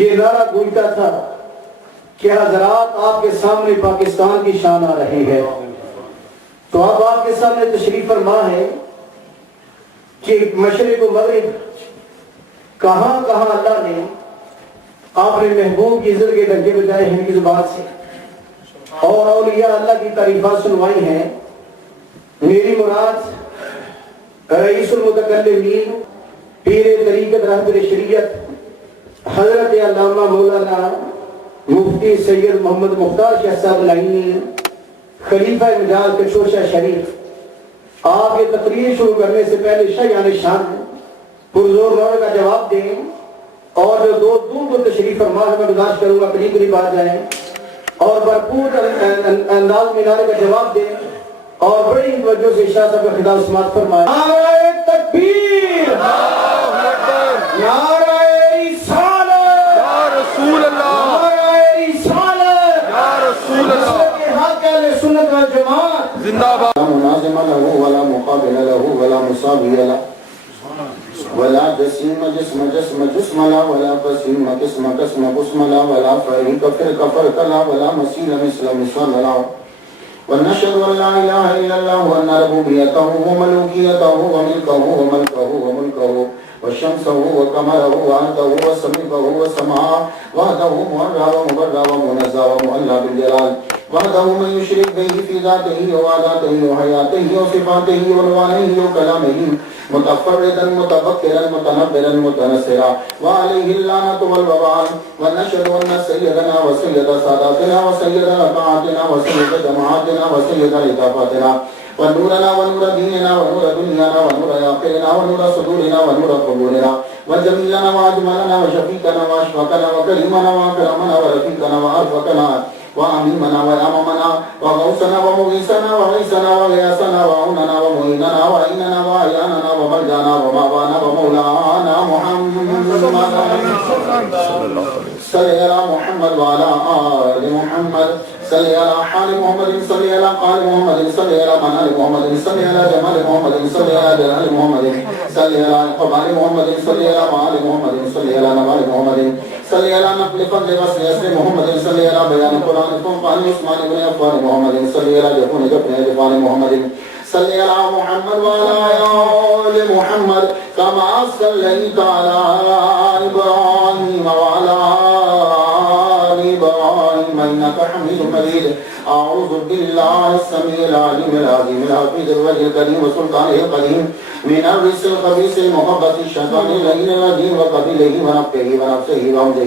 یہ نعرہ گونجتا تھا کہ حضرات آپ کے سامنے پاکستان کی شان آ رہی ہے، تو اب آپ کے سامنے تشریف فرما ہے کہ مشرق و مغرب کہاں کہاں اللہ نے آپ نے محبوب کی عزت کے ڈنکے بجائے ہیں کی زبان سے، اور اولیاء اللہ کی تعریفات سنوائی ہیں۔ میری مراد رئیس المتکلمین پیر طریقت رہبر شریعت حضرت علامہ مولانا مفتی سید محمد مختار شاہ صاحب لائنی خلیفہ مجاز کچوشہ شریف، آپ یہ تقریر شروع کرنے سے پہلے شاہان شان پرزور نعرے کا جواب دیں، اور جو دو دور تشریف فرما ہے میں گزارش کروں گا قریب قریب آ جائیں اور بھرپور انداز میں نعرے کا جواب دیں، اور بڑی توجہ سے شاہ صاحب کا خطاب سماعت فرمائیں۔ نعرہ تکبیر، نعرہ رسالت، یا رسول اللہ، نعرہ رسالت، یا رسول اللہ، کے حق اہل سنت والجماعت زندہ باد۔ لا منازم له ولا مقابل له ولا مساوی له ولا جسیم جسم جسم جسم لا ولا قسم قسم قسم قسم لا ولا فريق فرق فرق لا ولا مثيل مثل مثل لا، ونشهد ان لا اله الا الله وان ربوبيته وملوكيته وملكه وملكه وملكه وشمسه وقمره وارضه وسمكه وسماءه وحده مهرا ومبرا ومنزا ومؤلى بالجلال، وحده من يشرك به في ذاته وعاداته وحياته وصفاته ونوانه وكلامه متفردا متفكرا متنبلا متنسرا، وعليه اللعنة والوبال، ونشهد ان سيدنا وسيد ساداتنا وسيد رفعاتنا وسيد جماعاتنا وسيد لطافاتنا ونورنا ونور ديننا ونور دنيانا ونور آخرنا ونور صدورنا ونور قبورنا وجميلنا واجملنا وشفيقنا واشفقنا وكريمنا واكرمنا ورفيقنا وارفقنا واميمنا وامامنا وغوثنا ومغيثنا وغيثنا وغياثنا وعوننا ومعيننا وعيننا وعياننا ومرجانا وماوانا ومولانا محمد صلی علی محمد وعلى آل محمد، صلی علی حال محمد، صلی علی قال محمد، صلی علی منال محمد، صلی علی جمال محمد، صلی علی جلال محمد، صلی علی قبال محمد، صلی علی معال محمد، صلی علی نوال محمد، صلی علی نقل فضل وصل اسم محمد، صلی علی بیان قرآن فنقان عثمان بن عفان محمد، صلی علی جفون جفن عفان محمد، صلی علی محمد وعلى آل محمد کما صلیت علی ابراہیم وعلى آل ابراہیم انک حمید مجید۔ اعوذ باللہ السمیع العلیم العظیم الحفیظ الوجہ الکریم وسلطانہ القدیم من الرجس الخبیث المخبث الشیطان اللعین الرجیم وقبیلہ ونفخہ ونفثہ وہمزہ۔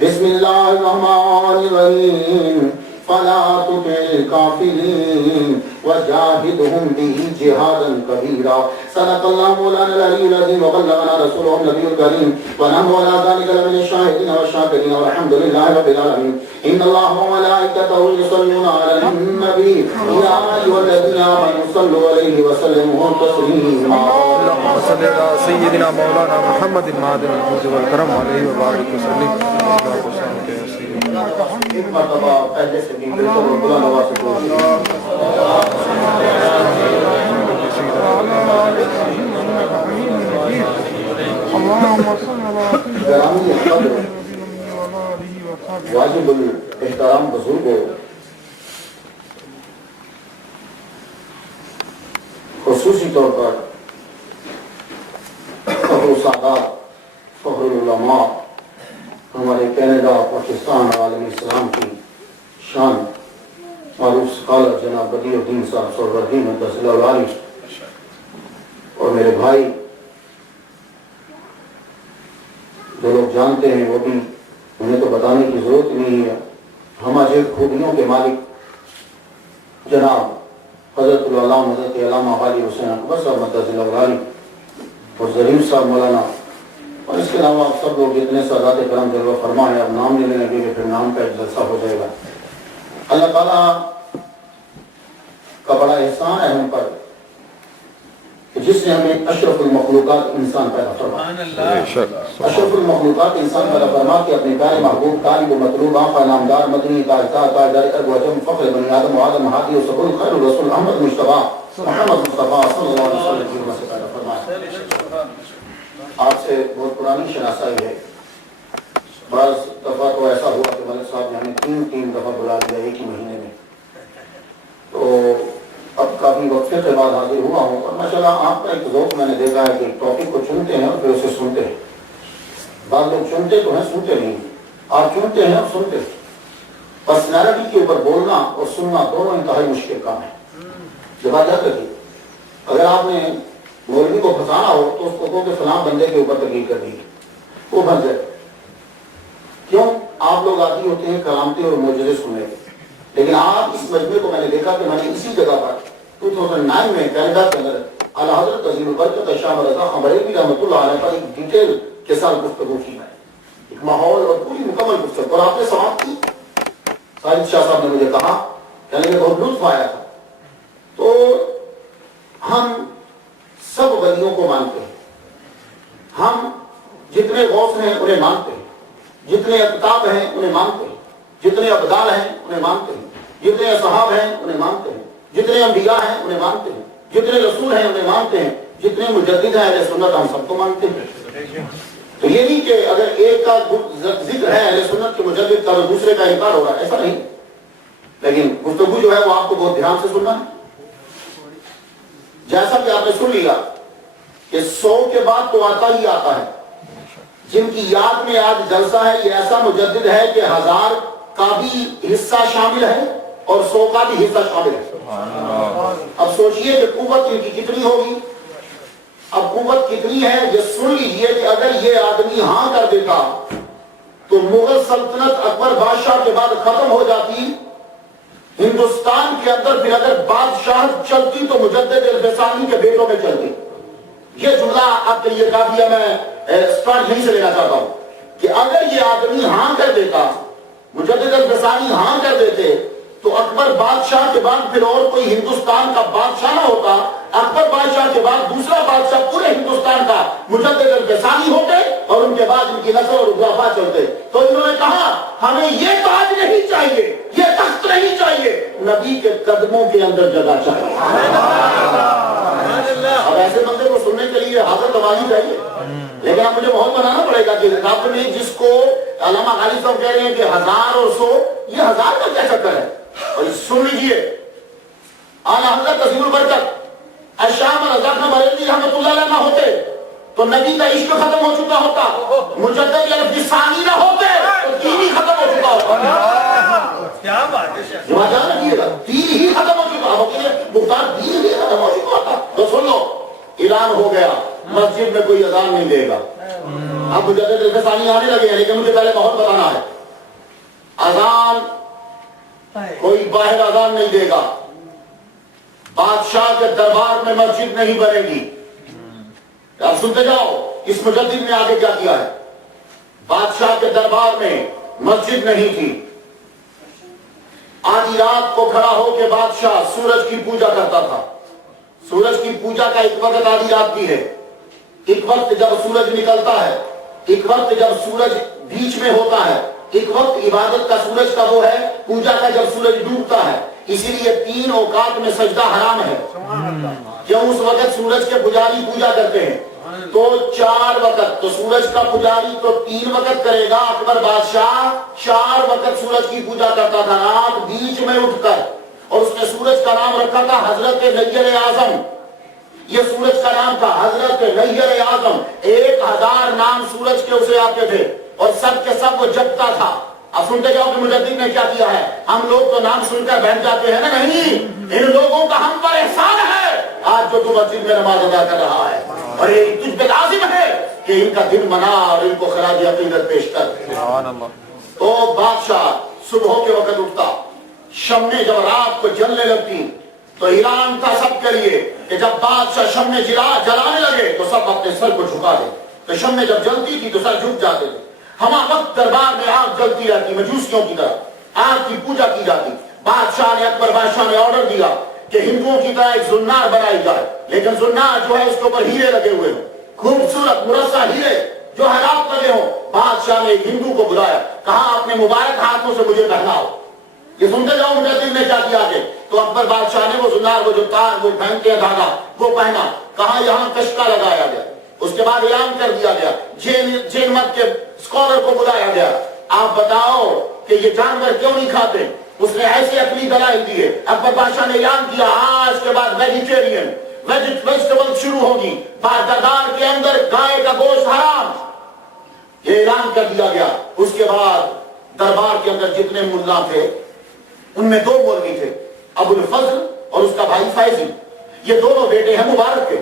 بسم اللہ الرحمن الرحیم، فلا تطع الكافرين وجاهدهم به جهادا كبيرا۔ صدق الله مولانا العلي العظيم وبلغنا رسوله النبي الكريم ونحن على ذلك لمن الشاهدين والشاكرين والحمد لله رب العالمين۔ ان الله وملائكته يصلون على النبي يا ايها الذين امنوا صلوا عليه وسلموا تسليما۔ اللهم صل على سيدنا مولانا محمد المعدن الجود والكرم عليه وبارك وسلم۔ ایک مرتبہ پہلے سے بھی بلا نواز سے گرامی قدر واجب الاحترام بزرگوں، خصوصی طور پر فخر السادات فخر العلماء ہمارے کینیڈا پاکستان عالم اسلام کی شان معروف سکالر جناب بدیع الدین صاحب سہروردین مدثر العالی، اور میرے بھائی جو لوگ جانتے ہیں وہ بھی انہیں تو بتانے کی ضرورت نہیں ہے، ہمارے خوبیوں کے مالک جناب حضرت العلامہ حضرت علامہ غازی حسین اکبر صاحب مدثر العالی اور ظریف صاحب مولانا، اور اس کے علاوہ آپ سب لوگ جتنے سادات کرم جلوہ فرما ہے، اب نام لینے لگے کہ پھر نام کا ایک جلسہ ہو جائے گا۔ اللہ تعالیٰ کا بڑا احسان ہے ہم پر کہ جس نے ہمیں اشرف المخلوقات انسان پیدا فرمایا، اشرف المخلوقات انسان پیدا فرما کے اپنے پیارے محبوب طالب و مطلوب آقا نامدار مدنی تاجدار تاجدار ارب و عجم فخر بنی آدم و آدم ہادی و سبل خیر الرسول احمد مصطفیٰ محمد مصطفیٰ صلی اللہ علیہ وسلم سے پیدا فرمایا۔ آپ سے بہت پرانی شناسائی ہے، بعض دفعہ تو ایسا ہوا کہ ملک صاحب نے ہمیں 3 دفعہ بلا لیا ایک ہی مہینے میں. تو اب کافی وقفے کے بعد حاضر ہوا ہوں اور ماشاءاللہ آپ کا ایک ذوق میں نے دیکھا ہے کہ ٹاپک کو چنتے ہیں اور پھر اسے سنتے ہیں. بعض لوگ چنتے تو ہیں سنتے نہیں. آپ چنتے ہیں اور سنتے ہیں. پرسنالٹی کے اوپر بولنا اور سننا دونوں انتہائی مشکل کام ہے. جب آپ یاد رکھیے اگر آپ نے مولوی کو پھنسانا ہو تو اس کو کہو کہ فلاں بندے کے اوپر تقریر کر دی وہ بن جائے. کیوں؟ آپ لوگ عادی ہوتے ہیں کلامتی اور معجزے سننے کے. لیکن آپ اس مجمع کو میں نے دیکھا کہ میں نے اسی جگہ پر 2009 میں کینیڈا کے اندر اعلی حضرت عظیم البرکت شاہ رضا خان بریلوی رحمۃ اللہ علیہ پر ایک ڈیٹیل کے ساتھ گفتگو کی ہے. ایک ماحول اور پوری مکمل گفتگو اور آپ نے سماعت کی. ساجد شاہ صاحب نے مجھے کہا کہ مجھے بہت لطف آیا تھا. تو ہم سب ولیوں کو مانتے ہیں. ہم جتنے غوث ہیں انہیں مانتے ہیں. جتنے اقطاب ہیں انہیں مانتے ہیں. جتنے ابدال ہیں انہیں مانتے ہیں. جتنے اصحاب ہیں انہیں مانتے ہیں. جتنے انبیاء ہیں انہیں مانتے ہیں. جتنے رسول ہیں انہیں مانتے ہیں. جتنے مجدد ہیں اہل سنت ہم سب کو مانتے ہیں. تو یہ نہیں کہ اگر ایک کا ذکر ہے اہل سنت کے مجدد کا تو دوسرے کا انکار ہو رہا ہے، ایسا نہیں. لیکن گفتگو جو ہے وہ آپ کو بہت دھیان سے سننا ہے. جیسا کہ آپ نے سن لیا کہ 100 کے بعد تو آتا ہی آتا ہے. جن کی یاد میں آج جلسہ ہے یہ ایسا مجدد ہے کہ 1000 کا بھی حصہ شامل ہے اور 100 کا بھی حصہ شامل ہے. اب سوچئے کہ قوت ان کی کتنی ہوگی. اب قوت کتنی ہے یہ سن لیجئے کہ اگر یہ آدمی ہاں کر دیتا تو مغل سلطنت اکبر بادشاہ کے بعد ختم ہو جاتی. ہندوستان کے اندر پھر اگر بادشاہ چلتی تو مجدد الفسانی کے بیٹوں میں چلتی. یہ جملہ آپ کے لیے کافی ہے، میں اسٹارٹ یہیں سے لینا چاہتا ہوں کہ اگر یہ آدمی ہاں کر دیتا، مجدد الفسانی ہاں کر دیتے تو اکبر بادشاہ کے بعد پھر اور کوئی ہندوستان کا بادشاہ نہ ہوتا. اکبر بادشاہ کے بعد دوسرا بادشاہ پورے ہندوستان کا مجدد الفسانی ہوتے اور ان کے بعد ان کی نسل اور اضافہ چلتے. تو انہوں نے کہا ہمیں یہ تاج نہیں چاہیے، یہ تخت نہیں چاہیے، نبی کے قدموں کے اندر جگہ چاہیے. اب ایسے بندے کو سننے کے لیے حاضر تباہی چاہیے. لیکن اب مجھے بہت بنانا پڑے گا کہ رب نے جس کو علامہ غالب صاحب کہہ رہے ہیں کہ 1000 اور 100 یہ 1000 کا کیا چکر ہے. اور سن لیجیے اعلی حضرت عظیم البرکت شاہ رضا خان بریلوی رحمۃ اللہ علیہ نہ ہوتے تو نبی کا عشق ختم ہو چکا ہوتا. مجدد الفسانی نہ ہوتے تو دین ہی ختم ہو چکا ہوتا. کیا بات ہے، یاد رکھیے گا دین ہی ختم ہو چکا ہوتا. مختار دین ہی ختم ہو چکا ہوتا. تو سن لو اعلان ہو گیا مسجد میں کوئی اذان نہیں دے گا. اب مجدد الفسانی آنے لگے ہیں لیکن مجھے پہلے بہت بتانا ہے. اذان کوئی باہر اذان نہیں دے گا. بادشاہ کے دربار میں مسجد نہیں بنے گی. آپ سنتے جاؤ اس مجدد نے آگے کیا کیا ہے. بادشاہ کے دربار میں مسجد نہیں تھی. آدھی رات کو کھڑا ہو کے بادشاہ سورج کی پوجا کرتا تھا. سورج کی پوجا کا ایک وقت آدھی رات کی ہے، ایک وقت جب سورج نکلتا ہے، ایک وقت جب سورج بیچ میں ہوتا ہے، ایک وقت عبادت کا سورج کا وہ ہے، پوجا کا جب سورج ڈوبتا ہے. اسی لیے 3 اوقات میں سجدہ حرام ہے. کیوں؟ اس وقت سورج کے پجاری پوجا کرتے ہیں. تو 4 وقت تو سورج کا پجاری تو 3 وقت کرے گا. اکبر بادشاہ 4 وقت سورج کی پوجا کرتا تھا رات بیچ میں اٹھ کر. اور اس نے سورج کا نام رکھا تھا حضرت نیر اعظم. یہ سورج کا نام تھا حضرت نیر اعظم. 1000 نام سورج کے اسے آتے تھے اور سب کے سب وہ جگتا تھا. اب سنتے جاؤ کہ مجدد نے کیا کیا ہے. ہم لوگ تو نام سن کر بیٹھ جاتے ہیں نا، نہیں، ان لوگوں کا ہم پر احسان ہے آج جو تو مسجد میں نماز ادا کر رہا ہے. اور یہ تجھ پہ لازم ہے کہ ان کا دن منا اور ان کو خراج عقیدت پیش کر. تو بادشاہ صبح کے وقت اٹھتا، شمیں جب رات کو جلنے لگتی تو اعلان تھا سب کے لیے کہ جب بادشاہ شمیں جلانے لگے تو سب اپنے سر کو جھکا دے. تو شمیں جب جلتی تھی تو سر جھک جاتے تھے. ہما وقت دربار میں آگ جلتی رہتی، مجوسیوں کی طرح آگ کی پوجا کی جاتی. بادشاہ نے اکبر بادشاہ نے آرڈر دیا کہ ہندوؤں کی طرح ایک زنار بنائی جائے، لیکن زنار جو ہے اس کے اوپر ہیرے لگے ہوئے ہوں، خوبصورت مرصع ہیرے جو حیرات لگے ہوں. بادشاہ نے ایک ہندو کو بلایا، کہا اپنے مبارک ہاتھوں سے مجھے پہناؤ. یہ سنتے جاؤ مجدد نے کیا کیا آگے. تو اکبر بادشاہ نے وہ زنار، وہ جو تار وہ پہنتے ہیں دھاگا، وہ پہنا. کہا یہاں کشکا لگایا گیا. اس کے بعد اعلان کر دیا گیا، جین مت کے اسکالر کو بلایا گیا، آپ بتاؤ کہ یہ جانور کیوں نہیں کھاتے؟ اس نے ایسے عقلی دلائل دیے۔ اکبر بادشاہ نے اعلان کیا آج کے بعد ویجیٹیرین ویجیٹیبل شروع ہوگی، دربار کے اندر گائے کا گوشت حرام، یہ اعلان کر دیا گیا۔ اس کے بعد دربار کے اندر جتنے ملا تھے ان میں 2 مولوی تھے، ابو الفضل اور اس کا بھائی فیضی، یہ دونوں بیٹے ہیں مبارک کے۔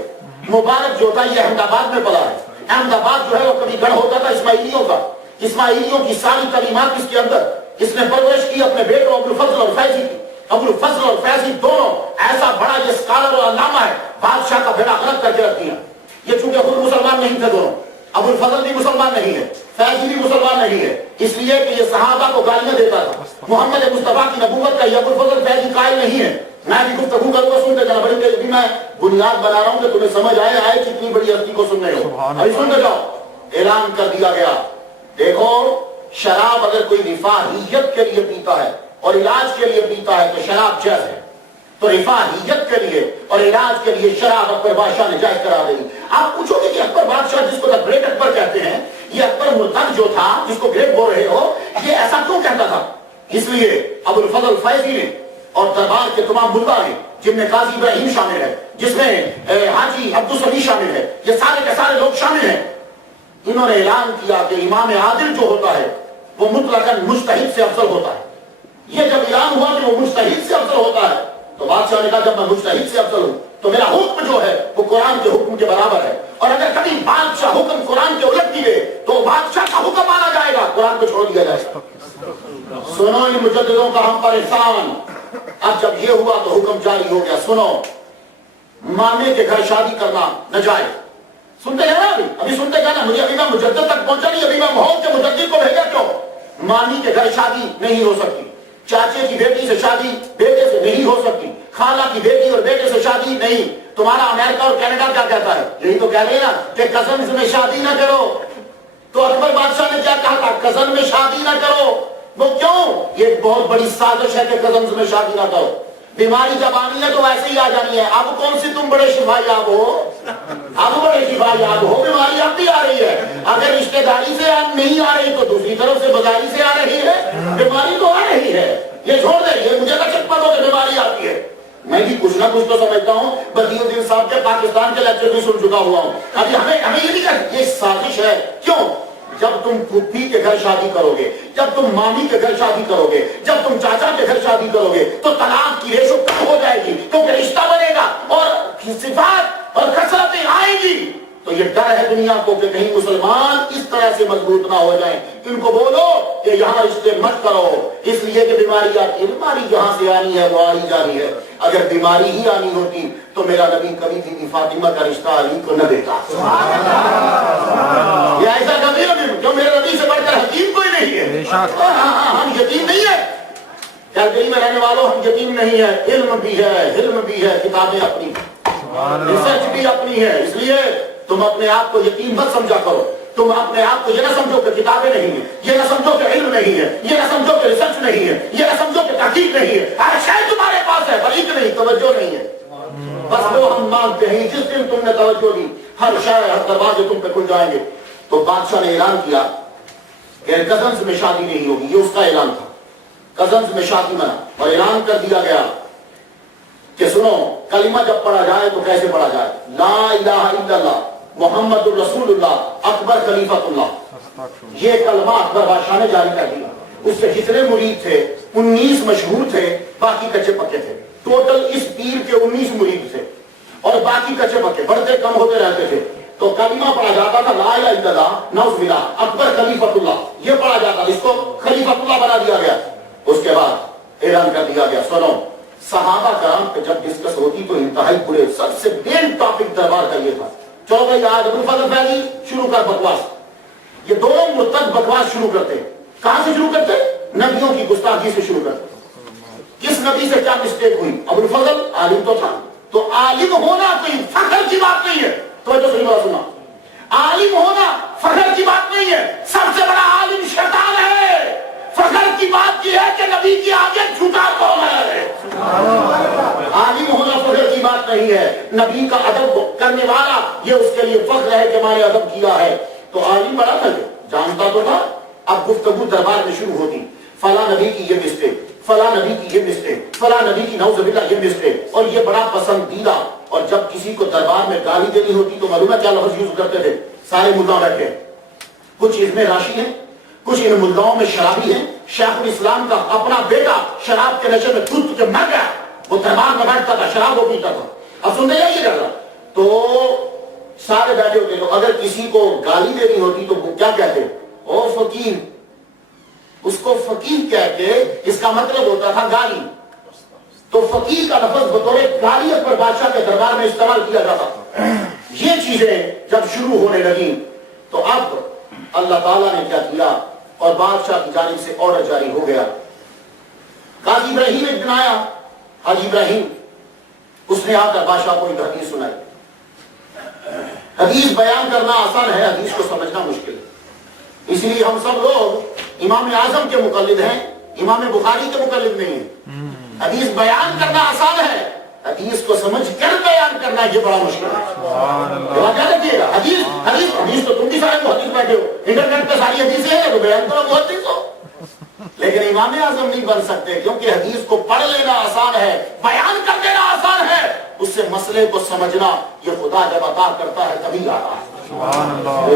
مبارک جو تھا یہ احمد آباد میں پلا ہے۔ احمد آباد جو ہے وہ کبھی گڑھ ہوتا تھا اسماعیلیوں کا، اسماعیلیوں کی ساری تعلیمات اس کے اندر، اس نے پرورش کی اپنے بیٹوں ابو الفضل اور فیضی کی۔ ابو الفضل اور فیضی دونوں ایسا بڑا یہ اسکالر اور علامہ ہے، بادشاہ کا بیڑا غرق کر کے رکھ دیا۔ یہ چونکہ خود مسلمان نہیں تھے دونوں، ابو الفضل بھی مسلمان نہیں ہے، فیضی بھی مسلمان نہیں ہے، اس لیے کہ یہ صحابہ کو گالیاں دیتا تھا۔ محمد مصطفیٰ کی نبوت کا یہ ابو الفضل فیضی قائل نہیں ہے۔ میں بھی گفتگو کروں گا، سنتے جانا، بڑی تیزی میں بنیاد بنا رہا ہوں کہ تمہیں سمجھ آئے کتنی بڑی ہستی کو سن رہے ہو۔ ابھی سنتے جاؤ، اعلان کر دیا گیا، دیکھو شراب اگر کوئی رفاہیت کے لیے پیتا ہے اور علاج کے لیے پیتا ہے تو شراب جائز ہے، تو رفاہیت کے لیے اور علاج کے لیے شراب اکبر بادشاہ نے جائز کرا دی۔ آپ پوچھو گے کہ اکبر بادشاہ جس کو گریٹ اکبر کہتے ہیں، یہ اکبر مرتد جو تھا جس کو گریٹ بول رہے ہو، یہ ایسا کیوں کہتا تھا؟ اس لیے ابو الفضل فیضی نے اور دربار کے تمام ملا نے، جن میں قاضی ابراہیم شامل ہے، جس میں حاجی عبدالسمی شامل ہے، یہ سارے کے سارے لوگ شامل ہیں، انہوں نے اعلان کیا کہ امام عادل جو ہوتا ہے وہ مطلقاً مجتہد سے افضل ہوتا ہے۔ یہ جب اعلان ہوا کہ وہ مجتہد سے افضل ہوتا ہے تو بادشاہ نے کہا جب میں مجتہد سے افضل ہوں تو میرا حکم جو ہے وہ قرآن کے حکم کے برابر ہے، اور اگر کبھی بادشاہ حکم قرآن کے الٹ دیے تو بادشاہ کا حکم مانا جائے گا، قرآن کو چھوڑ دیا جائے گا۔ سنو ان مجددوں کا ہم پر احسان۔ اب جب یہ ہوا تو حکم جاری ہو گیا، سنو مامے کے گھر شادی کرنا ناجائز۔ سنتے ہیں نا، ابھی سنتے گا نا، مجھے ابھی میں مجدد تک پہنچا نہیں، ابھی میں ماحول کے مجدد کو بھیجا کیوں؟ مامی کے گھر شادی نہیں ہو سکتی، چاچے کی بیٹی سے شادی بیٹے سے نہیں ہو سکتی، خالہ کی بیٹی اور بیٹے سے شادی نہیں۔ تمہارا امریکہ اور کینیڈا کیا کہتا ہے؟ یہی تو کہہ رہے ہیں نا کہ کزنز میں شادی نہ کرو۔ تو اکبر بادشاہ نے کیا کہا تھا؟ کزن میں شادی نہ کرو۔ وہ کیوں؟ یہ بہت بڑی سازش ہے کہ کزنز میں شادی نہ کرو۔ بیماری جب آنی ہے تو ویسے ہی آ جانی ہے۔ اب کون سی تم بڑے شفا یاب ہو؟ اب بڑے شفا یاب ہو، بیماری اب بھی آ رہی ہے۔ اگر رشتہ داری سے اب نہیں آ رہی تو دوسری طرف سے بازاری سے آ رہی ہے، بیماری تو آ رہی ہے۔ یہ چھوڑ دے، یہ مجھے لچک پڑو کہ بیماری آتی ہے۔ میں بھی کچھ نہ کچھ تو سمجھتا ہوں، بدی الدین صاحب کے پاکستان کے لیکچر بھی سن چکا ہوا ہوں۔ ابھی ہمیں یہ نہیں کہا یہ سازش ہے۔ کیوں؟ جب تم پھوپھی کے گھر شادی کرو گے، جب تم مامی کے گھر شادی کرو گے، جب تم چاچا کے گھر شادی کرو گے تو طلاق کی ریشو کم ہو جائے گی، کیونکہ رشتہ بنے گا اور صفات اور کثرتیں آئیں گی۔ تو یہ ڈر ہے دنیا کو کہ کہیں مسلمان اس طرح سے مضبوط نہ ہو جائیں۔ ان کو بولو کہ یہاں رشتے مت کرو، اس لیے کہ بیماری آتی ہے۔ بیماری جہاں سے آنی ہے وہ آئی جانی ہے۔ اگر بیماری ہی آنی ہوتی تو میرا نبی کبھی بھی فاطمہ کا رشتہ علی کو نہ دیتا۔ یہ ایسا کبھی نبی جو میرے نبی سے بڑھ کر حکیم کوئی نہیں ہے۔ ہم یتیم نہیں ہے، کیلکری میں رہنے والوں ہم یتیم نہیں ہے۔ علم بھی ہے، علم بھی ہے، کتابیں اپنی، ریسرچ بھی اپنی ہے۔ اس لیے تم اپنے آپ کو یتیم مت سمجھا کرو۔ تم اپنے آپ کو یہ نہ سمجھو کہ کتابیں نہیں ہیں، یہ نہ سمجھو کہ علم نہیں ہے، یہ نہ سمجھو کہ ریسرچ نہیں ہے، یہ نہ سمجھو کہ تحقیق نہیں ہے۔ ہر شے تمہارے پاس ہے، پر ایک نہیں، توجہ نہیں ہے۔ بس وہ ہم مانگتے ہیں، جس دن تم نے توجہ دی ہر شے، ہر دروازے تم پہ کھل جائیں گے۔ تو بادشاہ نے اعلان کیا کہ کزنز میں شادی نہیں ہوگی، یہ اس کا اعلان تھا۔ کزنز میں شادی منع، اور اعلان کر دیا گیا کہ سنو کلمہ جب پڑھا جائے تو کیسے پڑھا جائے؟ لا الہ الا اللہ محمد الرسول اللہ اکبر خلیفۃ اللہ۔ یہ کلمہ اکبر بادشاہ نے جاری کر دیا۔ اس سے جتنے مرید تھے 19 مشہور تھے، باقی کچے پکے تھے۔ ٹوٹل اس پیر کے 19 مرید تھے اور باقی کچے پکے، بڑھتے کم ہوتے رہتے تھے۔ تو کلمہ پڑھا جاتا تھا لا الہ الا اللہ نعوذ باللہ اکبر خلیفۃ اللہ، یہ پڑھا جاتا، اس کو خلیفۃ اللہ بنا دیا گیا۔ اس کے بعد اعلان کر دیا گیا، سنو صحابہ کرام پہ جب ڈسکس ہوتی تو انتہائی برے، سب سے مین ٹاپک دربار کا یہ تھا، چلو بھائی آج ابو الفضل فیضی شروع کر بکواس۔ یہ دونوں مرتد بکواس شروع کرتے ہیں۔ کہاں سے شروع کرتے؟ نبیوں کی گستاخی سے شروع کرتے۔ کس نبی سے کیا مسٹیک ہوئی؟ ابو الفضل عالم تو تھا، تو عالم ہونا کوئی فخر کی بات نہیں ہے۔ تو صحیح بات سنا، عالم ہونا فخر کی بات نہیں ہے۔ سب سے بڑا عالم شیطان ہے، فخر فخر کی بات یہ ہے کہ نبی کے آگے جھکا کون ہے؟ عالم ہونا فخر کی بات نہیں ہے، نبی کا ادب کرنے والا یہ اس کے لیے فخر ہے کہ ہمارے ادب کیا ہے۔ تو عالم بڑا تھا، جانتا تو تھا۔ اب گفتگو دربار میں شروع ہوتی، فلاں نبی کی یہ مسٹیک، فلاں نبی کی یہ مسٹیک، فلاں نبی کی نعوذ باللہ یہ مسٹیک، اور یہ بڑا پسندیدہ۔ اور جب کسی کو دربار میں گالی دینی ہوتی تو معلوم ہے کیا لفظ یوز کرتے تھے؟ سارے ملا بیٹھے، کچھ اس میں راشی ہیں، کچھ ان ملاؤں میں شرابی ہیں۔ شیخ الاسلام کا اپنا بیٹا شراب کے نشے میں کود کے مر گیا، وہ دربار میں بیٹھتا تھا، شراب وہ پیتا تھا۔ اب سنتے جائیے گا، تو سارے بیٹھے ہوتے تو اگر کسی کو گالی دینی ہوتی تو وہ کیا کہتے؟ او فقیر۔ اس کو فقیر کہہ کے اس کا مطلب ہوتا تھا گالی۔ تو فقیر کا لفظ بطور گالی اکبر بادشاہ کے دربار میں استعمال کیا جاتا تھا۔ یہ چیزیں جب شروع ہونے لگی تو اب اللہ تعالیٰ نے کیا کیا، اور بادشاہ کی جانب سے آرڈر جاری ہو گیا۔ قاضی ابراہیم ایک دن آیا، حاجی ابراہیم، اس نے آ کر بادشاہ کو ایک حدیث سنائی۔ حدیث بیان کرنا آسان ہے، حدیث کو سمجھنا مشکل ہے۔ اس لیے ہم سب لوگ امام اعظم کے مقلد ہیں، امام بخاری کے مقلد نہیں ہیں۔ حدیث بیان کرنا آسان ہے، حدیث کو سمجھ کر بیان کرنا یہ بڑا مشکل ہے۔ کیا رکھیے گا؟ حدیث تو تم بھی سارے محدث بیٹھے ہو، انٹرنیٹ پہ ساری حدیثیں ہیں تو بیان کرو محدث ہو، لیکن امام اعظم نہیں بن سکتے، کیونکہ حدیث کو پڑھ لینا آسان ہے، بیان کر دینا آسان ہے، اس سے مسئلے کو سمجھنا یہ خدا جب عطا کرتا ہے تبھی آ رہا ہے۔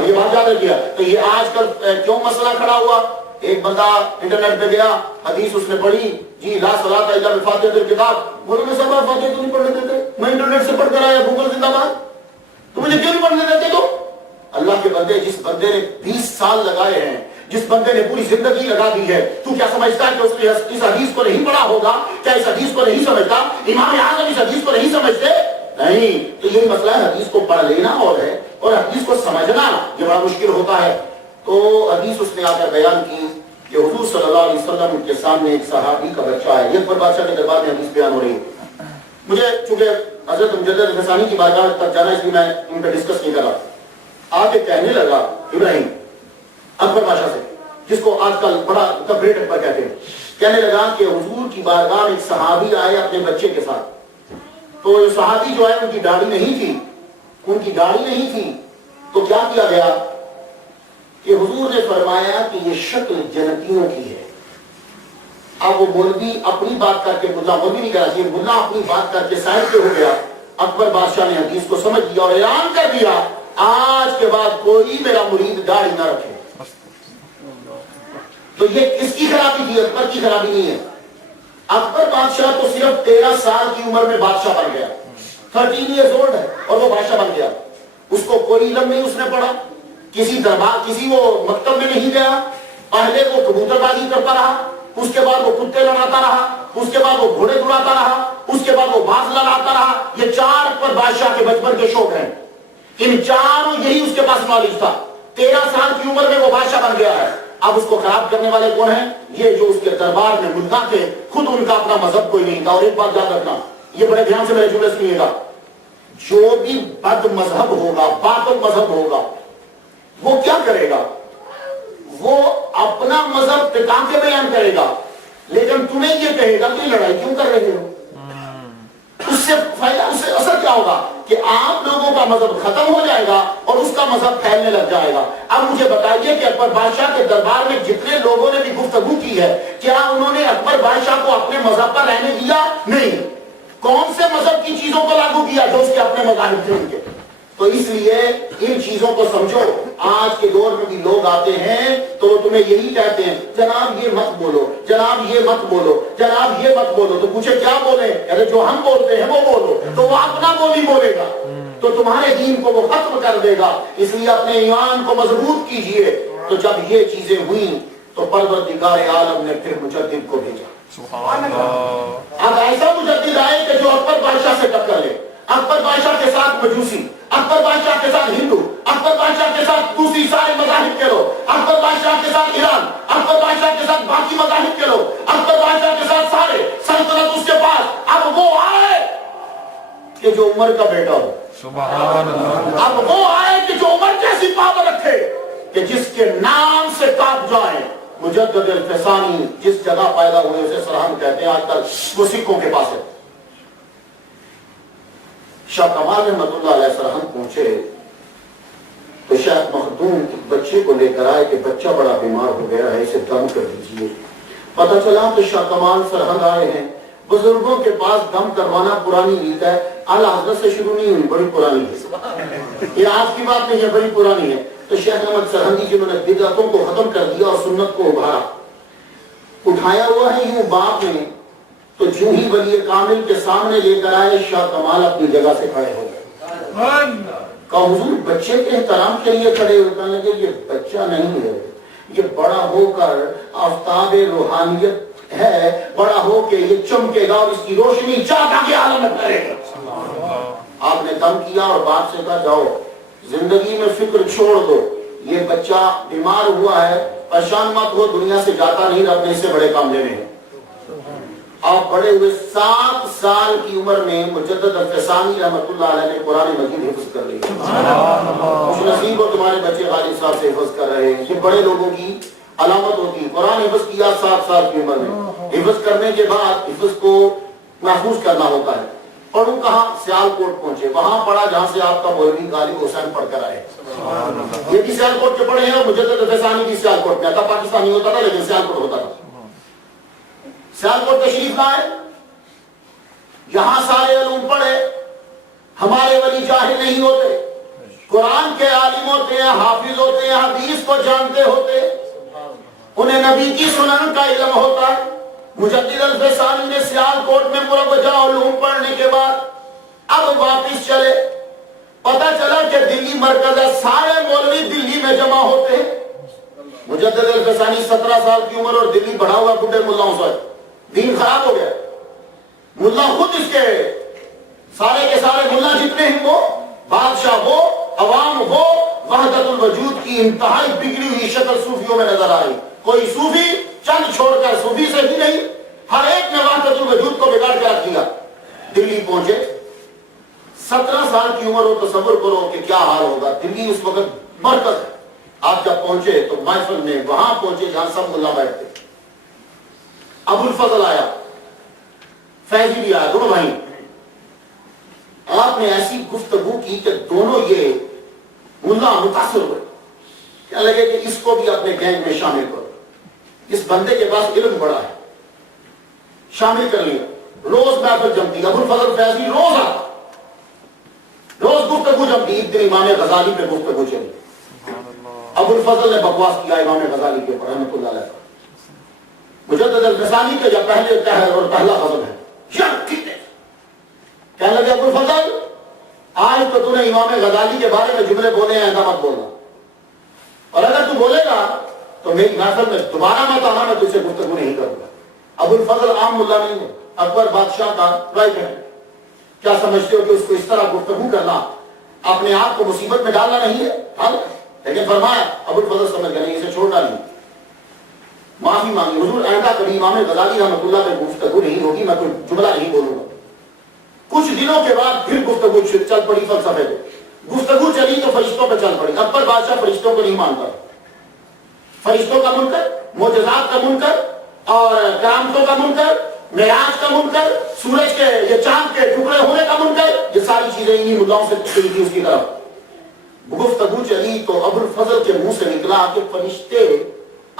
یہ بات یاد رکھیے۔ تو یہ آج کل کیوں مسئلہ کھڑا ہوا؟ ایک بندہ انٹرنیٹ پہ گیا، حدیث اس نے پڑھی، جی لا صلاۃ الا بفاتحۃ الکتاب، بولو میں سب فاتحہ تو نہیں پڑھنے دیتے، میں انٹرنیٹ سے پڑھ کر آیا، گوگل زندہ باد، تو مجھے کیوں نہیں پڑھنے دیتے؟ تو اللہ کے بندے، جس بندے نے 20 سال لگائے ہیں، جس بندے نے پوری زندگی لگا دی ہے، تو کیا سمجھتا ہے کہ اس نے اس حدیث کو نہیں پڑھا ہوگا؟ کیا اس حدیث کو نہیں سمجھتا؟ امام اعظم اس حدیث کو نہیں سمجھتے؟ نہیں۔ تو یہی مسئلہ ہے، حدیث کو پڑھ لینا اور ہے، اور حدیث کو سمجھنا یہ بڑا مشکل ہوتا ہے۔ تو حدیث اس نے آ کر بیان کی کہ حضور صلی اللہ علیہ وسلم کے سامنے ایک صحابی کا بچہ ہے، یہ اکبر بادشاہ کے دربار میں حدیث بیان ہو رہی ہے۔ مجھے چونکہ حضرت مجدد غسانی کی بارگاہ تک جانا، اس لیے میں ان پہ ڈسکس نہیں کر رہا۔ آ کے کہنے لگا ابراہیم اکبر بادشاہ سے، جس کو آج کل بڑا گریٹ اکبر کہتے ہیں، کہنے لگا کہ حضور کی بارگاہ میں ایک صحابی آئے اپنے بچے کے ساتھ، تو صحابی جو ہے ان کی داڑھی نہیں تھی، ان کی داڑھی نہیں تھی، تو کیا کیا گیا کہ حضور نے فرمایا کہ یہ شکل جنتیوں کی ہے۔ اب وہ مولوی اپنی بات کر کے، ملا مولوی نہیں کہنا چاہیے، ملا اپنی بات کر کے سائڈ پہ ہو گیا۔ اکبر بادشاہ نے حدیث کو سمجھ لیا اور اعلان کر دیا، آج کے بعد کوئی میرا مرید داڑھی نہ رکھے۔ تو یہ کس کی خرابی تھی؟ اکبر کی خرابی نہیں ہے۔ اکبر بادشاہ تو صرف 13 سال کی عمر میں بادشاہ بن گیا، 13 ایئرز اولڈ ہے، اور وہ بادشاہ بن گیا۔ اس کو کوئی علم نہیں اس نے پڑھا، کسی دربار، کسی وہ مکتب میں نہیں گیا، پہلے وہ کبوتر بازی کرتا رہا، اس کے بعد وہ کتے لڑاتا رہا، اس کے بعد وہ گھوڑے دوڑاتا رہا، اس کے بعد وہ باز لڑاتا رہا۔ یہ 4 اکبر بادشاہ کے بچپن کے شوق ہیں، ان چاروں یہی اس کے پاس نالج تھا۔ 13 سال کی عمر میں وہ بادشاہ بن گیا ہے۔ اب اس کو خراب کرنے والے کون ہیں؟ یہ جو اس کے دربار میں ملکہ تھے، خود ان کا اپنا مذہب کوئی نہیں تھا۔ اور ایک بات یاد رکھنا، یہ بڑے دھیان سے میرے جملے سنیے گا، جو بھی بد مذہب ہوگا، باطل مذہب ہوگا، وہ کیا کرے گا؟ وہ اپنا مذہب ٹکا کے بیان کرے گا، لیکن تمہیں یہ کہے گا کہ لڑائی کیوں کر رہے ہو؟ اس سے فائدہ، اس سے اثر کیا ہوگا کہ آپ لوگوں کا مذہب ختم ہو جائے گا اور اس کا مذہب پھیلنے لگ جائے گا۔ اب مجھے بتائیے کہ اکبر بادشاہ کے دربار میں جتنے لوگوں نے بھی گفتگو کی ہے، کیا انہوں نے اکبر بادشاہ کو اپنے مذہب پر رہنے دیا؟ نہیں۔ کون سے مذہب کی چیزوں کو لاگو کیا جو اس کے اپنے مذاہب تھے ان کے؟ تو اس لیے ان چیزوں کو سمجھو۔ آج کے دور میں بھی لوگ آتے ہیں تو وہ تمہیں یہی کہتے ہیں، جناب یہ مت بولو، جناب یہ مت بولو، جناب یہ مت بولو۔ تو پوچھے کیا بولیں؟ ارے جو ہم بولتے ہیں وہ بولو، تو وہ اپنا بولی بولے گا تو تمہارے دین کو وہ ختم کر دے گا۔ اس لیے اپنے ایمان کو مضبوط کیجئے۔ تو جب یہ چیزیں ہوئیں تو پروردگار عالم نے پھر مجدد کو بھیجا۔ اب ایسا مجدد آئے کہ جو اکبر بادشاہ سے ٹکر لے، اکبر بادشاہ کے ساتھ مجوسی، اکبر بادشاہ کے ساتھ ہندو، اکبر بادشاہ کے ساتھ دوسری سارے مذاہب کے لوگ، اکبر بادشاہ کے ساتھ ایران، اکبر بادشاہ کے ساتھ باقی مذاہب کے لوگ، اکبر بادشاہ کے ساتھ سارے سلطنت اس کے پاس۔ اب وہ آئے کہ جو عمر کا بیٹا ہو، سبحان اللہ۔ اب وہ آئے کہ جو عمر جیسی پاور رکھے، کہ جس کے نام سے کانپ جائیں۔ مجدد الفسانی جس جگہ پیدا ہوئے اسے سرہند کہتے ہیں، آج کل وہ سکھوں کے پاس ہے۔ شاہ کمال رحمۃ اللہ علیہ سرہند پہنچے تو شیخ مخدوم بچے کو لے کر آئے کہ بچہ بڑا بیمار ہو گیا ہے، اسے دم کر دیجیے۔ پتہ چلا تو شاہ کمال سرہند آئے ہیں۔ بزرگوں کے پاس دم کروانا پرانی ریت ہے، اعلیٰ حضرت سے شروع نہیں ہوئی، بڑی پرانی ہے، یہ آج کی بات نہیں ہے، بڑی پرانی ہے۔ تو شیخ احمد سرہندی جنہوں نے بدعتوں کو ختم کر دیا اور سنت کو ابھارا، اٹھایا ہوا ہے یوں باپ نے، تو جو ہی ولی کامل کے سامنے لے کر آئے شاہ کمال اپنی جگہ سے کھڑے ہو گئے۔ کہا حضور بچے کے احترام کے لیے کھڑے ہونے لگے، یہ بچہ نہیں ہے، یہ بڑا ہو کر آفتاب روحانیت ہے، بڑا ہو کے یہ چمکے گا اور اس کی روشنی چاند کے عالم میں پھیلے گا۔ آپ نے دم کیا اور باپ سے کہا جاؤ زندگی میں فکر چھوڑ دو، یہ بچہ بیمار ہوا ہے، پریشان مت ہو، دنیا سے جاتا نہیں، رب نے اس سے بڑے کام لینے ہیں۔ آپ بڑے ہوئے 7 سال کی عمر میں مجدد الفسانی رحمۃ اللہ علیہ نے قرآن مجید حفظ کر لی۔ خوش نصیب ہو تمہارے بچے غالب صاحب سے حفظ کر رہے ہیں، یہ بڑے لوگوں کی علامت ہوتی ہے۔ قرآن حفظ کیا 7 سال کی عمر میں، حفظ کرنے کے بعد حفظ کو محفوظ کرنا ہوتا ہے۔ پڑھوں کہاں؟ سیال کوٹ پہنچے، وہاں پڑھا جہاں سے آپ کا مولوی غالب حسین پڑھ کر آئے۔ یہ بھی سیال کوٹ کے پڑھے ہیں اور مجدد الفسانی بھی سیال کوٹ میں تھا، پاکستانی ہوتا تھا لیکن سیال کوٹ ہوتا تھا۔ سیال کوٹ تشریف لائے، یہاں سارے علوم پڑھے، ہمارے ولی جاہل نہیں ہوتے، قرآن کے عالم ہوتے ہیں، حافظ ہوتے ہیں، حدیث کو جانتے ہوتے، انہیں نبی کی سنن کا علم ہوتا ہے۔ مجدد الفسانی نے سیال کوٹ میں مروجہ علوم پڑھنے کے بعد اب واپس چلے، پتہ چلا کہ دلی مرکز ہے، سارے مولوی دلی میں جمع ہوتے ہیں۔ مجدد الفسانی 17 سال کی عمر اور دلی بڑھا ہوا بڈھے ملاؤں سے، دین خراب ہو گیا۔ ملا خود اس کے سارے کے سارے ملا جتنے ہیں، وہ بادشاہ ہو، عوام ہو، وحدت الوجود کی انتہائی بگڑی ہوئی شکل صوفیوں میں نظر آئی۔ کوئی صوفی چند چھوڑ کر صوفی سے ہی نہیں، ہر ایک نے وحدت الوجود کو بگاڑ کے رکھ دیا۔ دلی پہنچے، 17 سال کی عمر ہو، تصور کرو کہ کیا حال ہوگا۔ دلی اس وقت مرکز ہے۔ آپ جب پہنچے تو محفل میں وہاں پہنچے جہاں سب ملا بیٹھتے، ابو الفضل آیا، فیضی بھی آیا، دونوں بھائی۔ آپ نے ایسی گفتگو کی کہ دونوں یہ ملا متاثر ہوئے، کیا لگے کہ اس کو بھی اپنے گینگ میں شامل کرو، اس بندے کے پاس علم بڑا ہے، شامل کر لیا۔ روز محفل جمتی، ابو الفضل فیضی روز آتا، روز گفتگو جمتی۔ ایک دن امام غزالی پہ گفتگو چلی، ابو الفضل نے بکواس کیا امام غزالی کے اوپر رحمۃ اللہ علیہ۔ مجدد الفسانی کے جب پہلے قہر اور پہلا غضب ہے، کہنے لگے ابو الفضل آج تو تو نے امام غزالی کے بارے میں جملے بولے ہیں، ایسا مت بولنا، اور اگر تو بولے گا تو میری محفل میں دوبارہ مت آنا، میں تجھ سے گفتگو نہیں کروں گا۔ ابو الفضل عام ملا نہیں ہے، اکبر بادشاہ کا رائٹ ہے۔ کیا سمجھتے ہو کہ اس کو اس طرح گفتگو کرنا اپنے آپ کو مصیبت میں ڈالنا نہیں ہے؟ لیکن فرمایا ابو الفضل سمجھ گئے نہیں، اسے چھوڑ ڈالی، معافی مانگی، حضور آئندہ کبھی امام غزالی رحمۃ اللہ پہ گفتگو نہیں ہوگی، میں کوئی جملہ نہیں بولوں گا۔ کچھ دنوں کے بعد پھر گفتگو چل پڑی فلسفے پہ، گفتگو چلی تو فرشتوں پہ چل پڑی۔ اکبر بادشاہ فرشتوں کو نہیں مانتا، فرشتوں کا منکر، معجزات کا منکر اور کرامتوں کا منکر، معراج کا منکر، سورج کے یہ چاند کے ٹکڑے ہونے کا منکر، یہ ساری چیزیں انہی مدعاؤں سے چلی تھی اس کی طرف۔ گفتگو چلی تو ابو الفضل کے منہ سے نکلا کہ فرشتے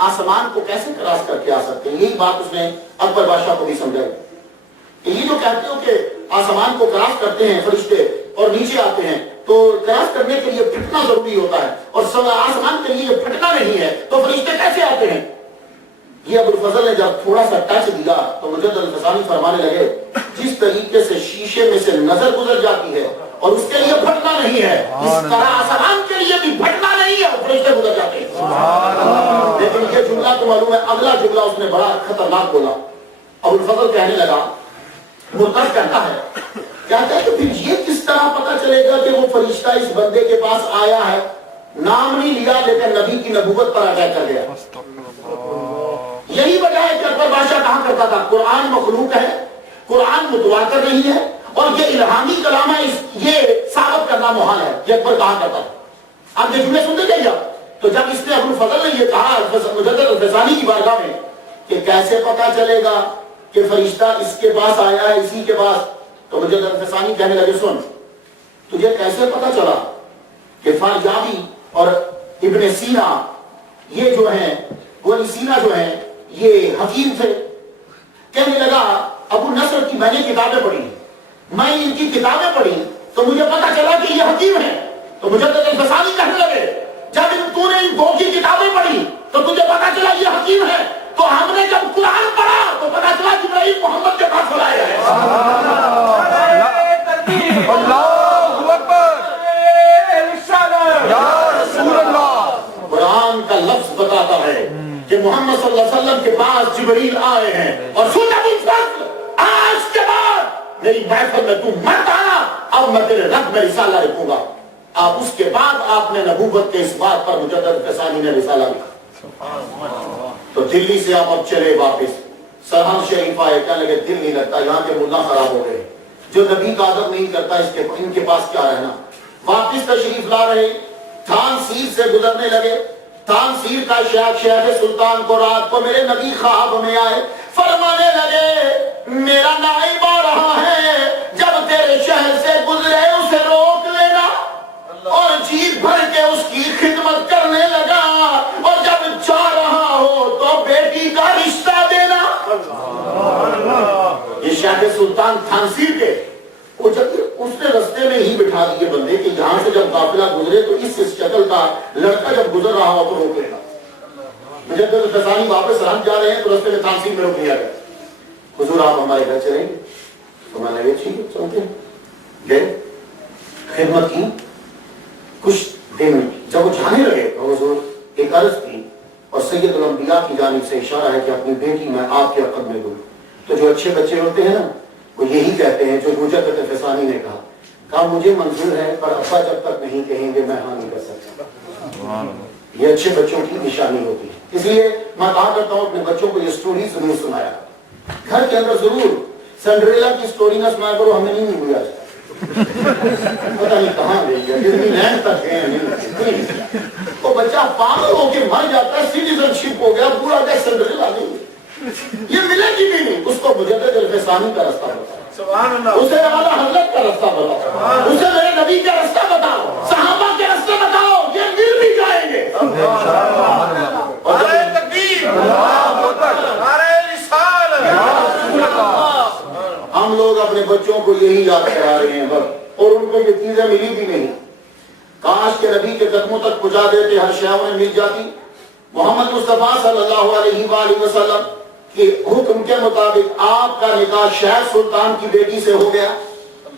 آسمان کو کیسے کراس کر کے آ سکتے ہیں؟ یہی بات اس نے اکبر بادشاہ کو بھی سمجھائی کہ یہ جو کہتے ہو کہ آسمان کو کراس کرتے ہیں فرشتے اور نیچے آتے ہیں، تو کراس کرنے کے لیے پھٹنا ضروری ہوتا ہے، اور آسمان کے لیے پھٹنا نہیں ہے، تو فرشتے کیسے آتے ہیں؟ یہ ابو الفضل نے جب تھوڑا سا ٹچ دیا تو مجدد الفسانی فرمانے لگے جس طریقے سے شیشے میں سے نظر گزر جاتی ہے اور اس کے لیے پھٹنا نہیں ہے، اس طرح آسمان کے لیے بھی پھٹنا نہیں ہے اور فرشتے گزر جاتے ہیں۔ لیکن یہ جملہ تو معلوم ہے، اگلا جملہ اس نے بڑا خطرناک بولا۔ ابو الفضل کہنے لگا، مرتد کہتا ہے کہ پھر یہ کس طرح پتا چلے گا کہ وہ فرشتہ اس بندے کے پاس آیا ہے؟ نام نہیں لیا لیکن نبی کی نبوت پر اٹیک کر گیا۔ یہی وجہ ہے کہ اکبر بادشاہ کہاں کرتا تھا قرآن مخلوق ہے، قرآن متواتر نہیں ہے اور یہ الہامی کلام ہے، یہ ثابت کرنا محال ہے، یہ اکبر کہاں کرتا تھا۔ آپ یہ جملے سنتے جائیے، تو تو جب اس نے ابو الفضل نے یہ کہا مجدد الفسانی کی بارگاہ میں کہ کیسے پتا چلے گا کہ فرشتہ اس کے پاس آیا ہے اسی کے پاس، تو مجدد الفسانی کہنے لگے سن، تجھے کیسے پتا چلا کہ فاریابی اور ابن سینا یہ جو ہیں ابن سینا جو ہیں یہ حکیم تھے؟ کہنے لگا ابو نصر کی میں نے کتابیں پڑھی، میں ان کی کتابیں پڑھی تو مجھے پتا چلا کہ یہ حکیم ہے۔ تو مجدد الفسانی کہنے لگے جب تو نے ان دو کی کتابیں پڑھی تو تجھے پتا چلا یہ حکیم ہے، تو ہم نے جب قرآن پڑھا تو پتا چلا جبرائیل محمد کے پاس لایا ہے۔ اللہ اکبر، یا رسول اللہ۔ قرآن کا لفظ بتاتا ہے کہ محمد صلی اللہ علیہ وسلم کے پاس جبریل آئے ہیں اور سن ابو الفضل، آج کے بعد میری محفل میں تو مت آنا، اب میں تیرے رب میں رسالہ لکھوں گا۔ اب اس کے بعد آپ نے نبوت کے اس بات پر مجدد الفسانی نے رسالہ لکھا۔ تو دلی سے آپ اب چلے واپس سرحد شریف آئے، کہنے لگے دل نہیں لگتا، یہاں کے ملا خراب ہو گئے، جو نبی کا ادب نہیں کرتا ان کے پاس کیا رہنا۔ واپس تشریف لا رہے، تھان سیر سے گزرنے لگے، تھان سیر کا شیخ سلطان کو رات کو میرے نبی خواب میں آئے، فرمانے لگے میرا نائب آ رہا ہے، جب تیرے شہر سے گزرے اسے روک لینا، اور جیت بھر کے اس کی خدمت کرنے لگا، اور جب جا رہا ہو تو بیٹی کا رشتہ دینا۔ یہ شیخ سلطان تھانسیر کے اس نے رستے میں ہی بٹھا دیے بندے کہ یہاں سے جب قافلہ گزرے تو اس شکل کا لڑکا جب گزر رہا ہو تو روک لینا۔ مجدد الفسانی واپس سرحد جا رہے ہیں تو رستے میں تھانسیر میں روک لیا گیا، حضور آپ ہمارے گھر چلیں گے؟ تو میں نے ٹھیک ہے چلتے ہیں، گئے خدمت کی کچھ دن، جب وہ جانے لگے تو حضور ایک عرض کی اور سید الانبیاء کی جانب سے اشارہ ہے کہ اپنی بیٹی میں آپ کے عقد میں دوں۔ تو جو اچھے بچے ہوتے ہیں نا وہ یہی کہتے ہیں جو مجدد الفسانی نے کہا مجھے منظور ہے پر ابا جب تک نہیں کہیں گے میں ہاں نہیں کر سکتا۔ یہ اچھے بچوں کی نشانی ہوتی ہے، اس لیے میں کہا کرتا ہوں اپنے بچوں کو یہ سٹوری ضرور سنایا، گھر کے اندر ضرور سنڈریلا کی سٹوری نہ سنایا کرو، ہمیں نہیں ہوئی آج پتہ نہیں کہاں گئی ہے، ڈزنی لینڈ تک گئے ہیں، وہ بچہ پاگل ہو کے مر جاتا ہے، سٹیزن شپ ہو گیا پورا کہ سنڈریلا نہیں، یہ ملے گی بھی نہیں۔ اس کو مجدد الفسانی کا رستہ بتا، اسے اعلیٰ حضرت کا رستہ بتاؤ، اسے میرے نبی کا رستہ بتاؤ، صحابہ کے رستے بتاؤ، یہ مل بھی جائیں گے۔ نعرہ تکبیر، اللہ اکبر، نعرہ رسالت۔ ہم لوگ اپنے بچوں کو یہی یاد کرا رہے ہیں بس، اور ان کو یہ چیزیں ملی بھی نہیں۔ کاش کے نبی کے قدموں تک پہنچا دیتے، ہر شے انہیں مل جاتی۔ محمد مصطفیٰ صلی اللہ علیہ وآلہ وسلم کے حکم کے مطابق آپ کا نکاح شیخ سلطان کی بیٹی سے ہو گیا۔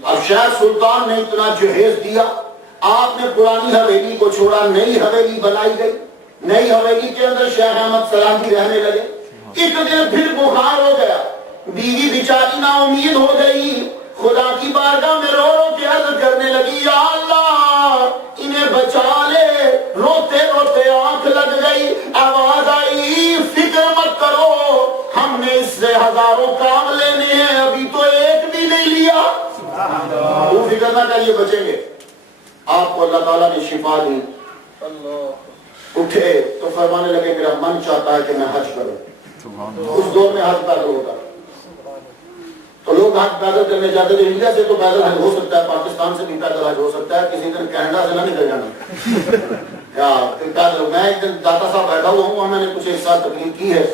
اب شیخ سلطان نے اتنا جہیز دیا، آپ نے پرانی حویلی کو چھوڑا، نئی حویلی بنائی گئی، نئی حویلی کے اندر شیخ احمد سلامتی رہنے لگے۔ ایک دن پھر بخار ہو گیا، بیوی بیچاری نا امید ہو گئی، خدا کی بارگاہ میں رو رو کے عرض کرنے لگی یا اللہ انہیں بچا لے، روتے روتے آنکھ لگ گئی، آواز آئی فکر مت کرو ہم نے اس سے ہزاروں کام لینے ہیں، ابھی تو ایک بھی نہیں لیا، وہ فکر نہ کریے بچیں گے۔ آپ کو اللہ تعالیٰ نے شفا دی، اٹھے تو فرمانے لگے میرا من چاہتا ہے کہ میں حج کروں۔ اس دور میں حج پیدل ہوتا تو لوگ حج پیدل کرنے جاتے تھے، انڈیا سے تو پیدل حج ہو سکتا ہے، پاکستان سے بھی پیدل حج ہو سکتا ہے، کسی دن کینیڈا سے نہ نکل جانا۔ میں ایک دن داتا صاحب بیٹھا ہوا ہوں، میں نے کچھ ایک سال تقریر کی ہے،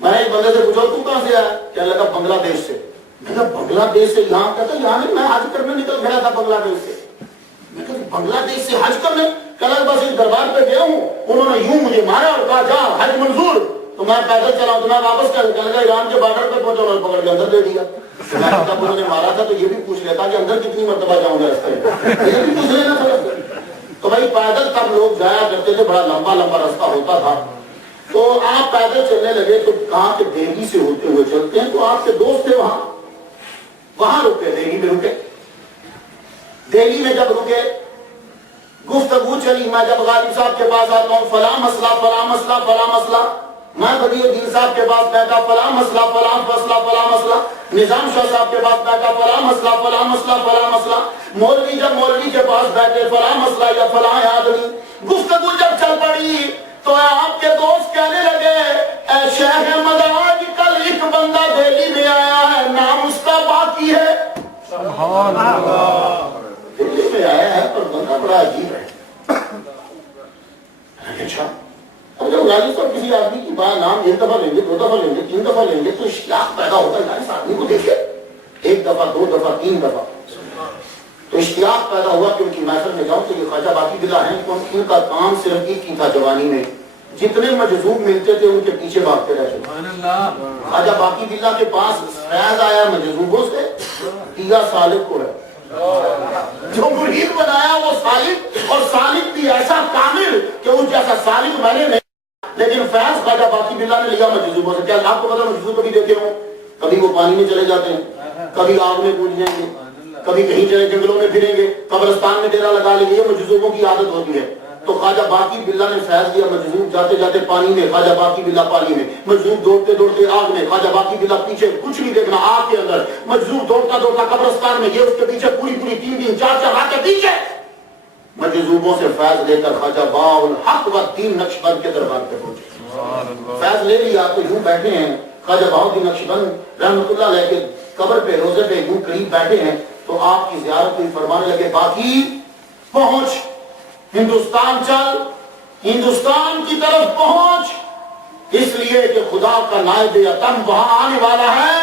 میں نے ایک بندے سے پوچھا تو کہاں سے آیا؟ کہنے لگا بنگلہ دیش سے۔ میں کہا بنگلہ دیش سے یہاں؟ کہتا یہاں نہیں، میں حج کرنے نکل گیا تھا بنگلہ دیش سے۔ میں کہا بنگلہ دیش سے حج کرنے؟ کہنے لگا بس ایک دربار پہ گیا ہوں، انہوں نے یوں مجھے مارا اور کہا جا حج منظور، تو میں پیدل چلا ہوں، تو میں واپس کہنے لگا ایران کے بارڈر پہ پہنچا، انہوں نے پکڑ کے اندر دے دیا۔ میں جب انہوں نے مارا تھا تو یہ بھی پوچھ لیتا کہ اندر کتنی مرتبہ جاؤں گا رستے میں، یہ بھی پوچھ لینا تھا۔ تو بھائی پیدل تب لوگ جایا کرتے تھے، بڑا لمبا لمبا راستہ ہوتا تھا، تو آپ پیدل چلنے لگے تو کہاں کہ دہلی سے ہوتے ہوئے چلتے ہیں، تو آپ کے دوست تھے وہاں رکے، دہلی میں رکے۔ دہلی میں جب رکے گفتگو چلی، میں جب غالب صاحب کے پاس آتا ہوں فلاں مسئلہ فلاں مسئلہ فلاں مسئلہ، میں بدی الدین صاحب کے پاس بیٹھا فلاں مسئلہ فلاں مسئلہ فلاں مسئلہ، نظام شاہ صاحب کے پاس بیٹھا فلاں مسئلہ فلاں مسئلہ فلاں مسئلہ، مولوی جب مولوی کے پاس بیٹھے فلاں مسئلہ یا فلاں آدمی، گفتگو جب چل پڑی دلی میں آیا ہے پر بندہ بڑا عجیب ہے. اچھا اب جب غالب صاحب کسی آدمی کی بات نام ایک دفعہ لیں گے, 2 دفعہ لیں گے, 3 دفعہ لیں گے تو اشتیاق پیدا ہوتا ہے. اس آدمی کو دیکھے 1 دفعہ 2 دفعہ 3 دفعہ تو اشتیاق پیدا ہوا کہ ان کی محفل میں جاؤں. تو یہ خواجہ باقی بلا ہیں, ان کا کام صرف ایک ہی تھا جوانی میں, جتنے مجذوب ملتے تھے ان کے پیچھے بھاگتے رہتے. خواجہ باقی بلا کے پاس فیض آیا مجذوبوں سے, دیا سالک کو ہے. جو مرید بنایا وہ سالک, اور سالک بھی ایسا کامل کہ اس جیسا سالک میں نے نہیں. لیکن فیض خواجہ باقی بلا نے لیا مجذوبوں سے. کیا آپ کو پتا مجذوب کبھی دیکھے ہوں؟ کبھی وہ پانی میں چلے جاتے ہیں, کبھی آگ میں کود جائیں گے, کبھی کہیں چلے جنگلوں میں پھریں گے, قبرستان میں ڈیرا لگا لیں گے. یہ مجذوبوں کی عادت ہوتی ہے. تو خواجہ باقی بلا نے فیض دیا مجذوب جاتے جاتے پانی میں, خواجہ باقی بلا پانی میں, مجذوب دوڑتے دوڑتے آگ میں, خواجہ باقی بلا پیچھے کچھ نہیں دیکھنا آگ کے اندر, مجذوب دوڑتا دوڑتا قبرستان میں, یہ اس کے پیچھے پوری 3 دن 4 رات کے پیچھے. مجذوبوں سے فیض لے کر خواجہ باالحق والدین نقشبند کے دربار پہ پہنچے. فیض لے لیا تو یوں بیٹھے ہیں خواجہ باالدین نقشبند رحمۃ اللہ علیہ کے قبر پہ روزے پہ یوں قریب بیٹھے ہیں. تو آپ کی زیارت ہوئی, فرمانے لگے باقی پہنچ, ہندوستان چل, ہندوستان کی طرف پہنچ, اس لیے کہ خدا کا نائب اتم وہاں آنے والا ہے.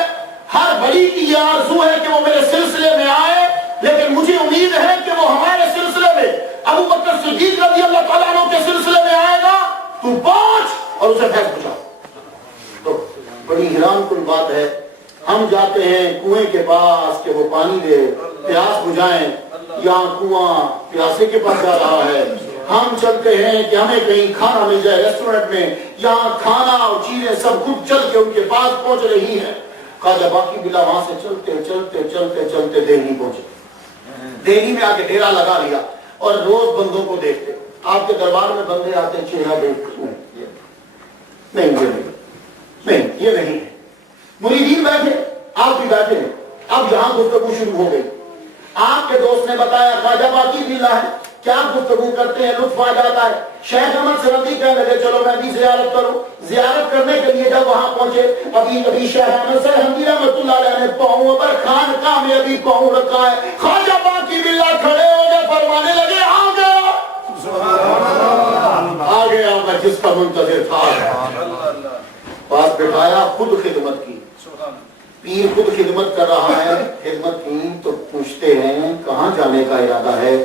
ہر بڑی کی یہ آرزو ہے کہ وہ میرے سلسلے میں آئے, لیکن مجھے امید ہے کہ وہ ہمارے سلسلے میں ابو بکر صدیق رضی اللہ تعالیٰ عنہ کے سلسلے میں آئے گا. تو پہنچ اور اسے فیض پہنچاؤ. تو بڑی حیران کن بات ہے, ہم جاتے ہیں کنویں کے پاس کہ وہ پانی دے, پیاس بجھائیں, یہاں کنواں پیاسے کے پاس جا رہا ہے. ہم چلتے ہیں کہ ہمیں کہیں کھانا مل جائے ریسٹورنٹ میں, یہاں کھانا اور چیزیں سب کچھ چل کے ان کے پاس پہنچ رہی ہیں. خواجہ باقی بلا وہاں سے چلتے چلتے چلتے چلتے دہلی پہنچے. دہلی میں آ کے ڈیرا لگا لیا اور روز بندوں کو دیکھتے. آپ کے دربار میں بندے آتے ہیں, چہرہ دیکھ نہیں یہ نہیں, یہ نہیں. مریدین بیٹھے, آپ بھی بیٹھے ہیں. اب یہاں گفتگو شروع ہو گئی. آپ کے دوست نے بتایا خواجہ باقی بلا ہے, کیا گفتگو کرتے ہیں, لطف آ جاتا ہے. شیخ احمد سرندی کہنے لگے چلو میں بھی زیارت کروں. زیارت کرنے کے لیے جب وہاں پہنچے, ابھی شیخ احمد سرندی رحمۃ اللہ علیہ نے پاؤں پر خانقاہ میں ابھی پاؤں رکھا ہے. خواجہ باقی بلا کھڑے ہو گئے, فرمانے لگے آ گیا, آ گیا میں جس کا منتظر تھا. پاس بٹھایا, خود خدمت کی. پیر خود خدمت کر رہا ہے. خدمت کی تو پوچھتے ہیں کہاں جانے کا ارادہ ہے.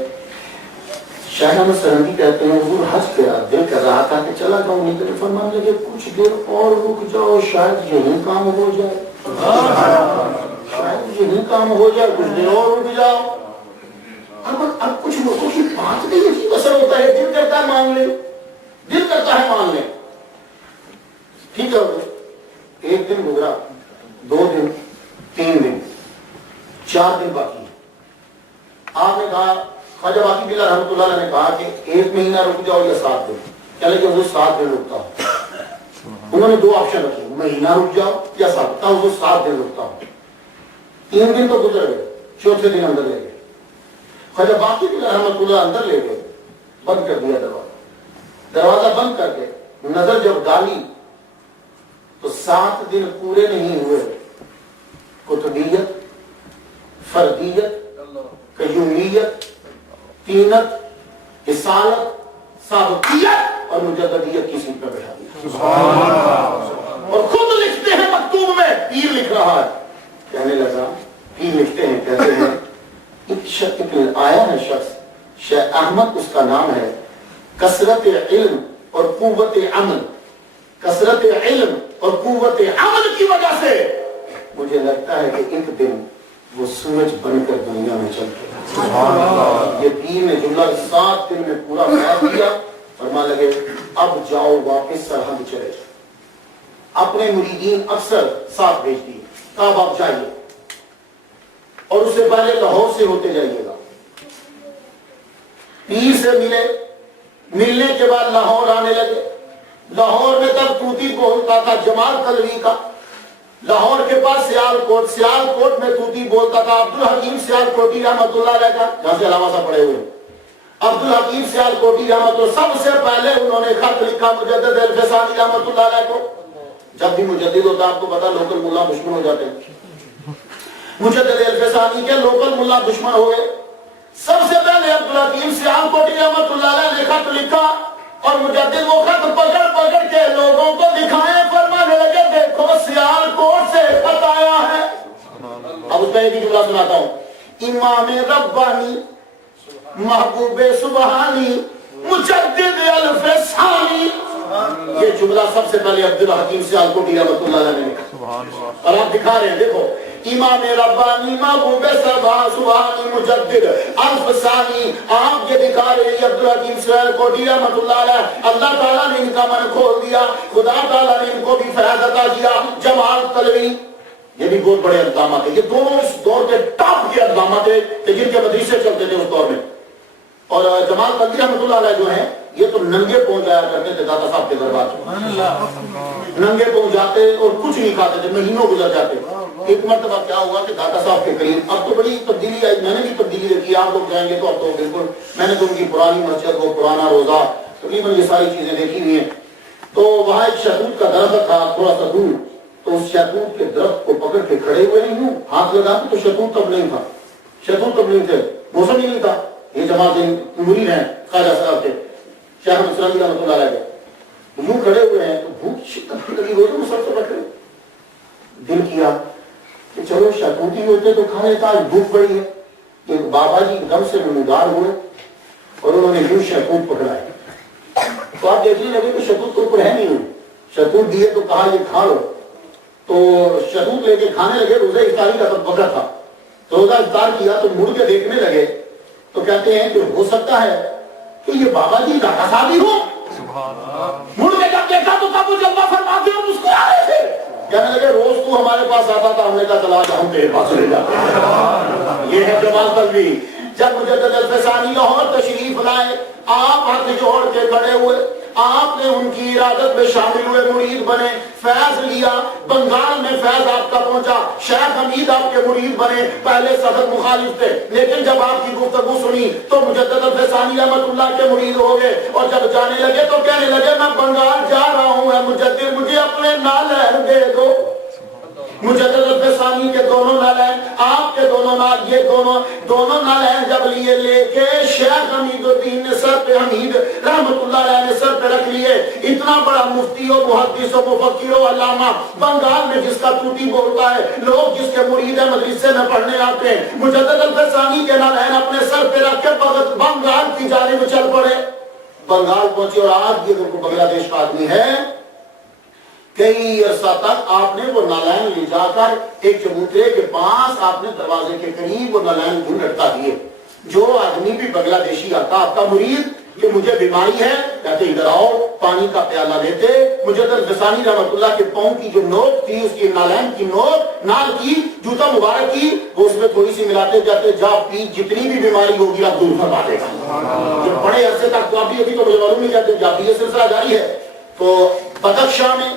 شیخ احمد سرندی کہتے ہیں حضور حج کا دل کر رہا تھا کہ چلا جاؤں, لیکن فرمانے لگے کچھ دیر اور رک جاؤ, شاید یہی کام ہو جائے, شاید یہی کام ہو جائے, کچھ دیر اور رک جاؤ. اب کچھ لوگوں کی بات نہیں عجیب اثر ہوتا ہے, دل کرتا ہے مان لے, دل کرتا ہے مان لے. ٹھیک ہے, 1 دن گزرا, 2 دن, 3 دن, 4 دن باقی. آپ نے کہا, خواجہ باقی بلا رحمۃ اللہ علیہ نے کہا کہ 1 مہینہ رک جاؤ یا 7 دن. چلے کہ وہ 7 دن رکتا ہوں. انہوں نے 2 آپشن رکھے, مہینہ رک جاؤ یا 7 دن. وہ 7 دن رکتا ہوں. 3 دن تو گزر گئے, 4تھے دن اندر لے گئے. خواجہ باقی بلا رحمۃ اللہ اندر لے گئے, بند کر دیا دروازہ. دروازہ بند کر کے نظر جب ڈالی تو 7 دن پورے نہیں ہوئے. قطبیت, فردیت, قیومیت, تینت, اصالت, ثابتیت اور مجددیت کی سیٹ پر بیٹھا دیا. اور خود لکھتے ہیں مکتوب میں, پیر لکھ رہا ہے. کہنے لگا, پیر لکھتے ہیں, کہتے ہیں ایک آیا ہے شخص, شیخ احمد اس کا نام ہے, کثرت علم اور قوت عمل, کثرت علم اور قوت عمل کی وجہ سے مجھے لگتا ہے کہ ایک دن وہ سورج بن کر دنیا میں چل گیا. یہ پیر نے جملہ 7 دن میں پورا کر دیا. فرمانے لگے اب جاؤ واپس سرحد چلے جاؤ. اپنے مریدین اکثر ساتھ بھیج دیے, کہا آپ جائیے اور اس سے پہلے لاہور سے ہوتے جائیے گا. پیر سے ملے, ملنے کے بعد لاہور آنے لگے. لاہور میں تب طوطی بولتا تھا جمال قلوی کا. لاہور کے پاس سیالکوٹ, سیالکوٹ میں طوطی بولتا تھا عبدالحکیم سیالکوٹی رحمۃ اللہ علیہ کا, جہاں سے علامہ صاحب پڑے ہوئے. عبدالحکیم سیالکوٹی رحمۃ اللہ, سب سے پہلے انہوں نے خط لکھا مجدد الفسانی رحمۃ اللہ علیہ کو. جب بھی مجدد ہوتا آپ کو پتا لوکل ملا دشمن ہو جاتے ہیں. مجدد الفسانی کے لوکل ملا دشمن ہو گئے. سب سے پہلے عبدالحکیم سیال کوٹی رحمۃ اللہ علیہ نے خط لکھا اور مجدد وہ خط پکڑ پکڑ کے لوگوں کو دکھائے, فرمانے لگے دیکھو سیال کوٹ سے خط آیا ہے. اب اس کا ایک ہی جملہ سناتا ہوں. امام ربانی محبوب سبحانی مجدد الفسانی, یہ جملہ سب سے پہلے عبدالحکیم سیال کوٹی رحمۃ اللہ علیہ نے لکھا. اور آپ دکھا رہے ہیں دیکھو امام ربانی محبوب سبحانی مجدد الفسانی, آپ یہ دکھا رہے ہیں عبدالحکیم سیال کوٹی رحمۃ اللہ علیہ. اللہ تعالیٰ نے ان کا من کھول دیا, خدا تعالیٰ نے ان کو بھی فیض عطا کیا. جمال طلوی, یہ بھی بہت بڑے اقدامات ہیں, یہ دونوں اس دور کے ٹاپ کے اقدامات ہیں کہ جن کے مدرسے چلتے تھے اس دور میں. اور جمال طلوی رحمۃ اللہ علیہ جو ہیں یہ تو ننگے پہنچ جایا کرتے تھے داتا صاحب کے دربار میں, ننگے پہنچ جاتے اور کچھ نہیں کھاتے تھے, مہینوں گزر جاتے. ایک مرتبہ کیا ہوا کہ داتا صاحب کے قریب, اب تو بڑی تبدیلی آئی, میں نے بھی تبدیلی دیکھی, آپ لوگ جائیں گے تو اب تو بالکل, میں نے تو ان کی پرانی مسجد, وہ پرانا روزہ, تقریباً یہ ساری چیزیں دیکھی ہوئی ہیں. تو وہاں ایک شہتوت کا درخت تھا تھوڑا سا دور, تو اس شہتوت کے درخت کو پکڑ کے کھڑے ہوئے نہیں ہوں, ہاتھ لگاتے تو شہتوت تب نہیں تھا, شہتوت تب نہیں تھے, موسم ہی نہیں تھا. یہ جماعت مرید ہیں خواجہ صاحب کے, شیخ احمد سلمی رحمۃ اللہ علیہ کے, یوں کھڑے ہوئے ہیں تو بھوک شدت لگی ہوئی تو سب سے پکڑے. دل کیا کہ چلو شہتوتی ہوتے تو کھا لیتا, آج بھوک پڑی ہے. ایک بابا جی دم سے نمودار ہوئے اور انہوں نے یوں شہتوت پکڑا ہے. تو آپ دیکھنے لگے کہ شہتوت تو اوپر ہے نہیں, شہتوت دیے تو کہا یہ کھا لو. تو شہتوت لے کے کھانے لگے. روزہ افطاری کا وقت تھا, تو روزہ افطار کیا تو مڑ کے دیکھنے لگے تو کہتے ہیں کہ ہو سکتا ہے کہ یہ بابا جی داتا صاحب ہی ہو. مڑ کے جب دیکھا تو کب وہ جلوہ فرماتے اور مسکرا رہے تھے. کہنے لگے روز تو ہمارے پاس آتا تھا, ہم نے کہا چلا جا ہم تیرے پاس لے جاتے. یہ ہے جمال طلوی. جب مجدد الفسانی لاہور تشریف لائے, آپ ہاتھ جوڑ کے کھڑے ہوئے, آپ نے ان کی ارادت میں شامل ہوئے, مرید بنے, فیض لیا. بنگال میں فیض آپ کا پہنچا, شیخ حمید آپ کے مرید بنے. پہلے سخت مخالف تھے, لیکن جب آپ کی گفتگو سنی تو مجدد الفسانی رحمۃ اللہ کے مرید ہو گئے. اور جب جانے لگے تو کہنے لگے میں بنگال جا رہا ہوں, اے مجدد مجھے اپنے نالین دے دو. مجدد الفسانی کے دونوں نالین, آپ کے دونوں نال, یہ دونوں نالین جب لیے, لے کے شیخ حمید الدین نے سر پہ, حمید رحمت اللہ علیہ نے سر پہ رکھ لیے. اتنا بڑا مفتی و محدث و مفکر و علامہ بنگال میں جس کا ٹوٹی بولتا ہے, لوگ جس کے مرید مدرسے میں پڑھنے آتے ہیں, مجدد الفسانی کے نالین اپنے سر پہ رکھ کے بنگال کی جانب چل پڑے. بنگال پہنچے اور آج یہ بنگلہ دیش کا آدمی ہے. کئی عرصہ تک آپ نے وہ نالین لے جا کر ایک چبوترے کے پاس آپ نے دروازے کے قریب وہ نالین گھن لٹکا دیے. جو آدمی بھی بنگلہ دیشی آتا آپ کا مرید کہ مجھے بیماری ہے, کہتے ادھر آؤ, پانی کا پیالہ لیتے. مجدد الفسانی رحمۃ اللہ کے پاؤں کی جو نوک تھی, اس کی نالین کی نوک, نال کی, جوتا مبارک کی, وہ اس میں تھوڑی سی ملاتے جاتے, جا پی, جتنی بھی بیماری ہوگی آپ دور فرما دے گا. جو بڑے عرصے تک تو ابھی تو مجھے معلوم نہیں کہتے, جا بھی یہ سلسلہ جاری ہے. تو بدخشاں میں,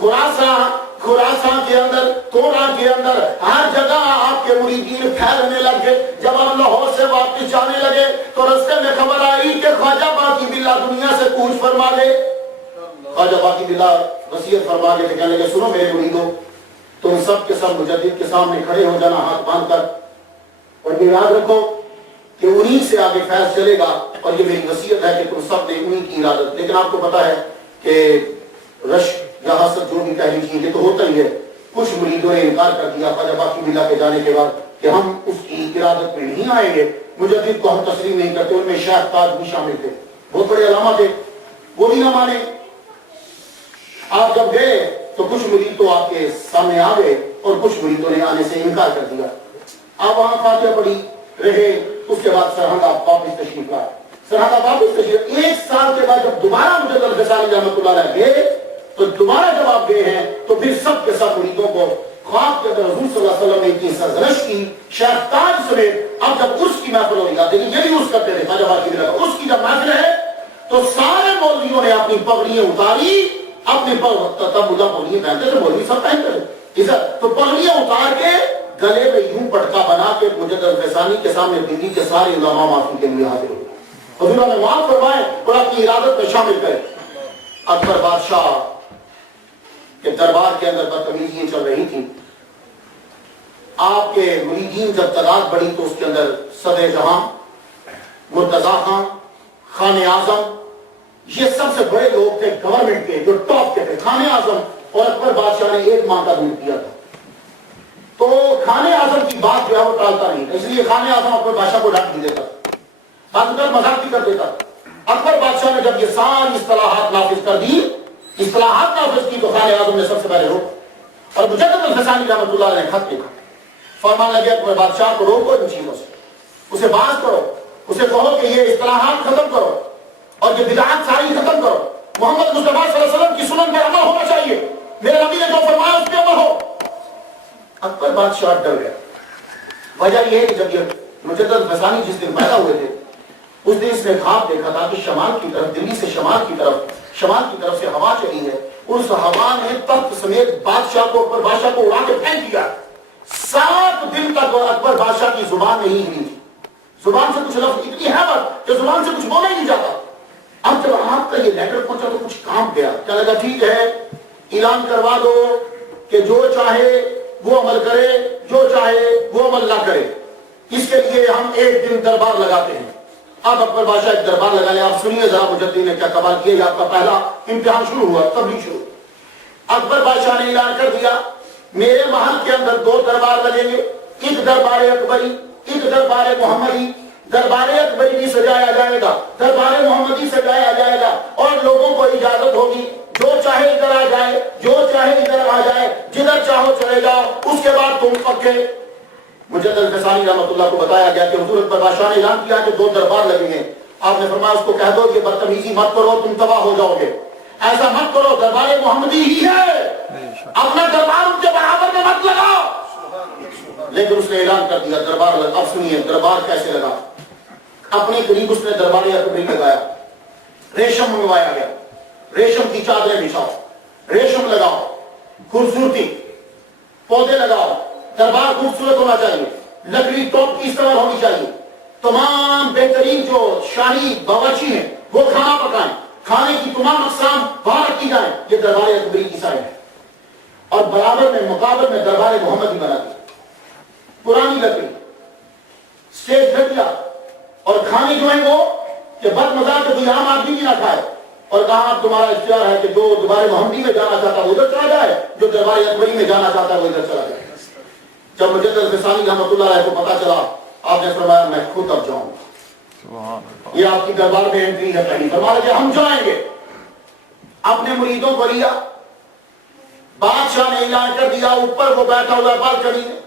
خراسان کے اندر, کوڑا کے اندر, ہر جگہ آپ کے مریدین پھیلنے لگے. جب ہم لاہور سے واپس جانے لگے تو رستے میں خبر آئی کہ خواجہ باقی باللہ دنیا سے کوچ فرما گئے. خواجہ باقی باللہ وصیت فرما گئے, کہنے لگے سنو میرے مریدوں, تم سب کے سب مجدد کے سامنے کھڑے ہو جانا ہاتھ باندھ کر, اور یہ یاد رکھو کہ انہی سے آگے فیض چلے گا, اور یہ میری وصیت ہے کہ تم سب نے انہی کی ارادت. لیکن آپ کو پتا ہے کہ رش یا حسد جو بھی تحریک یہ تو ہوتا ہی ہے. کچھ مریدوں نے انکار کر دیا خواجہ باقی باللہ کے جانے کے بعد کہ ہم اس کی ارادت میں نہیں آئیں گے, مجدد کو ہم تسلیم نہیں کرتے. ان میں شیخ تاج بھی شامل تھے, بہت بڑے علامہ تھے, وہ بھی نہ مانے. آپ جب گئے تو کچھ مرید تو آپ کے سامنے آ گئے اور کچھ مریدوں نے آنے سے انکار کر دیا. آپ وہاں فاتحہ پڑھی رہے. اس کے بعد سرہنگ آپ واپس تشریف لائے. سرہنگ واپس تشریف, 1 سال کے بعد جب دوبارہ مجدد الفسانی رحمۃ اللہ علیہ گئے تو دوبارہ جب آپ گئے ہیں تو پھر سب کے سب مریدوں کو خواب کے اندر حضور صلی اللہ علیہ وسلم نے کی سرزنش کی, شیخ تاج سمیت. اب جب اس کی محفل ہو رہی ہے, یہ بھی اس کرتے تھے خواجہ باقی باللہ, اس کی جب محفل ہے تو سارے مولویوں نے اپنی پگڑیاں اتاری, اپنے تب ملا پگڑیاں پہنتے تھے, مولوی سب پہنتے تھے, تو پگڑیاں اتار کے گلے میں یوں پٹکا بنا کے مجدد الفسانی کے سامنے دلی کے سارے علماء معافی کے لیے حاضر ہوئے. حضور نے معاف فرمائے اور اپنی ارادت میں شامل کرے. اکبر بادشاہ کے دربار کے اندر بدتمیزیاں چل رہی تھی. آپ کے مریدین جب تعداد بڑی تو اس کے اندر صدر جہاں، مرتضی خان، خان اعظم، یہ سب سے بڑے لوگ تھے گورنمنٹ کے جو ٹاپ کے تھے. خان اعظم اور اکبر بادشاہ نے ایک ماہ کا دن کیا تھا. تو خان اعظم کی بات جو ہے وہ ٹالتا نہیں، اس لیے خان اعظم اکبر بادشاہ کو ڈانٹ بھی دیتا، بات مذاق بھی کر دیتا. اکبر بادشاہ نے جب یہ ساری اصطلاحات نافذ کر دی، اصطلاحات نافذ کی، تو خان اعظم نے سب سے پہلے روکا اور مجدد الفسانی رحمۃ اللہ علیہ نے خط لکھا. فرمان لگے اکبر بادشاہ کو روکو ان چیزوں سے، اسے باز کرو، اسے کہو کہ یہ اصطلاحات ختم کرو اور یہ بدعات ساری ختم کرو. محمد مصطفیٰ صلی اللہ علیہ وسلم کی سنن پر عمل ہونا چاہیے، میرے نبی نے جو فرمایا اس پہ عمل ہو. اکبر بادشاہ ڈر گیا. وجہ یہ ہے کہ جب یہ مجدد الفسانی جس دن پیدا ہوئے تھے اس دن اس نے خواب دیکھا تھا کہ شمال کی طرف، دلی سے شمال کی طرف سے ہوا چلی ہے. اس ہوا نے تخت سمیت بادشاہ کو، اکبر بادشاہ کو اڑا کے پھینک دیا. 7 دن تک اکبر بادشاہ کی زبان نہیں ہلی، زبان سے کچھ لفظ، اتنی حیبت کہ زبان سے کچھ بولا ہی نہیں جاتا. اب جب آپ کا یہ لیٹر پہنچا تو کچھ کام گیا، کیا لگا ٹھیک ہے اعلان کروا دو کہ جو چاہے وہ عمل کرے، جو چاہے وہ عمل نہ کرے. اس کے لیے ہم ایک دن دربار لگاتے ہیں. اب اکبر بادشاہ ایک دربار لگا لے. آپ سنیے ذرا مجدد نے کیا کمال کیا. یہ آپ کا پہلا امتحان شروع ہوا، تبلیغ شروع. اکبر بادشاہ نے اعلان کر دیا میرے محل کے اندر 2 دربار لگیں گے، ایک دربار اکبری، ایک دربار محمدی. دربار اکبری بھی سجایا جائے گا، دربار محمدی سجایا جائے گا، اور لوگوں کو اجازت ہوگی جو چاہے ادھر آ جائے، جو چاہے ادھر آ جائے، جدھر چاہو چلے جاؤ. اس کے بعد تم پکے. مجدد الفسانی رحمۃ اللہ کو بتایا گیا کہ حضور اکبر بادشاہ نے اعلان کیا کہ 2 دربار لگیں گے. آپ نے فرمایا اس کو کہہ دو یہ بدتمیزی مت کرو، تم تباہ ہو جاؤ گے. ایسا مت کرو، دربار محمدی ہی ہے، اپنا دربار ان کے برابر میں مت لگاؤ. لیکن اس نے اعلان کر دیا دربار لگا. اب سنیے دربار کیسے لگا. اپنے قریب اس نے دربار اکبری لگایا، ریشم منگوایا گیا، ریشم کی چادریں بچھاؤ، ریشم لگاؤ، خوبصورتی، پودے لگاؤ. دربار خوبصورت ہونا چاہیے، لکڑی ٹاپ کی استعمال ہونی چاہیے. تمام بہترین جو شاہی باورچی ہیں وہ کھانا پکائیں، کھانے کی تمام اقسام وہاں رکھی جائیں. یہ دربار اکبری کی سائن ہے. اور برابر میں مقابل میں دربار محمدی بنا دی. پرانی لکڑی، اسٹیج گھٹیا، اور کھانے جو ہیں وہ کہ بد مزاج کوئی عام آدمی بھی نہ کھائے. اور کہا اب تمہارا اختیار ہے کہ جو دربار محمدی میں جانا چاہتا ہے وہ ادھر چلا جائے، جو دربار اکبری میں جانا چاہتا ہے وہ ادھر چلا جائے. جب مجدد الفسانی رحمۃ اللہ علیہ کو پتا چلا، آپ نے فرمایا میں خود اب جاؤں گا. یہ آپ کی دربار میں انٹری ہے پہلی. فرمایا کہ ہم جائیں گے. اپنے مریدوں کو لیا، بادشاہ نے اعلان کر دیا. اوپر وہ بیٹھا ہوا بالکنی میں،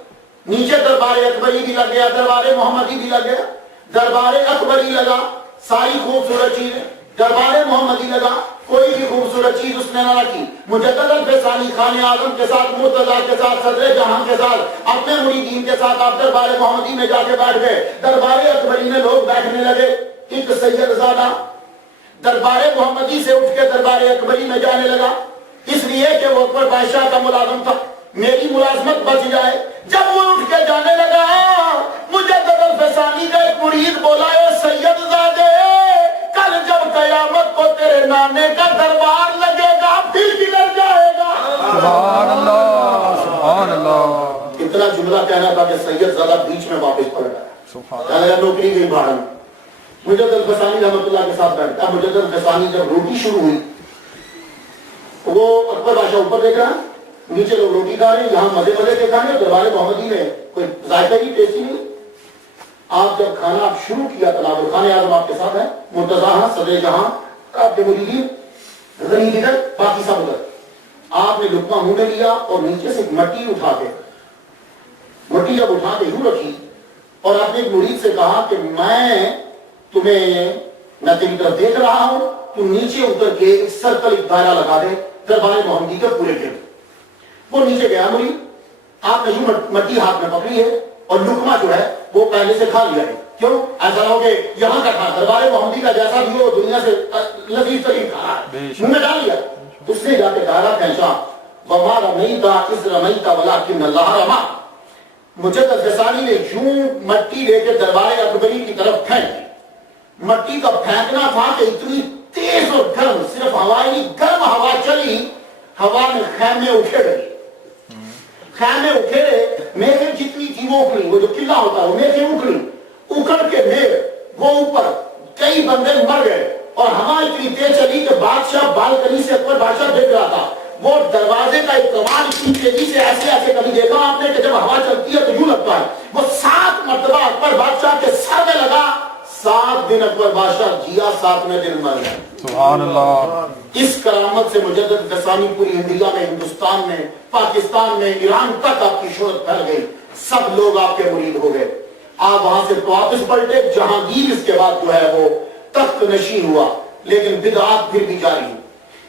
نیچے دربار اکبری بھی لگ گیا، دربار محمدی بھی لگ گیا. دربار اکبری لگا ساری خوبصورت چیزیں، دربار محمدی لگا کوئی بھی خوبصورت چیز اس نے نہ رکھی. مجدد الفسانی خان اعظم کے ساتھ، مرتضیٰ کے ساتھ، صدر جہاں کے ساتھ، اپنے مریدین کے ساتھ آپ دربار محمدی میں جا کے بیٹھ گئے. دربار اکبری میں لوگ بیٹھنے لگے. ایک سید زادہ دربار محمدی سے اٹھ کے دربار اکبری میں جانے لگا، اس لیے کہ وہ اکبر بادشاہ کا ملازم تھا، میری ملازمت بچ جائے. جب وہ اٹھ کے جانے لگا، مجدد الفسانی کا ایک مرید بولا اے سید زادے، کل جب قیامت کو تیرے نانے کا دربار لگے گا پھر کدھر جائے گا. سبحان اللہ، سبحان اللہ. اتنا جملہ کہنا تھا کہ سید زادہ بیچ میں واپس پلٹ آیا. نوکری گئی بھاڑ میں. مجدد الفسانی رحمۃ اللہ کے ساتھ بیٹھتا. مجدد الفسانی جب روٹی شروع ہوئی، وہ اکبر بادشاہ اوپر دیکھ رہا، نیچے لوگ روٹی کھا رہے ہیں، یہاں مزے مزے کے کھانے. دربار محمدی میں کوئی ذائقہ ہی ٹیسٹی نہیں. آپ جب کھانا آپ شروع کیا تناول، خان اعظم آپ کے ساتھ ہے، مرتضیٰ، صدر جہاں، آپ کے مریدین، غنی ادھر، باقی سب ادھر. آپ نے لقمہ منہ میں لیا اور نیچے سے مٹی اٹھا کے، مٹی جب اٹھا کے یوں رکھی اور اپنے مرید سے کہا کہ میں تیری طرف دیکھ رہا ہوں، تو نیچے اتر کے ایک سرکل، ایک دائرہ لگا دے دربار محمدی کے پورے گرد. وہ نیچے گیا مرید. آپ نے یوں مٹی ہاتھ میں پکڑی ہے اور لقمہ جو ہے وہ پہلے سے کھا لیا ہے. کیوں ایسا ہو کہ یہاں کا کھا دربار محمدی کا جیسا بھی ہو دنیا سے لذیذ ترین کھا منہ میں ڈال لیا. اس نے جا کے دائرہ پہنچا، وما رمیت اذ رمیت ولکن اللہ رما. مجدد الفسانی نے یوں مٹی لے کے دربار اکبری کی طرف پھینکی. مٹی کا پھینکنا تھا کہ اتنی تیز اور گرم، صرف ہوا نہیں، گرم ہوا چلی، ہوا میں خیمے اکھیڑ گئے. خیمے اکھیڑے، میرے جتنی وہ اکڑی, وہ جو قلعہ ہوتا ہے وہ میخیں اکڑی, اکڑ کے میخ وہ اوپر, کئی بندے مر گئے, اور ہوا اتنی تیز چلی کہ بادشاہ بالکنی سے اکبر بادشاہ دیکھ رہا تھا. وہ دروازے کا استعمال اتنی تیزی سے ایسے ایسے کبھی دیکھا آپ نے کہ جب ہوا چلتی ہے تو یوں لگتا ہے. وہ 7 مرتبہ اکبر بادشاہ کے سر میں لگا, 7 دن اکبر بادشاہ جیا, 7ویں دن مر گیا. سبحان اللہ. اس کرامت سے مجدد فسانی پوری انڈیا میں, ہندوستان میں, پاکستان میں, ایران تک آپ کی شہرت پھیل گئی, سب لوگ آپ کے مرید ہو گئے. آپ وہاں سے واپس پلٹے, جہانگیر اس کے بعد جو ہے وہ تخت نشین ہوا, لیکن بدعات پھر بھی جاری.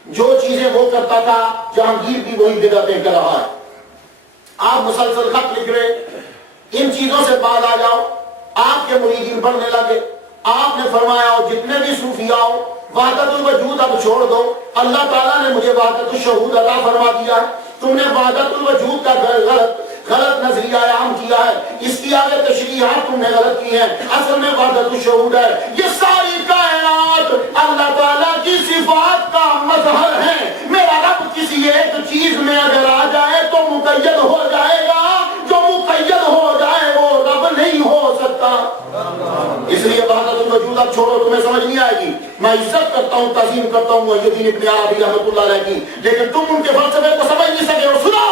جو چیزیں وہ کرتا تھا جہانگیر بھی وہی بدعتیں کر رہا ہے. آپ مسلسل خط لکھ رہے, ان چیزوں سے بعد آ جاؤ. آپ کے مریدین بڑھنے لگے. آپ نے فرمایا جتنے بھی صوفیاء ہو وحدت الوجود اب چھوڑ دو. اللہ تعالیٰ نے مجھے وحدت الشہود عطا فرما دیا ہے, تم نے وحدت الوجود کا غلط نظریہ عام کیا ہے, اس کی آگے تشریحات تم نے غلط کی ہیں. اصل میں وحدت الشہود ہے. یہ ساری کائنات اللہ تعالیٰ کی صفات کا مظہر ہے. میرا رب کسی ایک چیز میں اگر آ جائے تو مقید ہو جائے گا, جو مقید ہو جائے وہ رب نہیں ہو سکتا. اس لیے وحدت الوجود اب چھوڑو, تمہیں سمجھ نہیں آئے گی. میں عزت کرتا ہوں, تعظیم کرتا ہوں محی الدین ابن عربی رحمۃ اللہ علیہ کی, لیکن تم ان کے فلسفے کو سمجھ نہیں سکے. اور سنو,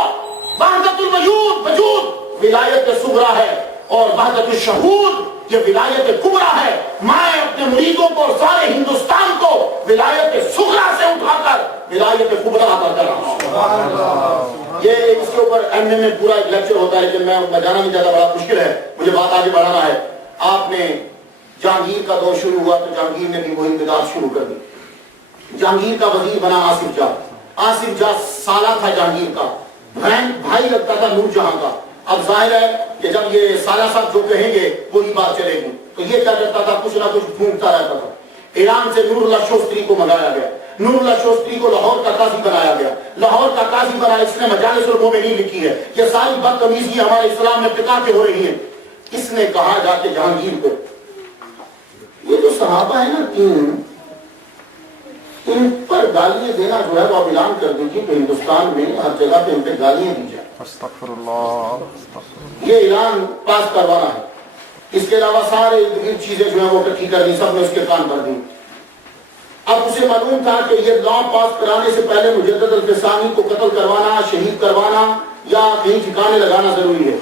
وحدت الوجود وجود ولایت صغرا ہے, اور وحدت الشہود یہ ولایت کبرا ہے. میں اپنے مریدوں کو اور سارے ہندوستان کو ولایت صغرا سے اٹھا کر ولایت کبرا عطا کر رہا ہوں. یہ اس کے اوپر ایم اے میں پورا ایک لیکچر ہوتا ہے, لیکن میں جانا نہیں چاہتا, بڑا مشکل ہے, مجھے بات آگے بڑھانا ہے. آپ نے جہانگیر کا دور شروع ہوا تو جہانگیر نے بھی وہی بدعت شروع کر دی. جہانگیر کا وزیر بنا آصف جاہ. آصف جاہ سالہ تھا جہانگیر کا, بھائی لگتا تھا نور جہاں کا. اب ظاہر ہے کہ جب یہ سالہ صاحب جو کہیں گے وہی بات چلے گی, تو یہ کیا کرتا تھا, کچھ نہ کچھ ڈھونڈتا رہتا تھا. ایران سے نور اللہ شوستری کو منگایا گیا. نور اللہ شوستری کو لاہور کا قاضی بنایا گیا. لاہور کا قاضی بنا, اس نے مجالس المومنین لکھی ہے. یہ ساری بدتمیزی ہمارے اسلام میں ارتقا کے ہو رہی ہیں. اس نے کہا جا کے جہانگیر کو, یہ جو صحابہ ہے نا 3, ان پر گالیاں دینا جو ہے وہ اب اعلان کر دیجیے کہ ہندوستان میں ہر جگہ پہ ان پہ گالیاں دی جائیں. استغفر اللہ. یہ اعلان پاس کروانا ہے. اس کے علاوہ سارے چیزیں جو ہیں وہ اکٹھی کر دی, سب نے اس کے کان بھر دی. اب اسے معلوم تھا کہ یہ لا پاس کرانے سے پہلے مجدد الفسانی کو قتل کروانا, شہید کروانا یا کہیں ٹھکانے لگانا ضروری ہے.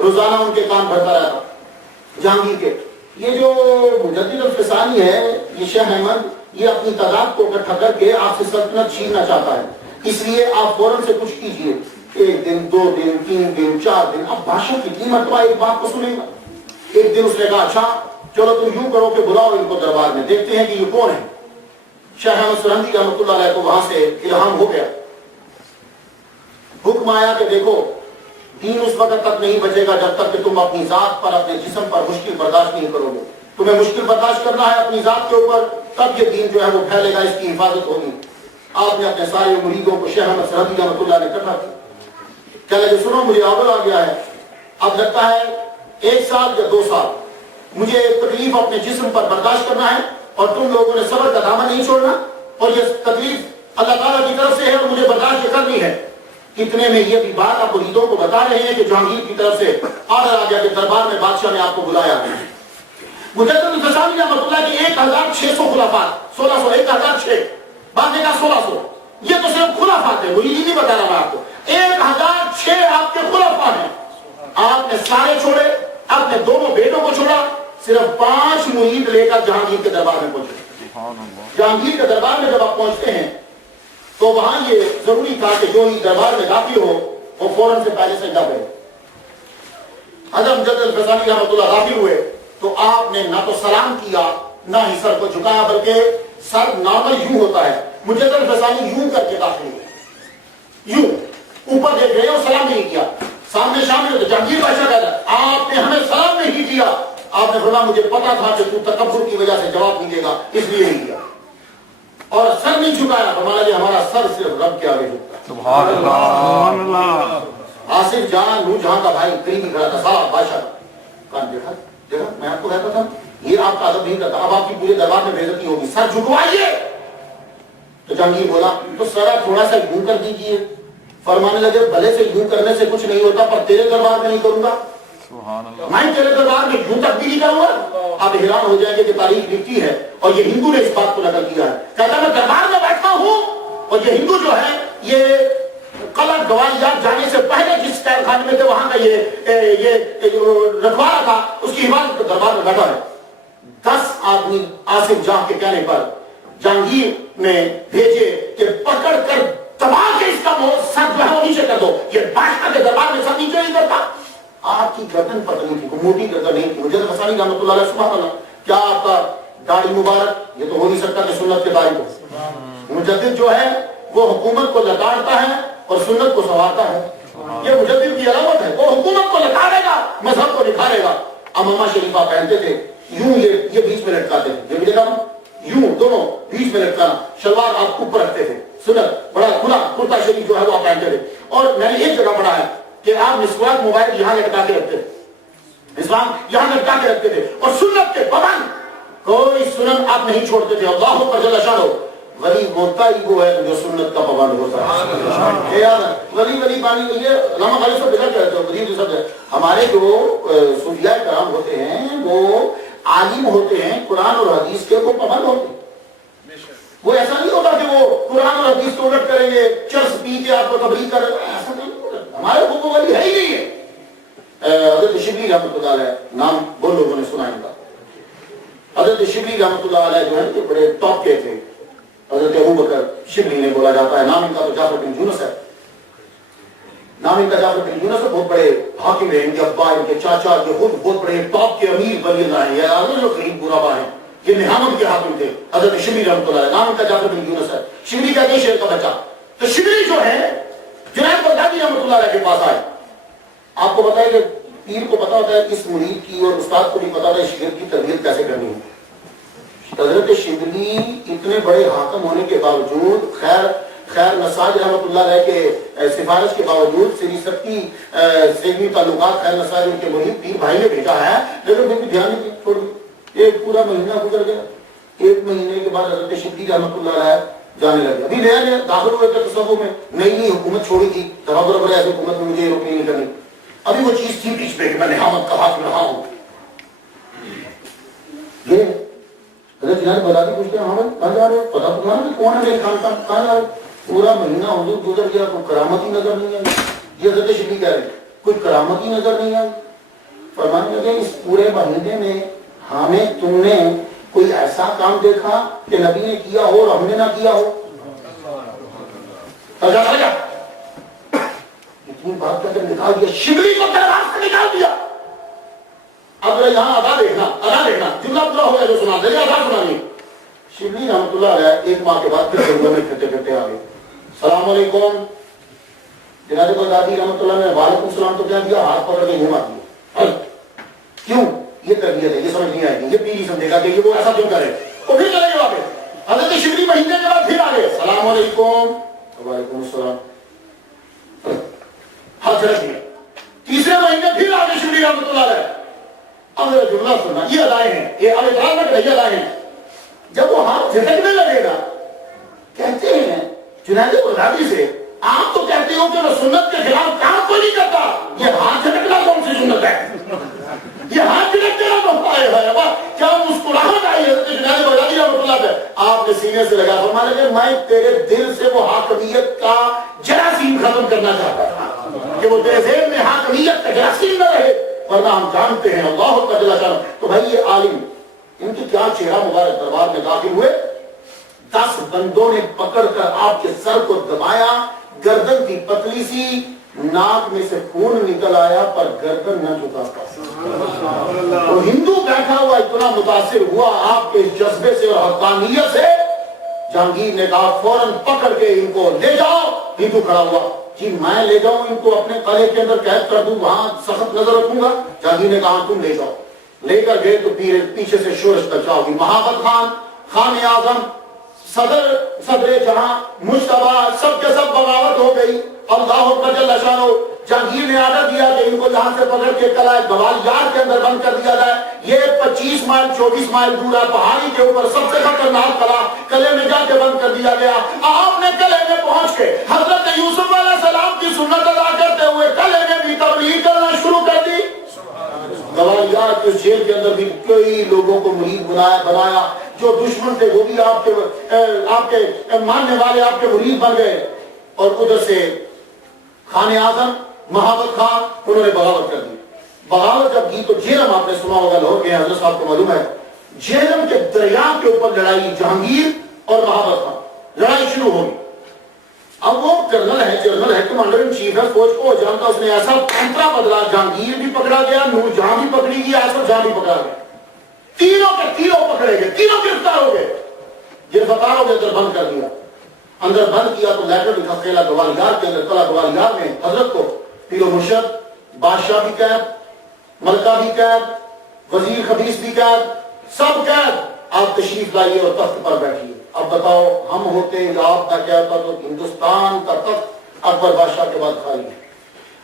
روزانہ ان کے کان بھرتا رہتا جہانگیر کے. یہ جو مجدد الفسانی ہے, یہ شیخ احمد, یہ اپنی تعداد کو اکٹھا کر کے آپ سے سلطنت چھیننا چاہتا ہے. اس لیے آپ فوراً سے کچھ کیجئے, 1 دن 2 دن 3 دن 4 دن. اب بادشاہ کتنی مرتبہ ایک بات کو سنے گا. ایک دن اس نے کہا اچھا چلو تم یوں کرو کہ بلاؤ ان کو دربار میں, دیکھتے ہیں کہ یہ کون ہے. شیخ احمد سرہندی رحمۃ اللہ علیہ کو وہاں سے الہام ہو گیا. حکم آیا کہ دیکھو دین اس وقت تک نہیں بچے گا جب تک کہ تم اپنی ذات پر, اپنے جسم پر مشکل برداشت نہیں کرو گے. تمہیں مشکل برداشت کرنا ہے اپنی ذات کے اوپر, تب یہ دین جو ہے وہ پھیلے گا, اس کی حفاظت ہوگی. آپ نے اپنے سارے مریدوں کو شیخ احمد سرہندی رحمۃ اللہ نے اکٹھا کیا. کہنے لگے سنو مجھے آڈر آ گیا ہے, اب لگتا ہے 1 سال یا 2 سال مجھے تکلیف اپنے جسم پر برداشت کرنا ہے, اور تم لوگوں نے صبر کا دامن نہیں چھوڑنا, اور یہ تکلیف اللہ تعالیٰ کی طرف سے ہے اور مجھے برداشت کرنی ہے. اتنے میں یہ بھی بات آپ مریدوں کو بتا رہے ہیں کہ جہانگیر کی طرف سے آڈر آ گیا کہ دربار میں بادشاہ نے آپ کو بلایا. مجدد الفسانی رحمۃ اللہ کے 1600 خلافات, 1600 1006 بعد نے کہا 1600, یہ تو صرف خلافات ہے, وہی نہیں بتا رہا میں آپ کو. 1006 آپ کے خلافا ہیں. آپ نے سارے چھوڑے, اپنے دونوں بیٹوں کو چھوڑا, صرف 5 مرید لے کر جہانگیر کے دربار میں پہنچے. جہانگیر کے دربار میں جب آپ پہنچتے ہیں تو وہاں یہ ضروری تھا کہ جو ہی دربار میں داخل ہو وہ فوراً سے پہلے سجدہ کرے. حضرت مجدد الفسانی رحمۃ اللہ داخل ہوئے تو آپ نے نہ تو سلام کیا نہ ہی سر کو جھکایا, بلکہ سر نارمل یوں ہوتا ہے. مجدد الفسانی یوں کر کے داخل ہوئے, یوں اوپر دیکھ رہے اور سلام نہیں کیا. سامنے شامل ہوتے جہانگیر بادشاہ کہتا ہے آپ نے ہمیں سلام نہیں کیا. آپ نے فرمایا مجھے پتا تھا کہ تو تکبر کی وجہ سے جواب نہیں دے گا, اس لیے نہیں کیا. اور سر نہیں جھکایا, فرمایا ہمارا سر صرف رب کے آگے جھکتا ہے. سبحان اللہ. آصف جہاں نور جہاں کا بھائی قریبی کھڑا تھا, سارا بادشاہ کان دیکھا میں آپ کو کہتا تھا یہ آپ کا ادب نہیں کرتا, اب آپ کی پورے دربار میں بے عزتی ہوگی, سر جھکوائیے. تو جہانگیر بولا تو سر تھوڑا سا یوں کر دیجیے. فرمانے لگے بھلے سے یوں کرنے سے کچھ نہیں ہوتا, پر تیرے دربار میں نہیں کروں گا. میں تیرے دربار میں یوں تبدیلی کروں گا؟ آپ حیران ہو جائیں گے کہ تاریخ لکھتی ہے اور یہ ہندو نے اس بات کو نقل کیا ہے، کہتا میں دربار میں بیٹھا ہوں اور یہ ہندو جو ہے یہ قلعہ گوالیار جانے سے پہلے جس قید خانے میں تھے وہاں کا یہ رکھوالا تھا، اس کی حفاظت پر دربار میں بیٹھا ہے۔ 10 آدمی آصف جاں کے کہنے پر جہانگیر نے بھیجے کہ پکڑ کر دبا کے اس کا سر جو ہے وہ نیچے کر دو، یہ بادشاہ کے دربار میں سر نیچے نہیں کرتا۔ آپ کی گردن پتلی تھی، کوئی موٹی گردن نہیں تھی۔ مجھے حسانی رحمۃ اللہ علیہ سبحان اللہ، کیا آپ کا داڑھی مبارک، یہ تو ہو نہیں سکتا کہ سنت کے داڑھی کو۔ مجدد جو ہے وہ حکومت کو لتاڑتا ہے اور سنت کو سنوارتا ہے، یہ مجدد کی علامت ہے۔ وہ حکومت کو لتاڑے گا، مذہب کو نکھارے گا۔ امامہ شریفہ پہنتے تھے یوں، یہ بیچ میں لٹکاتے تھے، یہ بھی دیکھا نا، یوں دونوں بیچ میں لٹکانا، شلوار آپ اوپر رکھتے تھے، سنت بڑا کھلا کرتا شریف جو ہے وہ آپ پہنتے تھے۔ اور میں نے ایک جگہ پڑھا ہے کہ آپ مسواک موبائل یہاں لٹکا کے رکھتے تھے، مسواک یہاں لٹکا کے رکھتے تھے، اور سنت کے پابند کوئی سنت آپ نہیں چھوڑتے تھے۔ اللہ اکبر جل شانہ، ولی ہوتا ہی وہ ہے جو سنت کا پابند ہوتا ہے۔ ولی بانی یہ علامہ غالب صاحب بلا کہتے ہیں، ولی صاحب ہمارے جو صوفیاء کرام ہوتے ہیں وہ عالم ہوتے ہیں، قرآن اور حدیث کے وہ پابند ہوتے ہیں۔ وہ ایسا نہیں ہوتا کہ وہ قرآن اور حدیث کو الٹ کریں گے، چرس پی کے آپ کو تبلیغ کریں گے، ایسا نہیں ہوتا۔ ہمارے وہ ولی ہے ہی نہیں ہے۔ حضرت شبلی رحمۃ اللہ علیہ، نام بہت لوگوں نے سنا ہے، حضرت شبلی رحمۃ اللہ علیہ جو ہے کہ بڑے ٹاپ کے تھے۔ حضرت ابو بکر شبلی نے بولا جاتا ہے، نام ان کا تو جعفر بن یونس ہے، نام ان کا جعفر بن یونس ہے۔ بہت بڑے حاکم ہیں، ان کے ابا، ان کے چاچا، یہ خود بہت بڑے ٹاپ کے امیر ولی اللہ ہیں، یہ جو قریب برابا ہیں، یہ نہامت کے حاکم تھے حضرت شبلی رحمۃ اللہ علیہ، نام ان کا جعفر بن یونس ہے۔ شبلی کہتے ہیں شیر کا بچہ۔ تو شبلی جو ہے جنید بغدادی رحمۃ اللہ علیہ کے پاس آئے۔ آپ کو پتا ہے کہ پیر کو پتا ہوتا ہے اس مرید کی، اور استاد کو بھی پتا ہوتا ہے شاگرد کی تربیت کیسے کرنی ہے۔ حضرت شبلی اتنے بڑے حاکم ہونے کے باوجود، خیر نساج رحمۃ اللہ علیہ کے سفارش کے باوجود، سری سکتی سیگنی تعلقات خیر نساج ان کے مرید پیر بھائی نے بھیجا ہے، لیکن پھر بھی دھیان نہیں چھوڑ دی۔ ایک پورا مہینہ گزر گیا، 1 مہینے کے بعد حضرت شبلی رحمۃ اللہ علیہ جانے لگے۔ ابھی نیا داخل ہوئے تھے تصوف میں، نئی حکومت چھوڑی تھی، دفعہ برابر ایسی حکومت میں مجھے روکنی نہیں کرنی۔ ابھی وہ چیز تھی بیچ میں کہ میں نہامت کا حاکم رہا ہوں۔ یہ حضرت جنید بغدادی پوچھتے ہیں، حامد کہاں جا رہے ہو؟ پتا تو کہ کون ہے میرے خاندان، کہاں جا رہے ہو؟ پورا مہینہ حضور گزر گیا، کوئی کرامت ہی نظر نہیں آئی۔ یہ حضرت شبلی کہہ رہے ہیں کوئی کرامت ہی نظر نہیں آئی۔ فرمانے لگے اس پورے مہینے میں ہمیں تم نے کوئی ایسا کام دیکھا کہ نبی نے کیا ہو اور ہم نے نہ کیا ہو؟ اتنی بات کر کے نکال دیا، شبلی کو دربار سے نکال دیا۔ اب یہاں ادا دیکھنا جملہ پورا ہو گیا جو سنا دے، ادا سنانی۔ شبلی رحمۃ اللہ علیہ 1 ماہ کے بعد پھر جنگل میں پھرتے پھرتے آ گئے۔ السلام علیکم۔ جنید بغدادی رحمۃ اللہ نے وعلیکم السلام تو کیا دیا، ہاتھ پکڑ کے گھما دیا۔ کیوں؟ یہ تربیت ہے، یہ سمجھ نہیں آئے گی، یہ پیر ہی سمجھے گا کہ یہ وہ ایسا کیوں کرے، وہ پھر چلے گئے واپس۔ حضرت شبلی مہینے کے بعد پھر آ گئے، السلام علیکم۔ وعلیکم السلام، ہاتھ جھڑک دیا۔ تیسرے مہینے پھر آ گئے شبلی رحمۃ اللہ علیہ۔ اب میرا جملہ سننا، یہ ادائیں ہیں، یہ اب اعتراض نہ کریں، یہ ادائیں ہیں۔ جب وہ ہاتھ جھٹکنے لگے گا، کہتے ہیں جنید بغدادی سے، آپ تو کہتے ہو کہ وہ سنت کے خلاف کام کو نہیں کرتا، یہ ہاتھ جھٹکنا کون سی سنت ہے؟ یہ ہاتھ جھٹکنا تو پائے ہے، کیا مسکراہٹ آئی حضرت جنید بغدادی رحمۃ اللہ پہ؟ آپ نے سینے سے لگا، فرمانے لگے میں تیرے دل سے وہ حاکمیت کا جراثیم ختم کرنا چاہتا تھا کہ وہ تیرے ذہن میں حاکمیت کا جراثیم نہ رہے، ورنہ ہم جانتے ہیں اللہ کا جل شانہ۔ تو بھائی یہ عالم، ان کی کیا چہرہ مبارک دربار میں داخل ہوئے، 10 بندوں نے پکڑ کر آپ کے سر کو دبایا، گردن کی پتلی سی، ناک میں سے خون نکل آیا پر گردن نہ جھکا پایا۔ تو ہندو بیٹھا ہوا اتنا متاثر ہوا آپ کے جذبے سے اور حقانیت سے، جہانگیر نے کہا فوراً پکڑ کے ان کو لے جاؤ۔ ہندو کھڑا ہوا، جی میں لے جاؤں ان کو اپنے قلعے کے اندر قید کر دوں، وہاں سخت نظر رکھوں گا؟ جہانگیر نے کہا تم لے جاؤ۔ لے کر گئے تو پیچھے سے شورش مچا ہوگی، محافظ خان، خان اعظم، صدر جہاں، مشتبہ، سب کے سب بغاوت ہو گئی۔ اللہ کا جل شانہ، جہانگیر نے آرڈر دیا کہ ان کو یہاں سے پکڑ کے قلعہ گوالیار کے اندر بند کر دیا جائے۔ یہ 25 مائل 24 مائل دور ہے، پہاڑی کے اوپر سب سے خطرناک قلعے میں جا کے بند کر دیا گیا۔ آپ نے قلعے میں پہنچ کے حضرت یوسف علیہ السلام کی سنت ادا کرتے ہوئے قلعے میں بھی تبلیغ کرنا شروع کر دی۔ کہ اس جیل کے اندر بھی کئی لوگوں کو مرید بنایا، جو دشمن تھے وہ بھی آپ کے ماننے والے آپ کے مرید بن گئے، اور ادھر سے خان اعظم محبت خان انہوں نے بغاوت کر دی۔ بغاوت جب کی تو جہلم آپ نے سنا ہوگا، لاہور کے حضرت صاحب کو معلوم ہے، جہلم کے دریا کے اوپر لڑائی جہانگیر اور محبت خان، لڑائی شروع ہوگی۔ اب وہ جنرل ہے کمانڈر ان چیف ہے فوج کو جانتا، اس نے ایسا پنترا بدلا، جہانگیر بھی پکڑا گیا، نور جہاں بھی پکڑی گئی، آصف جہاں بھی پکڑا گیا، تینوں کے تینوں پکڑے گئے، تینوں گرفتار ہو گئے۔ گرفتار ہو گئے اندر بند کر دیا، اندر بند کیا تو لیٹر لکھا قلعہ گوالیار کے اندر، قلعہ گوالیار میں حضرت کو پیر و مرشد، بادشاہ بھی قید، ملکہ بھی قید، وزیر خبیث بھی قید، سب قید، آپ تشریف لائیے اور تخت پر بیٹھیے۔ اب بتاؤ ہم ہوتے یا آپ کا کیا ہوتا تو ہندوستان کا تخت اکبر بادشاہ کے بعد خالی ہے،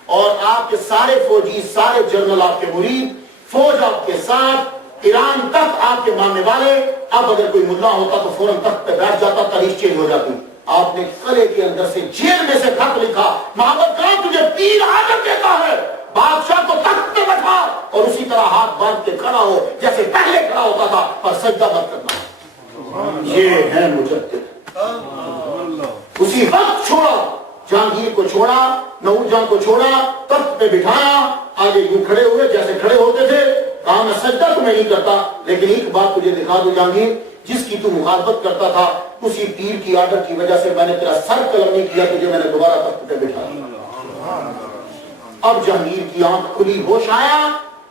اور آپ کے سارے فوجی، سارے جنرل آپ کے مرید، فوج آپ کے ساتھ، ایران تک آپ کے ماننے والے۔ اب اگر کوئی ملا ہوتا تو فوراً تخت پہ بیٹھ جاتا، تاریخ چینج ہو جاتی۔ آپ نے قلعے کے اندر سے، جیل میں سے خط لکھا، محمد خان تجھے پیر آدم دیتا ہے، بادشاہ کو تخت پہ بیٹھا اور اسی طرح ہاتھ باندھ کے کھڑا ہو جیسے پہلے کھڑا ہوتا تھا، پر سجدہ مت کرنا۔ یہ ہے مجدد۔ اسی وقت چھوڑا، جہانگیر کو چھوڑا، نور جہاں کو چھوڑا، تخت پہ بٹھایا، آگے یوں کھڑے ہوئے جیسے کھڑے ہوتے تھے، کہا میں سجدہ تمہیں نہیں کرتا، لیکن ایک بات تجھے دکھا دو جہانگیر، جس کی تو مخالفت کرتا تھا اسی پیر کی آرڈر کی وجہ سے میں نے تیرا سر قلم نہیں کیا، تجھے میں نے دوبارہ تخت پہ بٹھایا۔ اب جہانگیر کی آنکھ کھلی، ہوش آیا،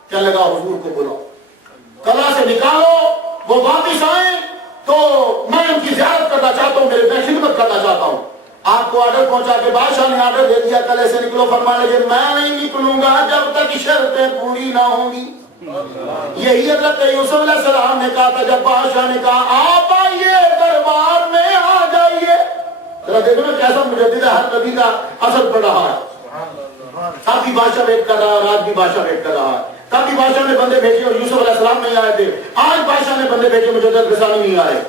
کہنے لگا حضور کو بلاؤ، قلعہ سے نکالو، وہ واپس آئیں تو میں ان کی زیارت کرنا چاہتا ہوں، میں خدمت کرنا چاہتا ہوں۔ آپ کو آرڈر پہنچا کے بادشاہ نے آرڈر دے دیا، قلعے سے نکلو، فرمانے لگے میں نہیں نکلوں گا جب تک شرطیں پوری نہ ہوں گی۔ یہی حضرت یوسف علیہ السلام نے کہا تھا جب بادشاہ نے کہا آپ آئیے دربار میں آ جائیے۔ ذرا دیکھو نا کیسا مجدد ہے، ہر نبی کا اثر پڑ رہا ہے۔ تب بھی بادشاہ ویٹ کر رہا ہے، آج بھی بادشاہ ویٹ کر رہا ہے۔ تب بھی بادشاہ نے بندے بھیجے اور یوسف علیہ السلام نہیں آئے تھے، آج بادشاہ نے بندے بھیجے، مجدد رسالہ نہیں آئے۔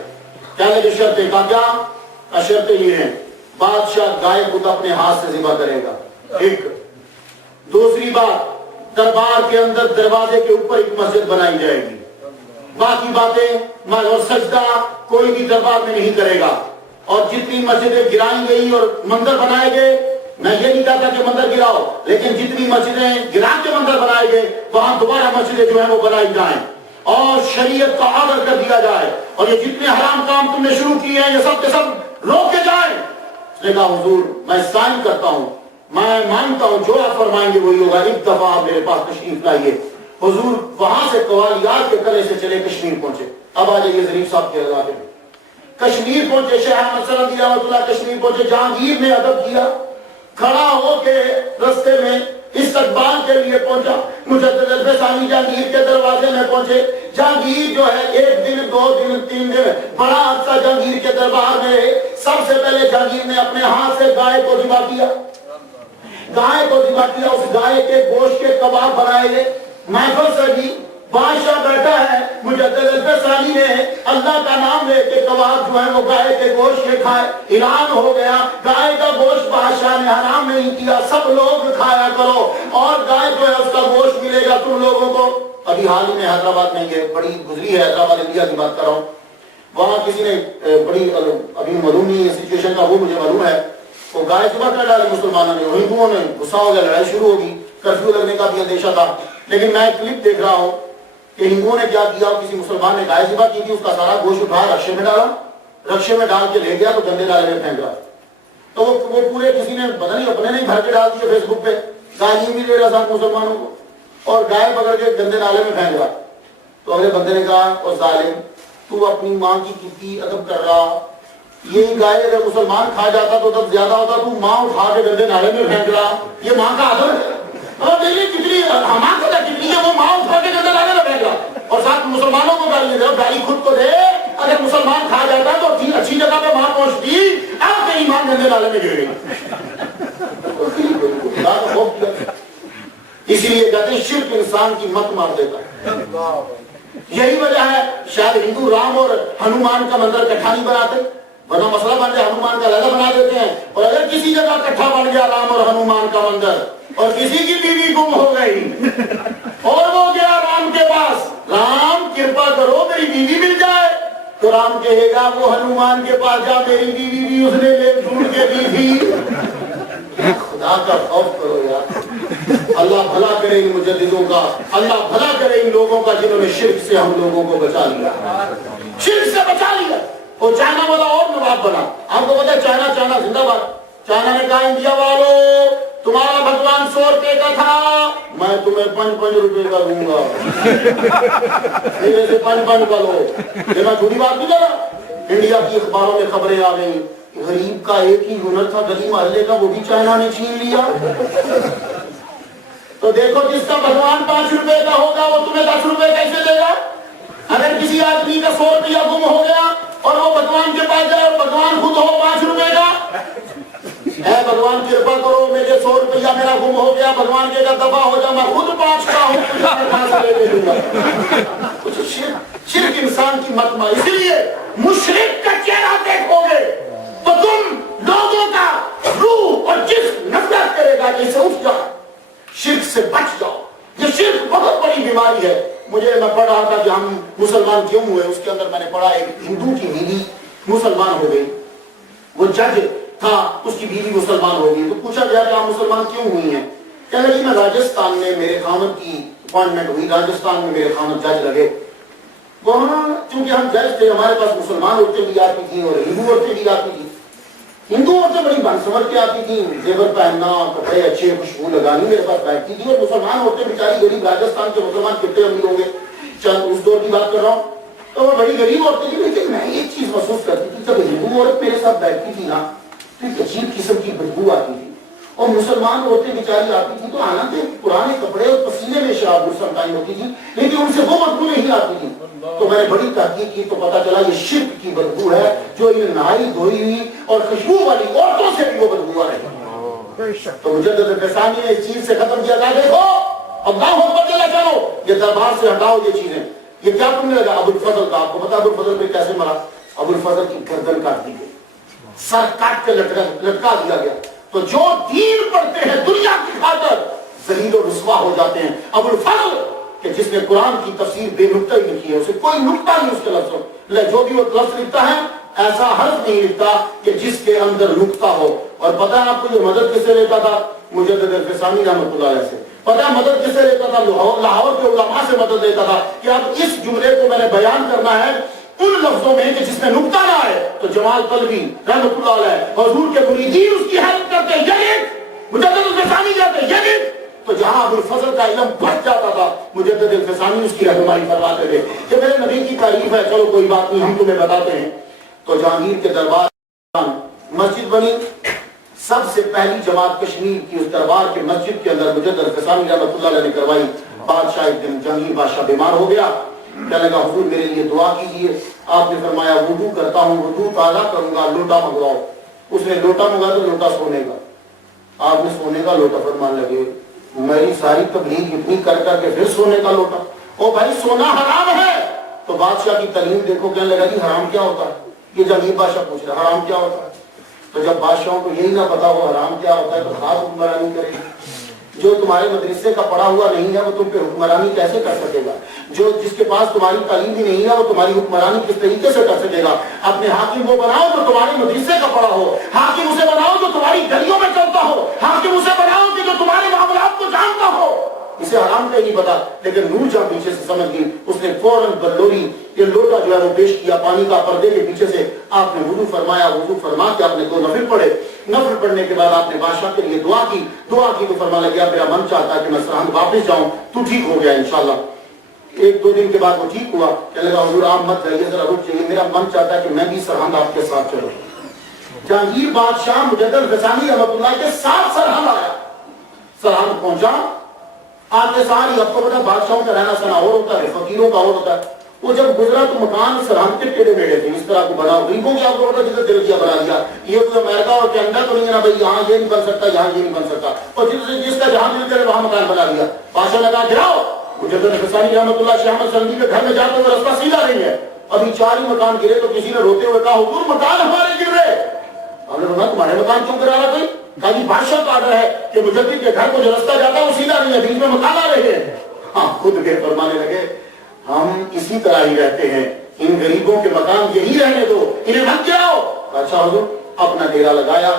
کہنے لگے شرطیں، کہا کیا؟ شرطیں یہ ہیں، بادشاہ گائے خود اپنے ہاتھ سے ذبح کرے گا، ایک۔ دوسری بات، دربار کے اندر دروازے کے اوپر ایک مسجد بنائی جائے گی، باقی باتیں اور سجدہ کوئی بھی دربار میں نہیں کرے گا، اور جتنی مسجدیں گرائی گئی اور مندر بنائے گئے، میں یہ نہیں کہتا کہ مندر گراؤ، لیکن جتنی مسجدیں گرا کے مندر بنائے گئے وہاں دوبارہ مسجدیں جو ہیں وہ بنائی جائیں، اور شریعت کا آرڈر کر دیا جائے، اور یہ جتنے حرام کام تم نے شروع کیے ہیں یہ سب کے سب روکے جائیں۔ اس نے کہا حضور میں سائن کرتا ہوں، میں مانتا ہوں جو آپ فرمائیں گے وہی ہوگا، ایک دفعہ آپ میرے پاس تشریف لائیے۔ حضور وہاں سے قوالیار کے قلعے سے چلے کشمیر پہنچے۔ اب آ جائیے ظریف صاحب کے علاقے میں، کشمیر پہنچے، شیخ احمد سرندی رحمۃ اللہ کشمیر پہنچے۔ جہانگیر نے ادب کیا، کھڑا ہو کے رستے میں استقبال کے لیے پہنچا، مجدد الفسانی جہانگیر کے دروازے میں پہنچے۔ جہانگیر جو ہے ایک دن، دو دن، تین دن، بڑا عرصہ جہانگیر کے دربار میں رہے۔ سب سے پہلے جہانگیر نے اپنے ہاتھ سے گائے کو ذبح کیا، گائے کو ذبح کیا، اس گائے کے گوشت کے کباب بنائے گئے، محفل سجی، بادشاہ بیٹھا ہے، مجدد الفسانی نے اللہ کا نام لے کے کباب جو ہے وہ گائے کے گوشت کے کھائے۔ اعلان ہو گیا گائے کا گوشت بادشاہ نے حرام نہیں کیا، سب لوگ کھایا کرو، اور گائے جو ہے اس کا گوشت ملے گا تم لوگوں کو۔ ابھی حال ہی میں حیدرآباد میں یہ بڑی گزری ہے، حیدرآباد انڈیا کی بات کر رہا ہوں، وہاں کسی نے بڑی ابھی معلوم نہیں ہے سچویشن کا، وہ مجھے معلوم ہے، وہ گائے ذبح کر ڈالی مسلمانوں نے، ہندوؤں نے غصہ ہو گیا، لڑائی شروع ہوگی، کرفیو لگنے کا بھی اندیشہ تھا۔ لیکن میں کلپ دیکھ رہا ہوں کہ ہندوؤں نے کیا کیا، کسی مسلمان نے گائے ذبح کی تھی، اس کا سارا گوشت اٹھا رکشے میں ڈالا، رکشے میں ڈال کے لے گیا تو گندے نالے میں پھینک رہا، تو وہ پورے کسی نے پتہ نہیں اپنے نہیں بھر کے ڈال دیے فیس بک پہ، گالیاں بھی دے رہا تھا مسلمانوں کو، اور گائے پکڑ کے گندے نالے میں پھینک رہا۔ تو اگلے بندے نے کہا او ظالم، تو اپنی ماں کی کتنی ادب کر رہا، یہ گائے اگر مسلمان کھا جاتا تو ادب زیادہ ہوتا، تو ماں اٹھا کے گندے نالے میں پھینک رہا، یہ ماں کا ادب ہے؟ اور دیکھیے کتنی ہمارے کو کتنی ہے، وہ ماں اٹھا کے گندے نالے میں پھینک رہا، اور ساتھ مسلمانوں کو گالی دے رہا، گالی خود کو دے، اگر مسلمان کھا جاتا تو اچھی جگہ پہ ماں پہنچتی، اب کہ ایمان گندے نالے میں گر گئی۔ اسی لیے کہتے ہیں شرک انسان کی مت مار دیتا ہے۔ یہی وجہ ہے شاید ہندو رام اور ہنومان کا مندر کٹھا نہیں بناتے، ورنہ مسئلہ بن جائے ہنومان کا علیحدہ بنا دیتے ہیں، اور اگر کسی جگہ کٹھا بن گیا رام اور ہنومان کا مندر، اور کسی کی بیوی گم ہو گئی اور وہ گیا رام کے پاس قرآن کہے گا وہ ہنومان کے پاس جا، میری بیوی بھی اس نے لے ڈھونڈ کے دی تھی۔ خدا کا خوف کرو یار، اللہ بھلا کرے ان مجددوں کا، اللہ بھلا کرے ان لوگوں کا جنہوں نے شرک سے ہم لوگوں کو بچا لیا، شرک سے بچا لیا۔ وہ چائنا والا اور نواب بنا، آپ کو پتا ہے چائنا زندہ باد، چائنا نے کہا انڈیا والو تمہارا بھگوان 100 روپے کا تھا، میں تمہیں 5 روپے کا دوں گا، میرے سے 5 کا لو۔ یہ میں جھوٹی بات نہیں کر رہا۔ انڈیا کی اخباروں میں خبریں آ گئی، غریب کا ایک ہی ہنر تھا گلی محلے کا، وہ بھی چائنا نے چھین لیا۔ تو دیکھو جس کا بھگوان 5 روپے کا ہوگا وہ تمہیں 10 روپے کیسے دے گا؟ اگر کسی آدمی کا 100 روپیہ گم ہو گیا اور وہ بھگوان کے پاس جائے اور بھگوان خود ہو 5 روپے کا، اے بھگوان کرپا کرو میرے 100 روپیہ میرا گم ہو گیا، بھگوان کے کا دفع ہو جا، میں خود 5 کا ہوں، لے دوں گا۔ شرک انسان کی مطمع، اس لیے مشرک کا چہرہ دیکھو گے تو تم لوگوں کا روح اور جسم نفرت کرے گا کہ اسے اٹھ جاؤ، شرک سے بچ جاؤ۔ یہ شرک بہت بڑی بیماری ہے۔ میں پڑھ رہا تھا کہ ہم مسلمان کیوں ہوئے، اس کے اندر میں نے پڑھا ایک ہندو کی بیوی مسلمان ہو گئی، وہ جج تھا، اس کی بیوی مسلمان ہو گئی، تو پوچھا گیا کہ آپ مسلمان کیوں ہوئی ہیں؟ کہنے لگی میں راجستھان میں میرے خامد کی اپوائنٹمنٹ ہوئی، راجستھان میں میرے خامد جج لگے، وہاں چونکہ ہم جج تھے ہمارے پاس مسلمان عورتیں بھی آتی تھیں اور ہندو عورتیں بھی آتی تھیں۔ ہندو عورتیں بڑی بن سمجھ کے آتی تھیں، زیور پہننا، کپڑے اچھے، خوشبو لگانی میرے پاس بیٹھتی تھی، اور مسلمان عورتیں بیچاری غریب، راجستھان کے مسلمان کتنے امیر ہوں گے، چند اس دور کی بات کر رہا ہوں، تو وہ بڑی غریب عورتیں تھی، لیکن میں ایک چیز محسوس کرتی تھی، جب ہندو عورت میرے ساتھ بیٹھتی تھی نا تو ایک عجیب قسم کی بدبو آتی تھی، اور مسلمان عورتیں بیچاری آتی تھی تو حالانکہ پرانے کپڑے اور پسینے میں شراب سمٹائی ہوتی تھی، لیکن ان سے وہ بدبو نہیں آتی تھی۔ تو میں نے بڑی تحقیق کی تو پتا چلا یہ شرک کی بدبو ہے، جو یہ نہائی دھوئی ہوئی اور خوشبو والی عورتوں سے بھی وہ بدبو آ رہی ہے۔ تو مجدد فیصانی نے اس چیز سے ختم کیا تھا، دیکھو اللہ اکبر چلا چلو، یہ دربار سے ہٹاؤ یہ چیزیں، یہ کیا تم نے لگا؟ ابو الفضل کا، آپ کو پتا ابو الفضل پہ کیسے مرا؟ ابو الفضل کی گردن کاٹ دی گئی، سر کاٹ کے لٹکا دیا گیا۔ تو جو دین پڑھتے ہیں دنیا کی خاطر ذلیل و رسوا ہو جاتے ہیں۔ ابو الفضل کہ جس نے قرآن کی تفسیر بے نقطہ ہی لکھی ہے، اسے کوئی نقطہ نہیں اس کے لفظوں، جو بھی وہ لفظ لکھتا ہے ایسا حرف نہیں لکھتا کہ جس کے اندر نقطہ ہو۔ اور پتہ ہے آپ کو یہ مدد کس سے لیتا تھا؟ مجدد الفسانی رحمۃ اللہ علیہ سے۔ پتہ ہے مدد کس سے لیتا تھا؟ لاہور کے علماء سے مدد لیتا تھا کہ اب اس جملے کو میں نے بیان کرنا ہے ان لفظوں میں کہ جس میں نقطہ نہ آئے۔ تو جمال طلبی رحمۃ اللہ علیہ حضور کے مریدین اس کی حلق کرتے مجدد الفسانی کہتے ہیں، تو جہاں ابو الفضل کا علم بڑھ جاتا تھا مجدد الفسانی اس کی رہنمائی فرماتے تھے کہ میرے نبی کی تعریف ہے، چلو کوئی بات نہیں ہم تمہیں بتاتے ہیں۔ تو جہانگیر کے دربار مسجد بنی، سب سے پہلی جماعت کشمیر کی اس دربار کے مسجد کے اندر مجدد الفسانی رحمۃ اللہ علیہ نے کروائی۔ بادشاہ ایک دن جہانگیر بادشاہ بیمار ہو گیا، کہنے لگا حضور میرے لیے دعا کیجیے۔ آپ نے فرمایا وضو کرتا ہوں، وضو تازہ کروں گا، لوٹا منگواؤ۔ اس نے لوٹا منگا تو لوٹا سونے کا، آپ نے سونے کا لوٹا، فرمان لگے میری ساری تبلیغ اتنی کر کر کے پھر سونے کا لوٹا؟ او بھائی سونا حرام ہے۔ تو بادشاہ کی تعلیم دیکھو، کہنے لگا جی حرام کیا ہوتا ہے؟ یہ جہانگیر بادشاہ پوچھ رہا حرام کیا ہوتا ہے؟ تو جب بادشاہوں کو یہی نہ پتا ہو حرام کیا ہوتا ہے تو خاص حکمرانی کرے گا۔ جو تمہارے مدرسے کا پڑھا ہوا نہیں ہے وہ تم پہ حکمرانی کیسے کر سکے گا؟ جو جس کے پاس تمہاری تعلیم بھی نہیں ہے وہ تمہاری حکمرانی کس طریقے سے کر سکے گا؟ اپنے حاکم وہ بناؤ جو تمہارے مدرسے کا پڑھا ہو، حاکم اسے بناؤ جو تمہاری گلیوں میں چلتا ہو، حاکم اسے بناؤ کہ جو تمہارے معاملات کو جانتا ہو۔ اسے حرام کا نہیں پتا، لیکن نور جہاں پیچھے سے سمجھ گئی، اس نے فوراً بلوری یہ لوٹا جو ہے وہ پیش کیا پانی کا، پردے کے پیچھے سے آپ نے وضو فرمایا، وضو فرما کے آپ نے 2 نفل پڑھے، نفل پڑھنے کے بعد آپ نے بادشاہ کے لیے دعا کی تو فرمانے لگا میرا من چاہتا ہے کہ میں سرہند واپس جاؤں، تو ٹھیک ہو گیا انشاءاللہ۔ 1-2 دن کے بعد وہ ٹھیک ہوا، کہنے لگا حضور آپ مت جائیے، ذرا رک جائیے، میرا من چاہتا ہے کہ میں بھی سرہند آپ کے ساتھ چلوں۔ جہانگیر بادشاہ مجدد الفسانی رحمۃ اللہ کے ساتھ سرہند آیا، سرہند پہنچا، آتے ساری آپ کو پتا بادشاہوں کا رہنا سنا اور ہوتا ہے، فقیروں کا اور ہوتا ہے۔ وہ جب گزرا تو مکان سرہند کے ٹیڑے میڑے تھے، اس طرح کو بنا غریبوں کی آپ کو پتا جسے دل کیا بنا دیا، یہ کوئی امریکہ اور کینیڈا تو نہیں ہے نا بھائی یہاں یہ نہیں بن سکتا، یہاں یہ نہیں بن سکتا، اور جس کا جہاں دل کرے وہاں مکان بنا دیا۔ بادشاہ نے کہا گراؤ، مجدد الفسانی رحمۃ اللہ شیخ احمد سندھی کے گھر میں جاتے ہوئے راستہ سیدھا نہیں ہے، ابھی 4 ہی مکان گرے تو کسی نے روتے ہوئے کہا حضور مکان ہمارے گر رہے۔ ہم نے کہا تمہارے مکان کیوں گرا رہا کوئی؟ کہا جی بادشاہ کا آرڈر ہے کہ مجدد کے گھر کو جو راستہ جاتا ہے وہ سیدھا نہیں ہے، بیچ میں مکان آ رہے ہیں۔ ہاں خود کے فرمانے لگے ہم اسی طرح ہی رہتے ہیں، ان غریبوں کے مکان یہی رہنے دو، انہیں مت گراؤ۔ اچھا حضور، اپنا ڈیرا لگایا،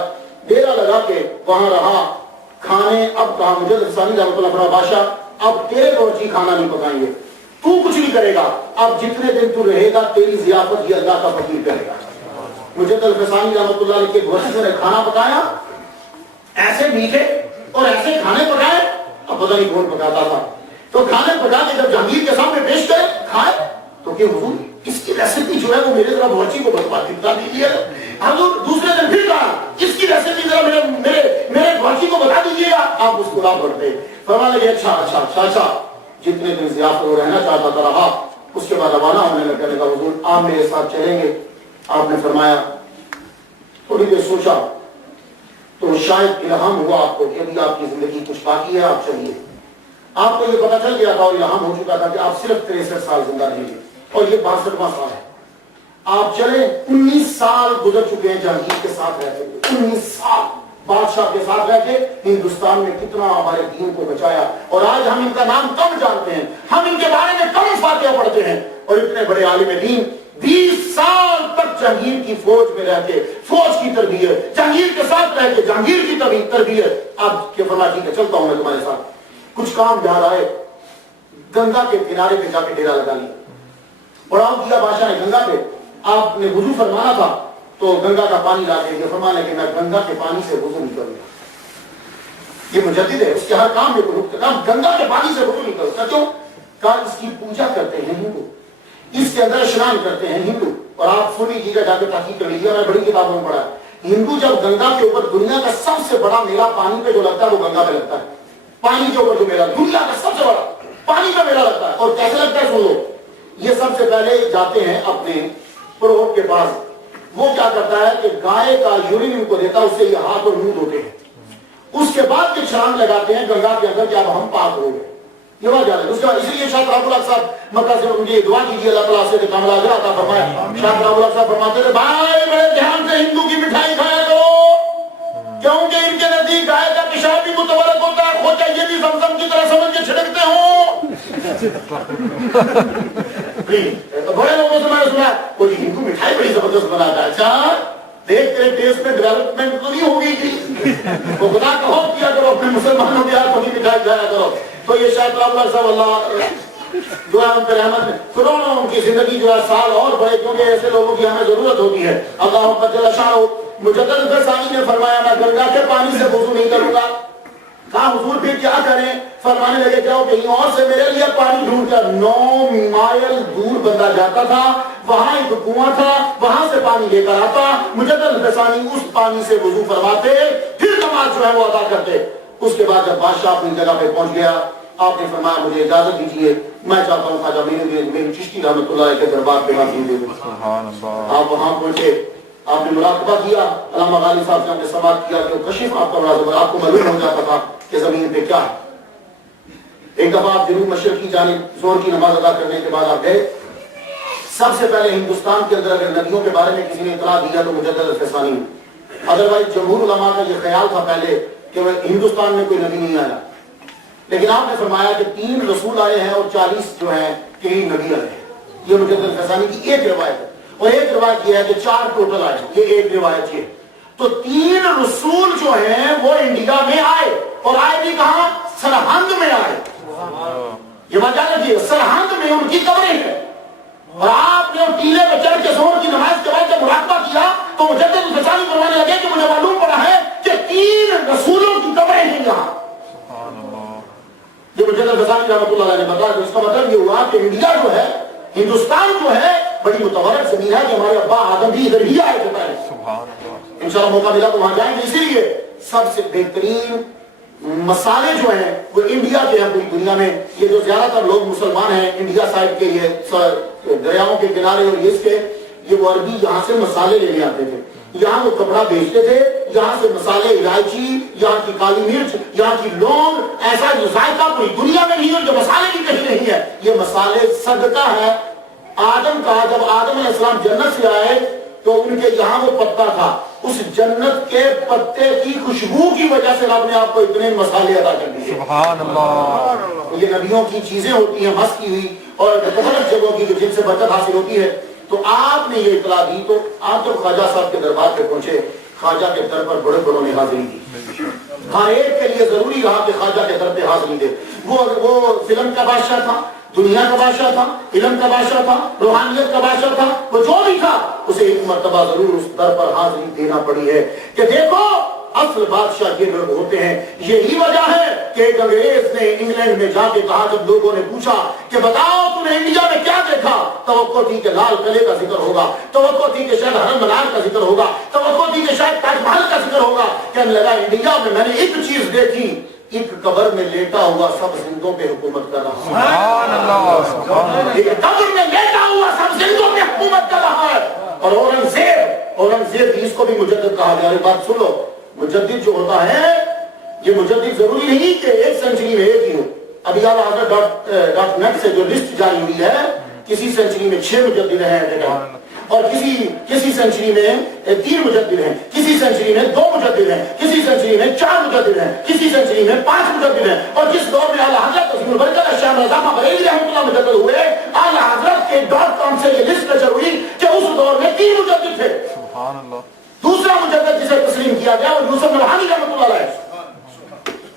ڈیرا لگا کے وہاں رہا، کھانے اب کہا مجدد ثانی رحمۃ اللہ فرمایا بادشاہ اب تیرے باورچی کھانا نہیں پکائیں گے، تو کچھ نہیں کرے گا، اب جتنے دن تو رہے گا تیری ضیافت یہ اللہ کا فقیر کرے گا۔ مجدد ثانی رحمۃ اللہ علیہ کے باورچی نے کھانا پکایا، ایسے میٹھے اور ایسے کھانے پکائے، اب پتہ نہیں کون پکاتا تھا، تو کھانے پکا کے جب جہانگیر کے سامنے پیش کرے کھائے تو کہ حضور اس کی ریسیپی جو ہے وہ میرے ذرا باورچی کو بتا دیجیے۔ حضور دوسرے دن پھر کہا اس کی ریسیپی ذرا میرے باورچی کو بتا دیجیے گا، آپ اس کو نہ پڑھتے، فرمانے لگے اچھا جتنے دن ضیافت وہ رہنا چاہتا تھا رہا، اس کے بعد روانہ ہونے لگا، کہنے کا حضور آپ میرے ساتھ چلیں گے؟ آپ نے فرمایا تھوڑی دیر سوچا تو شاید الہام ہوا آپ کو کہ ابھی آپ کی زندگی کچھ باقی ہے، آپ چلیے۔ آپ کو یہ پتا چل گیا تھا اور الہام ہو چکا تھا کہ آپ صرف 63 سال زندہ رہیں گے اور یہ 62واں سال ہے، آپ چلیں۔ 19 سال گزر چکے ہیں جہانگیر کے ساتھ رہتے ہوئے، 19 سال بادشاہ کے ساتھ رہ کے ہندوستان میں کتنا ہمارے دین کو بچایا، اور آج ہم ان کا نام کم جانتے ہیں، ہم ان کے بارے میں کم فاتحہ پڑھتے ہیں، اور اتنے بڑے عالم دین 20 سال تک جہانگیر کی فوج میں رہ کے فوج کی تربیت، جہانگیر کے ساتھ رہ کے جہانگیر کی تربیت۔ آپ کے فرمایا ٹھیک ہے چلتا ہوں میں تمہارے ساتھ، کچھ کام یاد آئے، گنگا کے کنارے پہ جا کے ڈیرا لگا لیا، پڑاؤ کیا بادشاہ نے گنگا پہ، آپ نے وضو فرمانا تھا تو گنگا کا پانی لا کے فرمانا کہ میں گنگا کے پانی سے وضو نہیں کروں گا، یہ مجدد ہے، اس کے ہر کام میں کوئی رکتا، گنگا کے پانی سے وضو نہیں کروں گا، کیوں؟ کہا اس کی پوجا کرتے ہیں ہندو، اس کے اندر اشنان کرتے ہیں ہندو، اور آپ سن لیجیے گا جا کے تحقیق کر لیجیے، میں بڑی کتابوں میں پڑھا ہے، ہندو جب گنگا کے اوپر دنیا کا سب سے بڑا میلہ پانی پہ جو لگتا ہے وہ گنگا پہ لگتا ہے، پانی کے اوپر جو میلہ دنیا کا سب سے بڑا پانی کا میلہ لگتا ہے، اور کیسے لگتا ہے سن لو، یہ سب سے پہلے جاتے ہیں اپنے پروہت کے پاس، وہ کیا کرتا ہے کہ گائے کا یورین ان کو دیتا ہے، اس سے یہ ہاتھ اور منہ دھوتے ہیں، اس کے بعد یہ چھلانگ لگاتے ہیں گنگا کے اندر کہ اب ہم پاک ہو گئے، یہ بات یاد ہے۔ اس کا اسی لیے شاہ رب الحق صاحب مکہ سے مجھے دعا کیجیے اللہ تعالیٰ سے کامل اجر عطا فرمائے۔ شاہ رب الحق صاحب فرماتے تھے بھائی بڑے دھیان سے ہندو کی مٹھائی کھایا کرو، کیونکہ ان کے نزدیک گائے کا پیشاب بھی متورک ہوتا ہے، کھوچا یہ بھی زمزم کی طرح سمجھ کے چھڑکتے ہوں۔ بڑے لوگوں سے میں نے سنا کوئی ہندو مٹھائی بڑی زبردست بناتا ہے، اچھا دیکھ کے ٹیسٹ میں ڈیولپمنٹ تو نہیں ہوگی جی، وہ خدا کہو کیا کرو اپنے مسلمانوں کے ہاتھ کی مٹھائی کھایا کرو۔ تو یہ شاید اللہ صاحب اللہ دعا ان پر رحمت میں کروڑوں ان کی زندگی جو ہے سال اور بڑھے، کیونکہ ایسے لوگوں کی ہمیں ضرورت ہوتی ہے۔ اللہ جل شانہ مجدد ثانی نے فرمایا میں گنگا کے پانی سے وضو نہیں کروں گا، کہا حضور پھر کیا کریں؟ فرمانے لگے جاؤ کہیں اور سے میرے لیے پانی ڈھونڈ کر، 9 مائل دور بندہ جاتا تھا، وہاں ایک کنواں تھا، وہاں سے پانی لے کر آتا، مجدد ثانی اس پانی سے وضو فرماتے، پھر نماز جو ہے وہ ادا کرتے۔ اس کے بعد جب بادشاہ اپنی جگہ پہ پہنچ گیا، آپ نے فرمایا مجھے اجازت دیجیے میں چاہتا ہوں خواجہ میری چشتی رحمۃ اللہ علیہ کے دربار پہ حاضری دے دوں۔ آپ وہاں پہنچے، آپ نے مراقبہ کیا، علامہ غالب صاحب سے ہم نے سماعت کیا کہ کشف آپ کا بڑا زبر، آپ کو معلوم ہو جاتا تھا کہ زمین پہ کیا ہے۔ ایک دفعہ آپ جنوب مشرق کی جانب زور کی نماز ادا کرنے کے بعد آپ گئے، سب سے پہلے ہندوستان کے اندر اگر نبیوں کے بارے میں کسی نے اطلاع دیا تو مجدد ثانی، ادروائز جمہور علماء کا یہ خیال تھا پہلے کہ ہندوستان میں کوئی نبی نہیں آیا، لیکن آپ نے فرمایا کہ 3 رسول آئے ہیں اور 40 جو ہیں کہ نبی آئے ہیں، یہ مجدد ثانی کی ایک روایت ہے، اور ایک روایت یہ ہے کہ 4 ٹوٹل آئے، یہ ایک روایت یہ، تو 3 رسول جو ہیں وہ انڈیا میں آئے، اور آئے بھی کہاں؟ سرہند میں آئے، یہ بات جان رکھیے، سرہند میں ان کی قبریں ہیں، اور آپ نے ٹیلے پہ چڑھ کے ظہر کی نماز کے بعد جب مراقبہ کیا تو مجدد ثانی فرمانے لگے کہ مجھے معلوم پڑا ہے کہ 3 رسولوں کی قبریں ہیں یہاں۔ یہ مجدد ثانی رحمۃ اللہ علیہ نے بتایا، تو اس کا مطلب یہ ہوا کہ انڈیا جو ہے، ہندوستان جو ہے بڑی متبرک زمین ہے کہ ہمارے ابا آدم بھی ادھر ہی آئے تھے پہلے، انشاءاللہ موقع ملا تو وہاں جائیں گے۔ اسی لیے سب سے بہترین مسالے جو ہیں وہ انڈیا کے ہیں پوری دنیا میں، یہ جو زیادہ تر لوگ مسلمان ہیں انڈیا سائڈ کے، یہ دریاؤں کے کنارے اور اس کے، یہ وہ عربی یہاں سے مسالے لینے آتے تھے، یہاں وہ کپڑا بیچتے تھے، یہاں سے مسالے، الائچی، یہاں کی کالی مرچ، یہاں کی لونگ، ایسا جو ذائقہ پوری دنیا میں نہیں ہے، جو مسالے کی کہیں نہیں ہے، یہ مسالے صدقہ ہے آدم کا۔ جب آدم علیہ السلام جنت سے آئے تو ان کے یہاں وہ پتا تھا، اس جنت کے پتے کی خوشبو کی وجہ سے رب نے آپ کو اتنے مسالے ادا کر دیے. سبحان اللہ. یہ نبیوں کی چیزیں ہوتی ہیں مس کی ہوئی اور مختلف جگہوں کی جن سے برکت حاصل ہوتی ہے. تو آپ نے یہ اطلاع دی تو آپ جب خواجہ صاحب کے دربار پہ پہنچے, خواجہ کے در پر بڑے بڑوں نے حاضری دی. ہر ایک کے لیے ضروری رہا کہ خواجہ کے در پہ حاضری دے. وہ فلم کا بادشاہ تھا, دنیا کا بادشاہ تھا, علم کا بادشاہ تھا, روحانیت کا بادشاہ تھا, وہ جو بھی تھا اسے ایک مرتبہ ضرور اس در پر حاضری دینا پڑی ہے کہ دیکھو اصل بادشاہ یہ لوگ ہوتے ہیں. یہی وجہ ہے کہ ایک انگریز نے انگلینڈ میں جا کے کہا, جب لوگوں نے پوچھا کہ بتاؤ تم نے انڈیا میں کیا دیکھا, توقع تھی کہ لال قلعے کا ذکر ہوگا, توقع تھی کہ شاید حرم منار کا ذکر ہوگا, توقع تھی کہ شاید تاج محل کا ذکر ہوگا. کہنے لگا انڈیا میں نے ایک چیز دیکھی, ایک قبر میں لیٹا ہوا سب زندوں پہ حکومت کر رہا ہے. سبحان اللہ. ایک قبر میں لیٹا ہوا سب زندوں پہ حکومت کر رہا ہے. اور اورنگزیب اس کو بھی مجدد کہا گیا. بات سن لو, مجدد جو ہوتا ہے یہ مجدد ضروری نہیں کہ ایک سینچری میں ایک ہی ہو. ابھی ڈاٹ نیٹ سے جو لسٹ جاری ہوئی ہے, کسی سینچری میں 6 مجدد ہیں اور کسی سینچری میں 3 مجدد ہیں, کسی سینچری میں 2 مجدد ہیں, کسی سینچری میں 4 مجدد ہیں, کسی سینچری میں 5 مجدد ہیں. اور جس دور میں اعلیٰ حضرت عظیم البرکت شاہ رضا بریلوی رحمۃ اللہ مجدد ہوئے, اعلیٰ حضرت کے .com سے یہ لسٹ نشر ہوئی کہ اس دور میں 3 مجدد تھے. سبحان اللہ. دوسرا مجدد جسے تسلیم کیا گیا وہ یوسف نبہانی رحمۃ اللہ علیہ.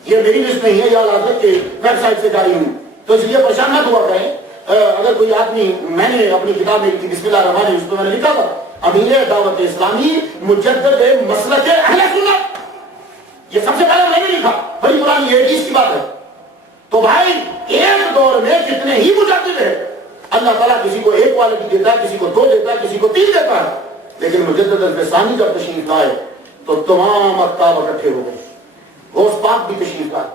یہ میری لسٹ نہیں ہے, یہ اعلیٰ حضرت کے ویب سائٹ سے جاری ہوئی. تو اس لیے پریشان نہ ہوا کریں. اگر کوئی آدمی, میں نے اپنی کتاب میں لکھی بسم اللہ الرحمن الرحیم, اس میں نے لکھا تھا امیر دعوت اسلامی مجدد مسلک اہل سنت. یہ سب سے پہلے میں نے لکھا, بڑی پرانی 80s کی بات ہے. تو بھائی ایک دور میں کتنے ہی مجدد ہیں. اللہ تعالیٰ کسی کو 1 کوالٹی دیتا ہے, کسی کو 2 دیتا ہے, کسی کو 3 دیتا ہے. لیکن مجدد الفسانی جب تشریف لائے تو تمام اقطاب اکٹھے ہو گئے. غوث پاک بھی تشریف لائے,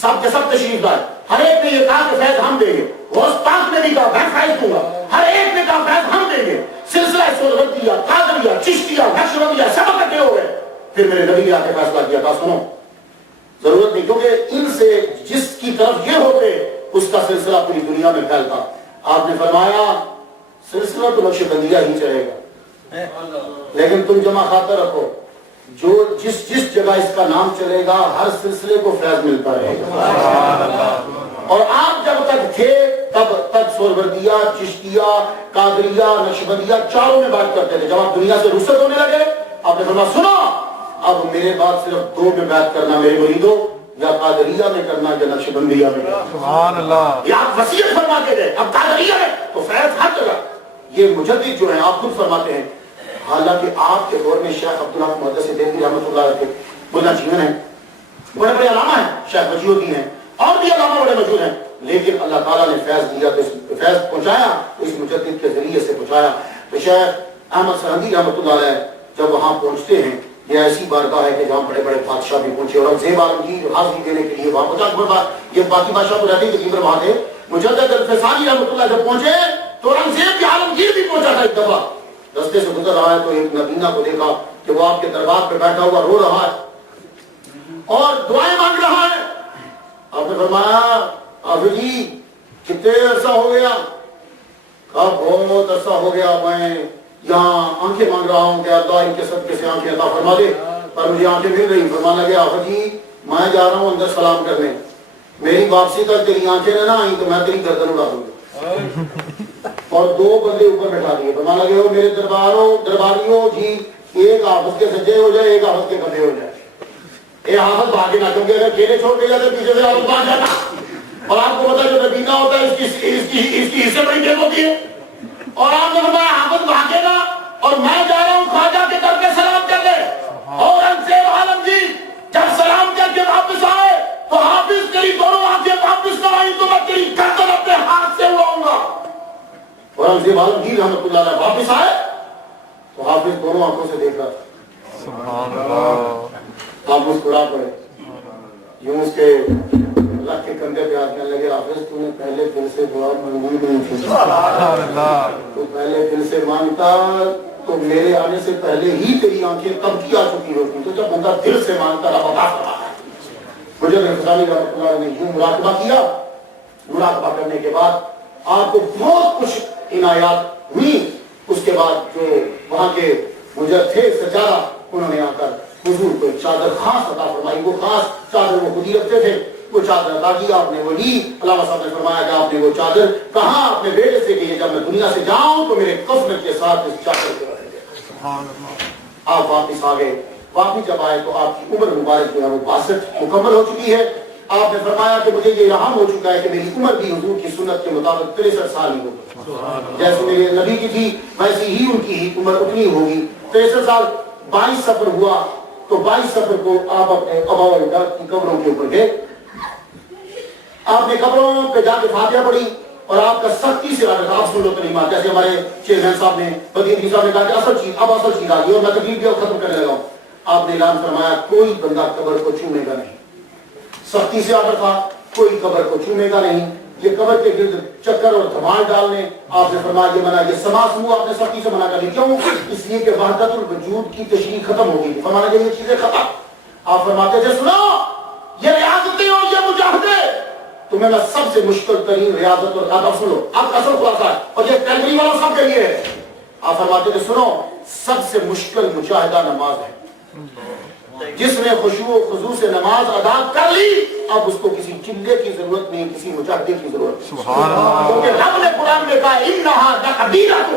سب کے سب تشریف لائے. ہر ایک نے یہ کہا کہ فیض ہم دیں گے. غوث پاک نے بھی کہا میں فیض دوں گا. ہر ایک نے کہا فیض ہم دیں گے. سلسلہ سہروردیہ, قادریہ, چشتیہ, نقشبندیہ سب اکٹھے ہو گئے. پھر میرے نبی نے آ کے فیصلہ کیا تھا, سنو ضرورت نہیں, کیونکہ ان سے جس کی طرف یہ ہوتے اس کا سلسلہ پوری دنیا میں پھیلتا. آپ نے فرمایا سلسلہ تو نقشبندیہ ہی چلے گا, لیکن تم جمع خاطر رکھو, جو جس جگہ اس کا نام چلے گا ہر سلسلے کو فیض ملتا رہے گا. اور آپ جب تک تھے تب تک سہروردیہ, چشتیہ, قادریہ, نقشبندیہ چاروں میں بات کرتے تھے. جب آپ دنیا سے رخصت ہونے لگے آپ نے فرمایا سنو اب میرے بعد صرف 2 میں بات کرنا, میرے مریدوں, یا قادریہ میں کرنا یا نقشبندیہ میں کرنا. سبحان اللہ. یہ آپ وصیت فرما کے گئے, اب قادریہ میں تو فیض ہر جگہ. یہ مجدد جو ہیں آپ خود فرماتے ہیں, حالانکہ آپ کے دور میں شیخ عبداللہ محدث دہلوی رحمۃ اللہ علیہ بلند جیون ہیں, بڑے بڑے علامہ ہیں, شیخ وجیہ الدین ہیں, اور بھی علامہ بڑے مشہور ہیں. لیکن اللہ تعالیٰ نے فیض دیا تو فیض پہنچایا تو اس مجدد کے ذریعے سے پہنچایا. تو شیخ احمد سرہندی رحمۃ اللہ علیہ جب وہاں پہنچتے ہیں, یہ ایسی بارگاہ ہے کہ جہاں بڑے بڑے بادشاہ بھی پہنچے. اور اورنگزیب عالمگیر حاضری دینے کے لیے وہاں پہنچا. یہ باقی بادشاہ تو رہتے تقریباً وہاں تھے. مجدد الفسانی رحمۃ اللہ جب پہنچے تو اورنگزیب بھی عالمگیر بھی پہنچا تھا. ایک دفعہ رستے سے گزر رہا ہے تو ایک نبینا کو دیکھا کہ وہ آپ کے دربار پہ بیٹھا ہوا رو رہا ہے اور دعائیں مانگ رہا ہے. آپ نے فرمایا حافظ جی کتنے عرصہ ہو گیا؟ کہا بہت عرصہ ہو گیا, میں یہاں آنکھیں مانگ رہا ہوں کہ اللہ ان کے صدقے سے آنکھیں عطا فرما دے, پر مجھے آنکھیں مل رہی. فرمانے لگے حافظ جی میں جا رہا ہوں اندر سلام کرنے, میری واپسی تک تیری آنکھیں نہ آئیں تو میں تیری گردن اڑا دوں گا. اور 2 بندے اوپر بٹھا دیے. فرمانے لگے میرے درباریوں جی, ایک حافظ کے سجے ہو جائے, ایک حافظ کے کندھے ہو جائے. یہ حافظ بھاگے نہ, کیونکہ اگر کھیلے چھوڑ کے جاتے پیچھے سے حافظ بھاگ جاتا. اور آپ کو پتا جو نبینا ہوتا ہے اس کی حصے بڑی دیر ہوتی ہے. اور آپ نے فرمایا حافظ بھاگے گا اور میں جا رہا ہوں خواجہ کے در پہ سلام کر لے. اورنگزیب عالمگیر جب سلام کر کے واپس آئے تو حافظ تیری دونوں آنکھیں واپس نہ آئی تو میں تیری گردن اپنے ہاتھ سے اڑاؤں گا. اورنگزیب عالمگیر رحمۃ اللہ علیہ واپس آئے تو حافظ دونوں آنکھوں سے دیکھ رہا تھا. سبحان اللہ. آپ مسکرا پڑے, یوں اس کے اللہ کے کندھے پہ آ کے لگے حافظ تو نے پہلے دل سے دعا منظور نہیں تھی, تو پہلے دل سے مانگتا تو میرے آنے سے پہلے ہی تیری آنکھیں تب کی آ چکی ہوتی. تو جب بندہ دل سے مانگتا رب عطا فرماتا ہے. مجھے رفضانی رحمۃ اللہ نے یوں مراقبہ کیا. مراقبہ کرنے کے بعد آپ کو بہت کچھ عنایات ہوئی. اس کے بعد جو وہاں کے مجھے تھے سجادہ انہوں نے آ کر حضور کو ایک چادر خاص عطا فرمائی. وہ خاص چادر وہ خود ہی رکھتے تھے. وہ چادر عطا کی آپ نے. وہ لی علامہ صاحب نے فرمایا کہ آپ نے وہ چادر کہا اپنے بیٹے سے کہ جب میں دنیا سے جاؤں تو میرے کفن کے ساتھ اس چادر کو رکھ دے. آپ واپس آ گئے. واپس جب آئے تو آپ کی عمر مبارک جو ہے وہ 62 مکمل ہو چکی ہے. آپ نے فرمایا کہ مجھے یہ الہام ہو چکا ہے کہ میری عمر بھی حضور کی سنت کے مطابق 63 سال ہی ہوگی. جیسے میرے نبی کی تھی ویسی ہی ان کی عمر اتنی ہوگی. 63 سال. 22 سفر ہوا تو 22 سفر کو آپ اپنے آبا و اجداد کی قبروں کے اوپر گئے. آپ نے قبروں پہ جا کے فاتحہ پڑھی اور آپ کا سختی سے ارادہ تھا. آپ سن لو کلمات جیسے ہمارے چیئرمین صاحب نے بدین صاحب نے کہا کہ اصل چیز آ گئی اور میں تقریر بھی ختم کرنے لگا ہوں. آپ نے اعلان فرمایا کوئی بندہ قبر کو چھونے گا نہیں. سختی سے آرڈر تھا کوئی قبر کو چھونے گا نہیں. یہ قبر کے گرد چکر اور دھمال ڈالنے آپ نے فرمایا یہ منع. یہ سما سمو آپ نے سختی سے منع کر دی. کیوں؟ اس لیے کہ وحدت الوجود کی تشریح ختم ہو گئی. فرمانا کہ یہ چیزیں ختم. آپ فرماتے تھے سنو یہ ریاضتیں اور یہ مجاہدے تمہیں میں سب سے مشکل ترین ریاضت اور اب سنو اب اصل خلاصہ ہے اور یہ کیلگری والا سب کے لیے ہے. آپ فرماتے تھے سنو سب سے مشکل مجاہدہ نماز ہے. جس نے خشوع و خضوع سے نماز ادا کر لی اب اس کو کسی چلے کی ضرورت نہیں کسی مجاہدے کی ضرورت نہیں. سبحان اللہ. کیونکہ رب نے قرآن میں کہا انہا لکبیرۃ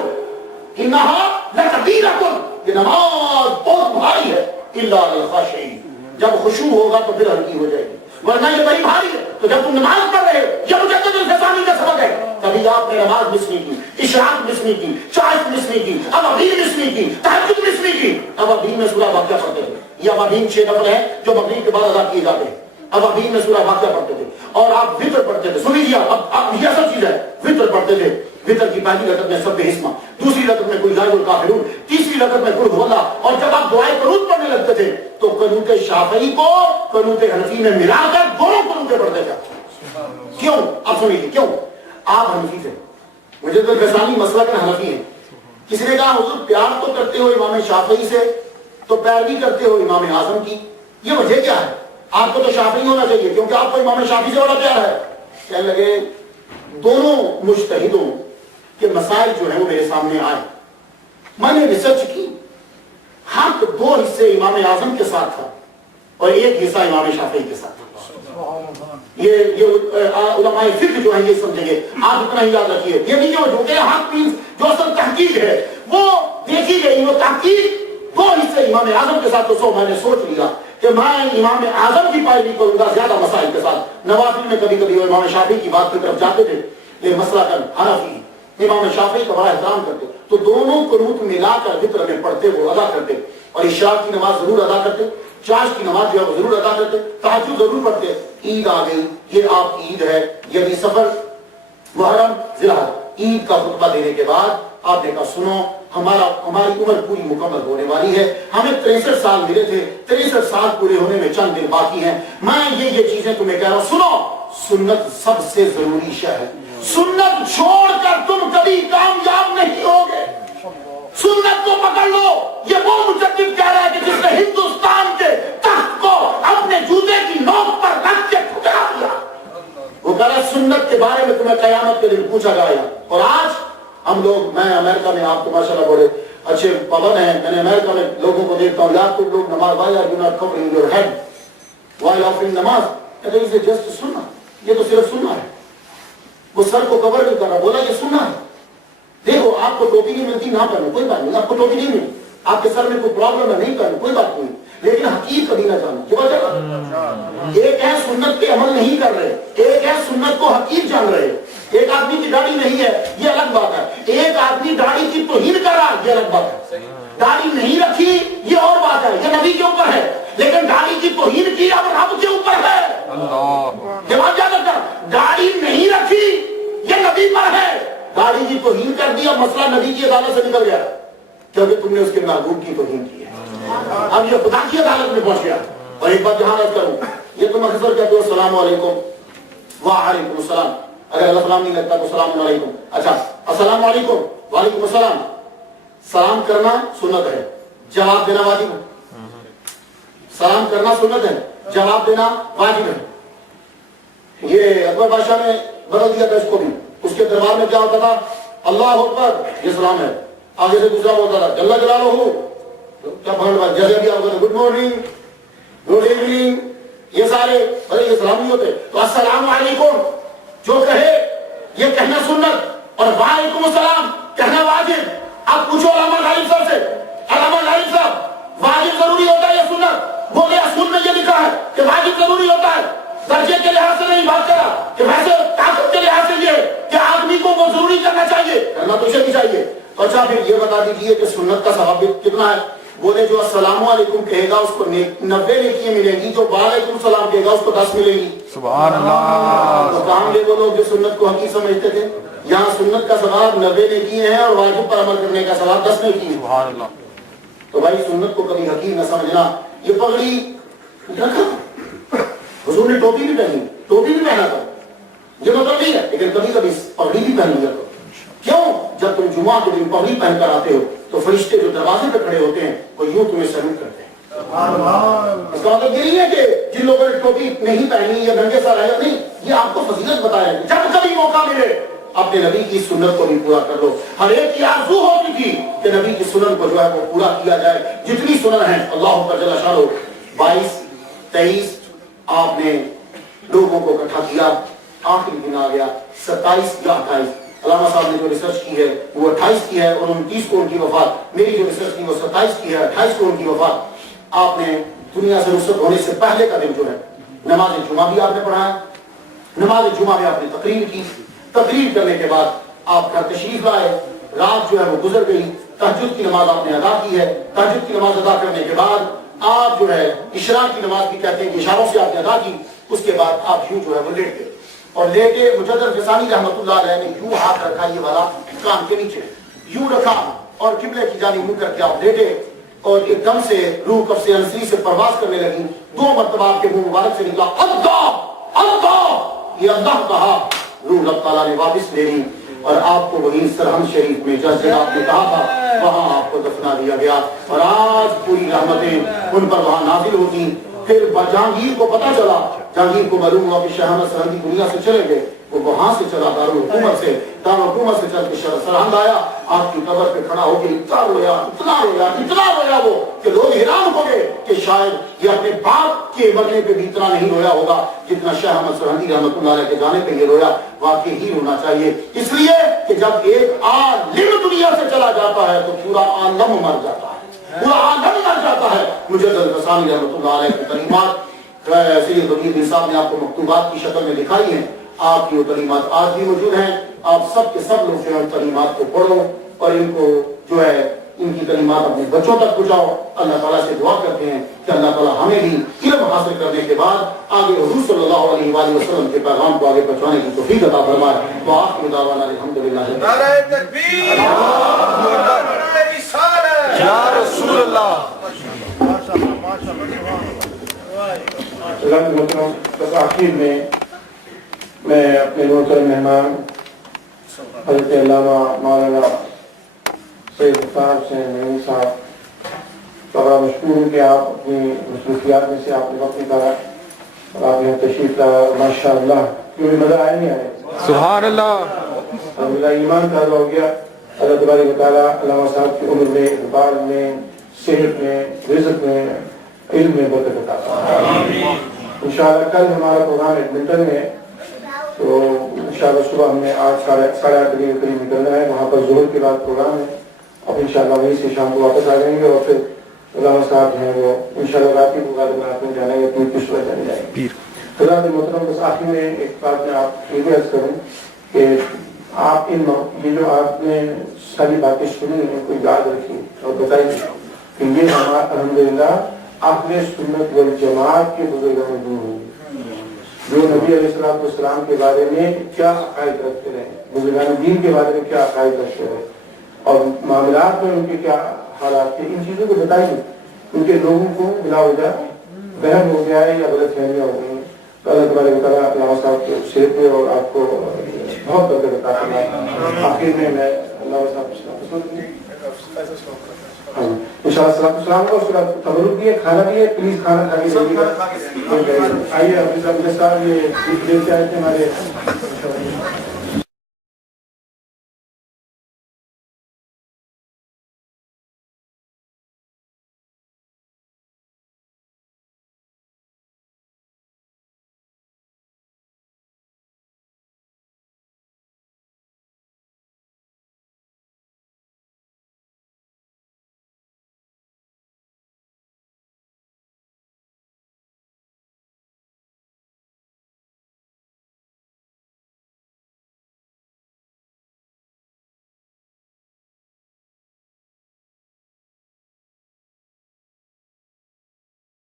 انہا لکبیرۃ یہ نماز بہت بھاری ہے الا علی الخاشعین. جب خشوع ہوگا تو پھر ہلکی ہو جائے گی ورنہ یہ بڑی بھاری ہے. تو جب تم نماز پڑھ رہے ہو یہ مجدد الفسانی کا سبق ہے. کبھی آپ نے نماز مس نہیں کی اشراق مس نہیں کی چاشت مس نہیں کی ابابین مس نہیں کی تہجد مس نہیں کی. ابابین میں سورہ واقعہ پڑھتے تھے. یہ ابابین 6 نفل ہیں جو مغرب کے بعد ادا کیے جاتے ہیں. ابابین میں سورہ واقعہ پڑھتے تھے اور آپ وتر پڑھتے تھے. سن لیجیے اب یہ اصل چیز ہے. وتر پڑھتے تھے. وتر کی پہلی رکعت میں سبح اسما دوسری رکعت میں قل یا ایھا الکافرون تیسری رکعت میں قل هو اللہ. اور جب آپ دعائے قنوت پڑھنے لگتے تھے تو قنوت شافعی کو قنوت حنفی میں ملا کر دونوں قنوتیں پڑھتے تھے. کیوں؟ آپ سنیے کیوں. آپ حنفی تھے مجدد الفسانی مسلک حنفی ہیں. کسی نے کہا حضور پیار تو کرتے ہو امام شافعی سے تو پیروی کرتے ہو امام اعظم کی یہ وجہ کیا ہے؟ آپ کو تو شافعی ہونا چاہیے کیونکہ آپ کو امام شافعی سے بڑا پیار ہے. کہنے لگے دونوں مجتہدوں کے مسائل جو ہیں وہ میرے سامنے آئے. میں نے ریسرچ کی. حق 2 حصے امام اعظم کے ساتھ تھا اور 1 حصہ امام شافعی کے ساتھ تھا. یہ علماء فقہ جو ہیں یہ سمجھیں گے. آپ اتنا ہی یاد رکھیے یہ نہیں جو کہ حق مینس جو اصل تحقیق ہے وہ دیکھی گئی. وہ تحقیق 2 حصے امام اعظم کے ساتھ. تو میں نے سوچ لیا کہ میں امام اعظم کی پیروی کروں گا زیادہ مسائل کے ساتھ. نوافل میں کبھی کبھی امام شافعی کی بات کی طرف جاتے تھے. یہ مسئلہ کر حنفی امام شافعی کا بڑا احترام کرتے تو دونوں قنوت ملا کر وتر میں پڑھتے وہ ادا کرتے اور عشاء کی نماز ضرور ادا کرتے. چاش کی نماز جو ہے وہ ضرور ادا کرتے. تہجد ضرور پڑھتے. عید آ گئی یہ آپ کی عید ہے یعنی سفر محرم ذی الحجہ. عید کا خطبہ دینے کے بعد آپ نے کہا سنو ہماری عمر پوری مکمل ہونے والی ہے. ہمیں 63 سال ملے تھے. 63 سال پورے ہونے میں چند دن باقی ہیں. میں یہ چیزیں تمہیں کہہ رہا ہوں سنو. سنت سب سے ضروری شے ہے. سنت چھوڑ کر تم کبھی کامیاب نہیں ہوگے. سنت کو پکڑ لو. یہ وہ مجدد کہہ رہا ہے کہ جس نے ہندوستان کے تخت کو اپنے جوتے کی نوک پر رکھ کے ٹھکرا دیا. وہ کہہ رہا ہے سنت کے بارے میں تمہیں قیامت کے دن پوچھا جائے گا. اور آج ہم لوگ میں امریکہ میں آپ کو ماشاءاللہ بڑے اچھے پابند ہیں. میں نے امریکہ میں لوگوں کو دیکھتا ہوں لاکھ لوگ نماز why are you not covering your head while offering namaz. کہتے ہیں جسٹ سننا. یہ تو صرف سننا ہے. وہ سر کو کور نہیں کر رہا. بولا یہ سننا ہے. دیکھو آپ کو ٹوپی نہیں ملتی نہ پہنو کوئی بات نہیں. آپ کو ٹوپی نہیں ملی آپ کے سر میں کوئی پرابلم ہے نہیں پہنو کوئی بات نہیں. لیکن حقیق کبھی نہ جانا. کیا بات ہے؟ ایک ہے سنت پہ عمل نہیں کر رہے. ایک ہے سنت کو حقیق جان رہے. ایک آدمی کی داڑھی نہیں ہے یہ الگ بات ہے. ایک آدمی داڑھی کی توہین کر رہا ہے یہ الگ بات ہے. داڑھی نہیں رکھی یہ اور بات ہے. یہ نبی کے اوپر ہے. لیکن داڑھی کی توہین کی اب رب کے اوپر ہے. جواب یاد رکھنا. داڑھی نہیں رکھی یہ نبی پر ہے. داڑھی کی توہین کر دی اب مسئلہ نبی کی عدالت سے نکل گیا کیونکہ تم نے اس کے محبوب کی توہین کی ہے. اب یہ خدا کی عدالت میں پہنچ گیا. اور ایک بات یہاں عرض کروں یہ تم اکثر کہتے ہو السلام علیکم وعلیکم السلام. اگر اللہ سلام نہیں لگتا تو السلام علیکم. اچھا السلام علیکم وعلیکم السلام. سلام کرنا سنت ہے جواب دینا واجب ہے. سلام کرنا سنت ہے جواب دینا واجب ہے. یہ اکبر بادشاہ نے بدل دیا تھا اس کو بھی. اس کے دربار میں کیا ہوتا تھا اللہ اکبر یہ سلام ہے. آگے سے دوسرا ہوتا تھا جل جلالہ کیا پکڑ بات؟ جیسے بھی آپ کو گڈ مارننگ، گڈ ایوننگ، یہ سارے بھائی یہ سلام نہیں ہوتے. تو السلام علیکم جو کہے یہ کہنا سنت، اور وعلیکم السلام کہنا واجب. آپ پوچھو علامہ غالب صاحب سے، علامہ غالب صاحب واجب ضروری ہوتا ہے یا سنت؟ بولے اصول میں یہ لکھا ہے کہ واجب ضروری ہوتا ہے. درجے کے لحاظ سے نہیں بات کرا کہ ویسے طاقت کے لحاظ سے یہ کہ آدمی کو وہ ضروری کرنا چاہیے، کرنا تو اسے بھی چاہیے. اچھا پھر یہ بتا دیجئے کہ سنت کا ثواب کتنا ہے؟ بولے جو السلام علیکم کہے گا اس کو 90 نیکیاں ملیں گی، جو وعلیکم السلام کہے گا اس کو 10 ملیں گی. سبحان اللہ. تو کام لے وہ لوگ جو سنت کو حقیقت سمجھتے تھے، یہاں سنت کا ثواب 90 نیکیاں ہیں اور واجب پر عمل کرنے کا ثواب 10 نیکیاں ہیں. سبحان اللہ. تو بھائی سنت کو کبھی حقیق نہ سمجھنا. یہ پگڑی رکھا، حضور نے ٹوپی بھی پہنی، ٹوپی بھی پہنا تھا، یہ مطلب نہیں ہے، لیکن کبھی کبھی پگڑی بھی پہن لیا. کیوں؟ جب تم جمعہ کے دن پگڑی پہن کر آتے ہو تو فرشتے جو دروازے پہ کھڑے ہوتے ہیں وہ یوں تمہیں سلوٹ کرتے ہیں. اس کا مطلب یہ نہیں ہے کہ جن لوگوں نے ٹوپی نہیں پہنی یا ننگے سر آیا، نہیں، یہ آپ کو فضیلت بتایا ہے. جب کبھی موقع ملے اپنے نبی کی سنت کو بھی پورا کر لو. ہر ایک کی آرزو ہوتی تھی کہ نبی کی سنن کو جو ہے وہ پورا کیا جائے. جتنی سنن ہیں اللہ جل شانہ 22 23 آپ نے لوگوں کو اکٹھا کیا. آخری دن آ گیا 27 یا 28. علامہ صاحب نے جو ریسرچ کی ہے وہ 28 کی ہے اور 29 کو ان کی وفات. میری جو ریسرچ کی وہ 27 کی ہے، 28 کو ان کی وفات. آپ نے دنیا سے رخصت ہونے سے پہلے کا دن جو ہے نماز جمعہ بھی آپ نے پڑھایا. نماز جمعہ میں آپ نے تقریر کی. تقریر کرنے کے بعد آپ گھر تشریف لائے. رات جو ہے وہ گزر گئی. تہجد کی نماز آپ نے ادا کی ہے. تہجد کی نماز ادا کرنے کے بعد آپ جو ہے اشراق کی نماز بھی کہتے ہیں کہ اشاروں سے آپ نے ادا کی. اس کے بعد آپ یوں جو ہے وہ لیٹ گئے اور لیٹے. مجدد فسانی رحمۃ اللہ علیہ نے یوں ہاتھ رکھا یہ والا کان کے نیچے یوں رکھا اور قبلے کی جانب منہ کر کے آپ لیٹے اور ایک دم سے روح کف سے انسری سے پرواز کرنے لگی. 2 مرتبہ آپ کے منہ مبارک سے نکلا اللہ اللہ، یہ اللہ کہا. روح اللہ تعالیٰ نے واپس لے لی اور آپ کو وہیں سرہم شریف میں جس جگہ آپ نے کہا تھا وہاں آپ کو دفنا دیا گیا. اور آج پوری رحمتیں ان پر وہاں نازل ہوتی. پھر جہانگیر کو پتا چلا، جہانگیر کو معلوم ہوا کہ شاہ احمد سرہندی دنیا سے چلے گئے. وہ وہاں سے چلا دارالحکومت سے چل کے سرہند آیا. آپ کی قبر پہ کھڑا ہو کے اتنا رویا وہ کہ لوگ حیران ہو گئے کہ شاید یہ اپنے باپ کے مرنے پہ بھی اتنا نہیں رویا ہوگا جتنا شاہ احمد سرہندی رحمۃ اللہ علیہ کے جانے پہ یہ رویا. واقعی ہی رونا چاہیے، اس لیے کہ جب ایک عالم دنیا سے چلا جاتا ہے تو پورا عالم مر جاتا ہے، پورا عالم مر جاتا ہے. مجدد فسانی رحمۃ اللہ علیہ کی کلمات سید وکیل بن صاحب نے آپ کو مکتوبات کی شکل میں دکھائی ہیں. آپ کی وہ کلمات آج بھی موجود ہیں. آپ سب کے سب لوگ جو ہے ان کلمات کو پڑھو اور ان کو جو ہے ان کی کلمات اپنے بچوں تک پہنچاؤ. اللہ تعالیٰ سے دعا کرتے ہیں کہ اللہ تعالیٰ ہمیں بھی علم حاصل کرنے کے بعد آگے حضور صلی اللہ علیہ وآلہ وسلم کے پیغام کو آگے پہنچانے کی توفیق عطا فرمائے. وآخر دعوانا الحمدللہ. نعرہ تکبیر، نعرہ رسالت، یا رسول اللہ. بس آخر میں اپنے محترم مہمان حضرت علامہ مولانا سید صاحب سے نعیم صاحب بڑا مشکور ہوں کہ آپ اپنی مصروفیات میں سے آپ نے وقت نکالا اور آپ یہاں تشریف لایا. ماشاء اللہ کیونکہ مزہ آیا نہیں آیا. سبحان اللہ. الحمدللہ ایمان تازہ ہو گیا. اللہ تبارک و تعالیٰ علامہ صاحب کی عمر میں، اقبال میں، صحت میں، رزق میں، علم میں برکت عطا فرمائے. انشاءاللہ کل ہمارا پروگرام ایڈمنٹن میں ہے تو انشاءاللہ صبح ہم نے 8:30 کے قریب نکلنا ہے. وہاں پر ظہر کے بعد پروگرام ہے. اب انشاءاللہ وہیں سے شام کو واپس آ جائیں گے اور پھر علامہ صاحب ہیں وہ انشاءاللہ رات کی مقابلات میں جانا ہے. اپنی کچھ وجہ جائیں گے. حضرات محترم بس آخر میں ایک بات میں آپ یہ عرض کروں کہ آپ یہ جو آپ نے ساری باتیں سنی ہیں کو یاد رکھیں اور بتائیں کہ یہ ہمارا الحمدللہ اہل سنت والجماعت کے بزرگوں دور ہوئی جو نبی علیہ السلام کے بارے میں کیا عقائد رکھتے رہے، بزرگان دین کے بارے میں کیا عقائد رکھتے رہے اور معاملات میں ان کے کیا حالات تھے. ان چیزوں کو بتائیے. ان کے لوگوں کو بلا وجہ وہم ہو گیا ہے یا غلط فہمیاں ہو گئی ہیں. تو اللہ تبارک و تعالیٰ علامہ صاحب کے صحت میں اور آپ کو بہت برکت عطا فرمائے. آخر میں علامہ صاحب انشاءاللہ السلام کو تبرک بھی ہے، کھانا بھی ہے. پلیز کھانا کھا کے جائیے گا. آئیے حافظ صاحب یہ دیکھ کے آئے تھے ہمارے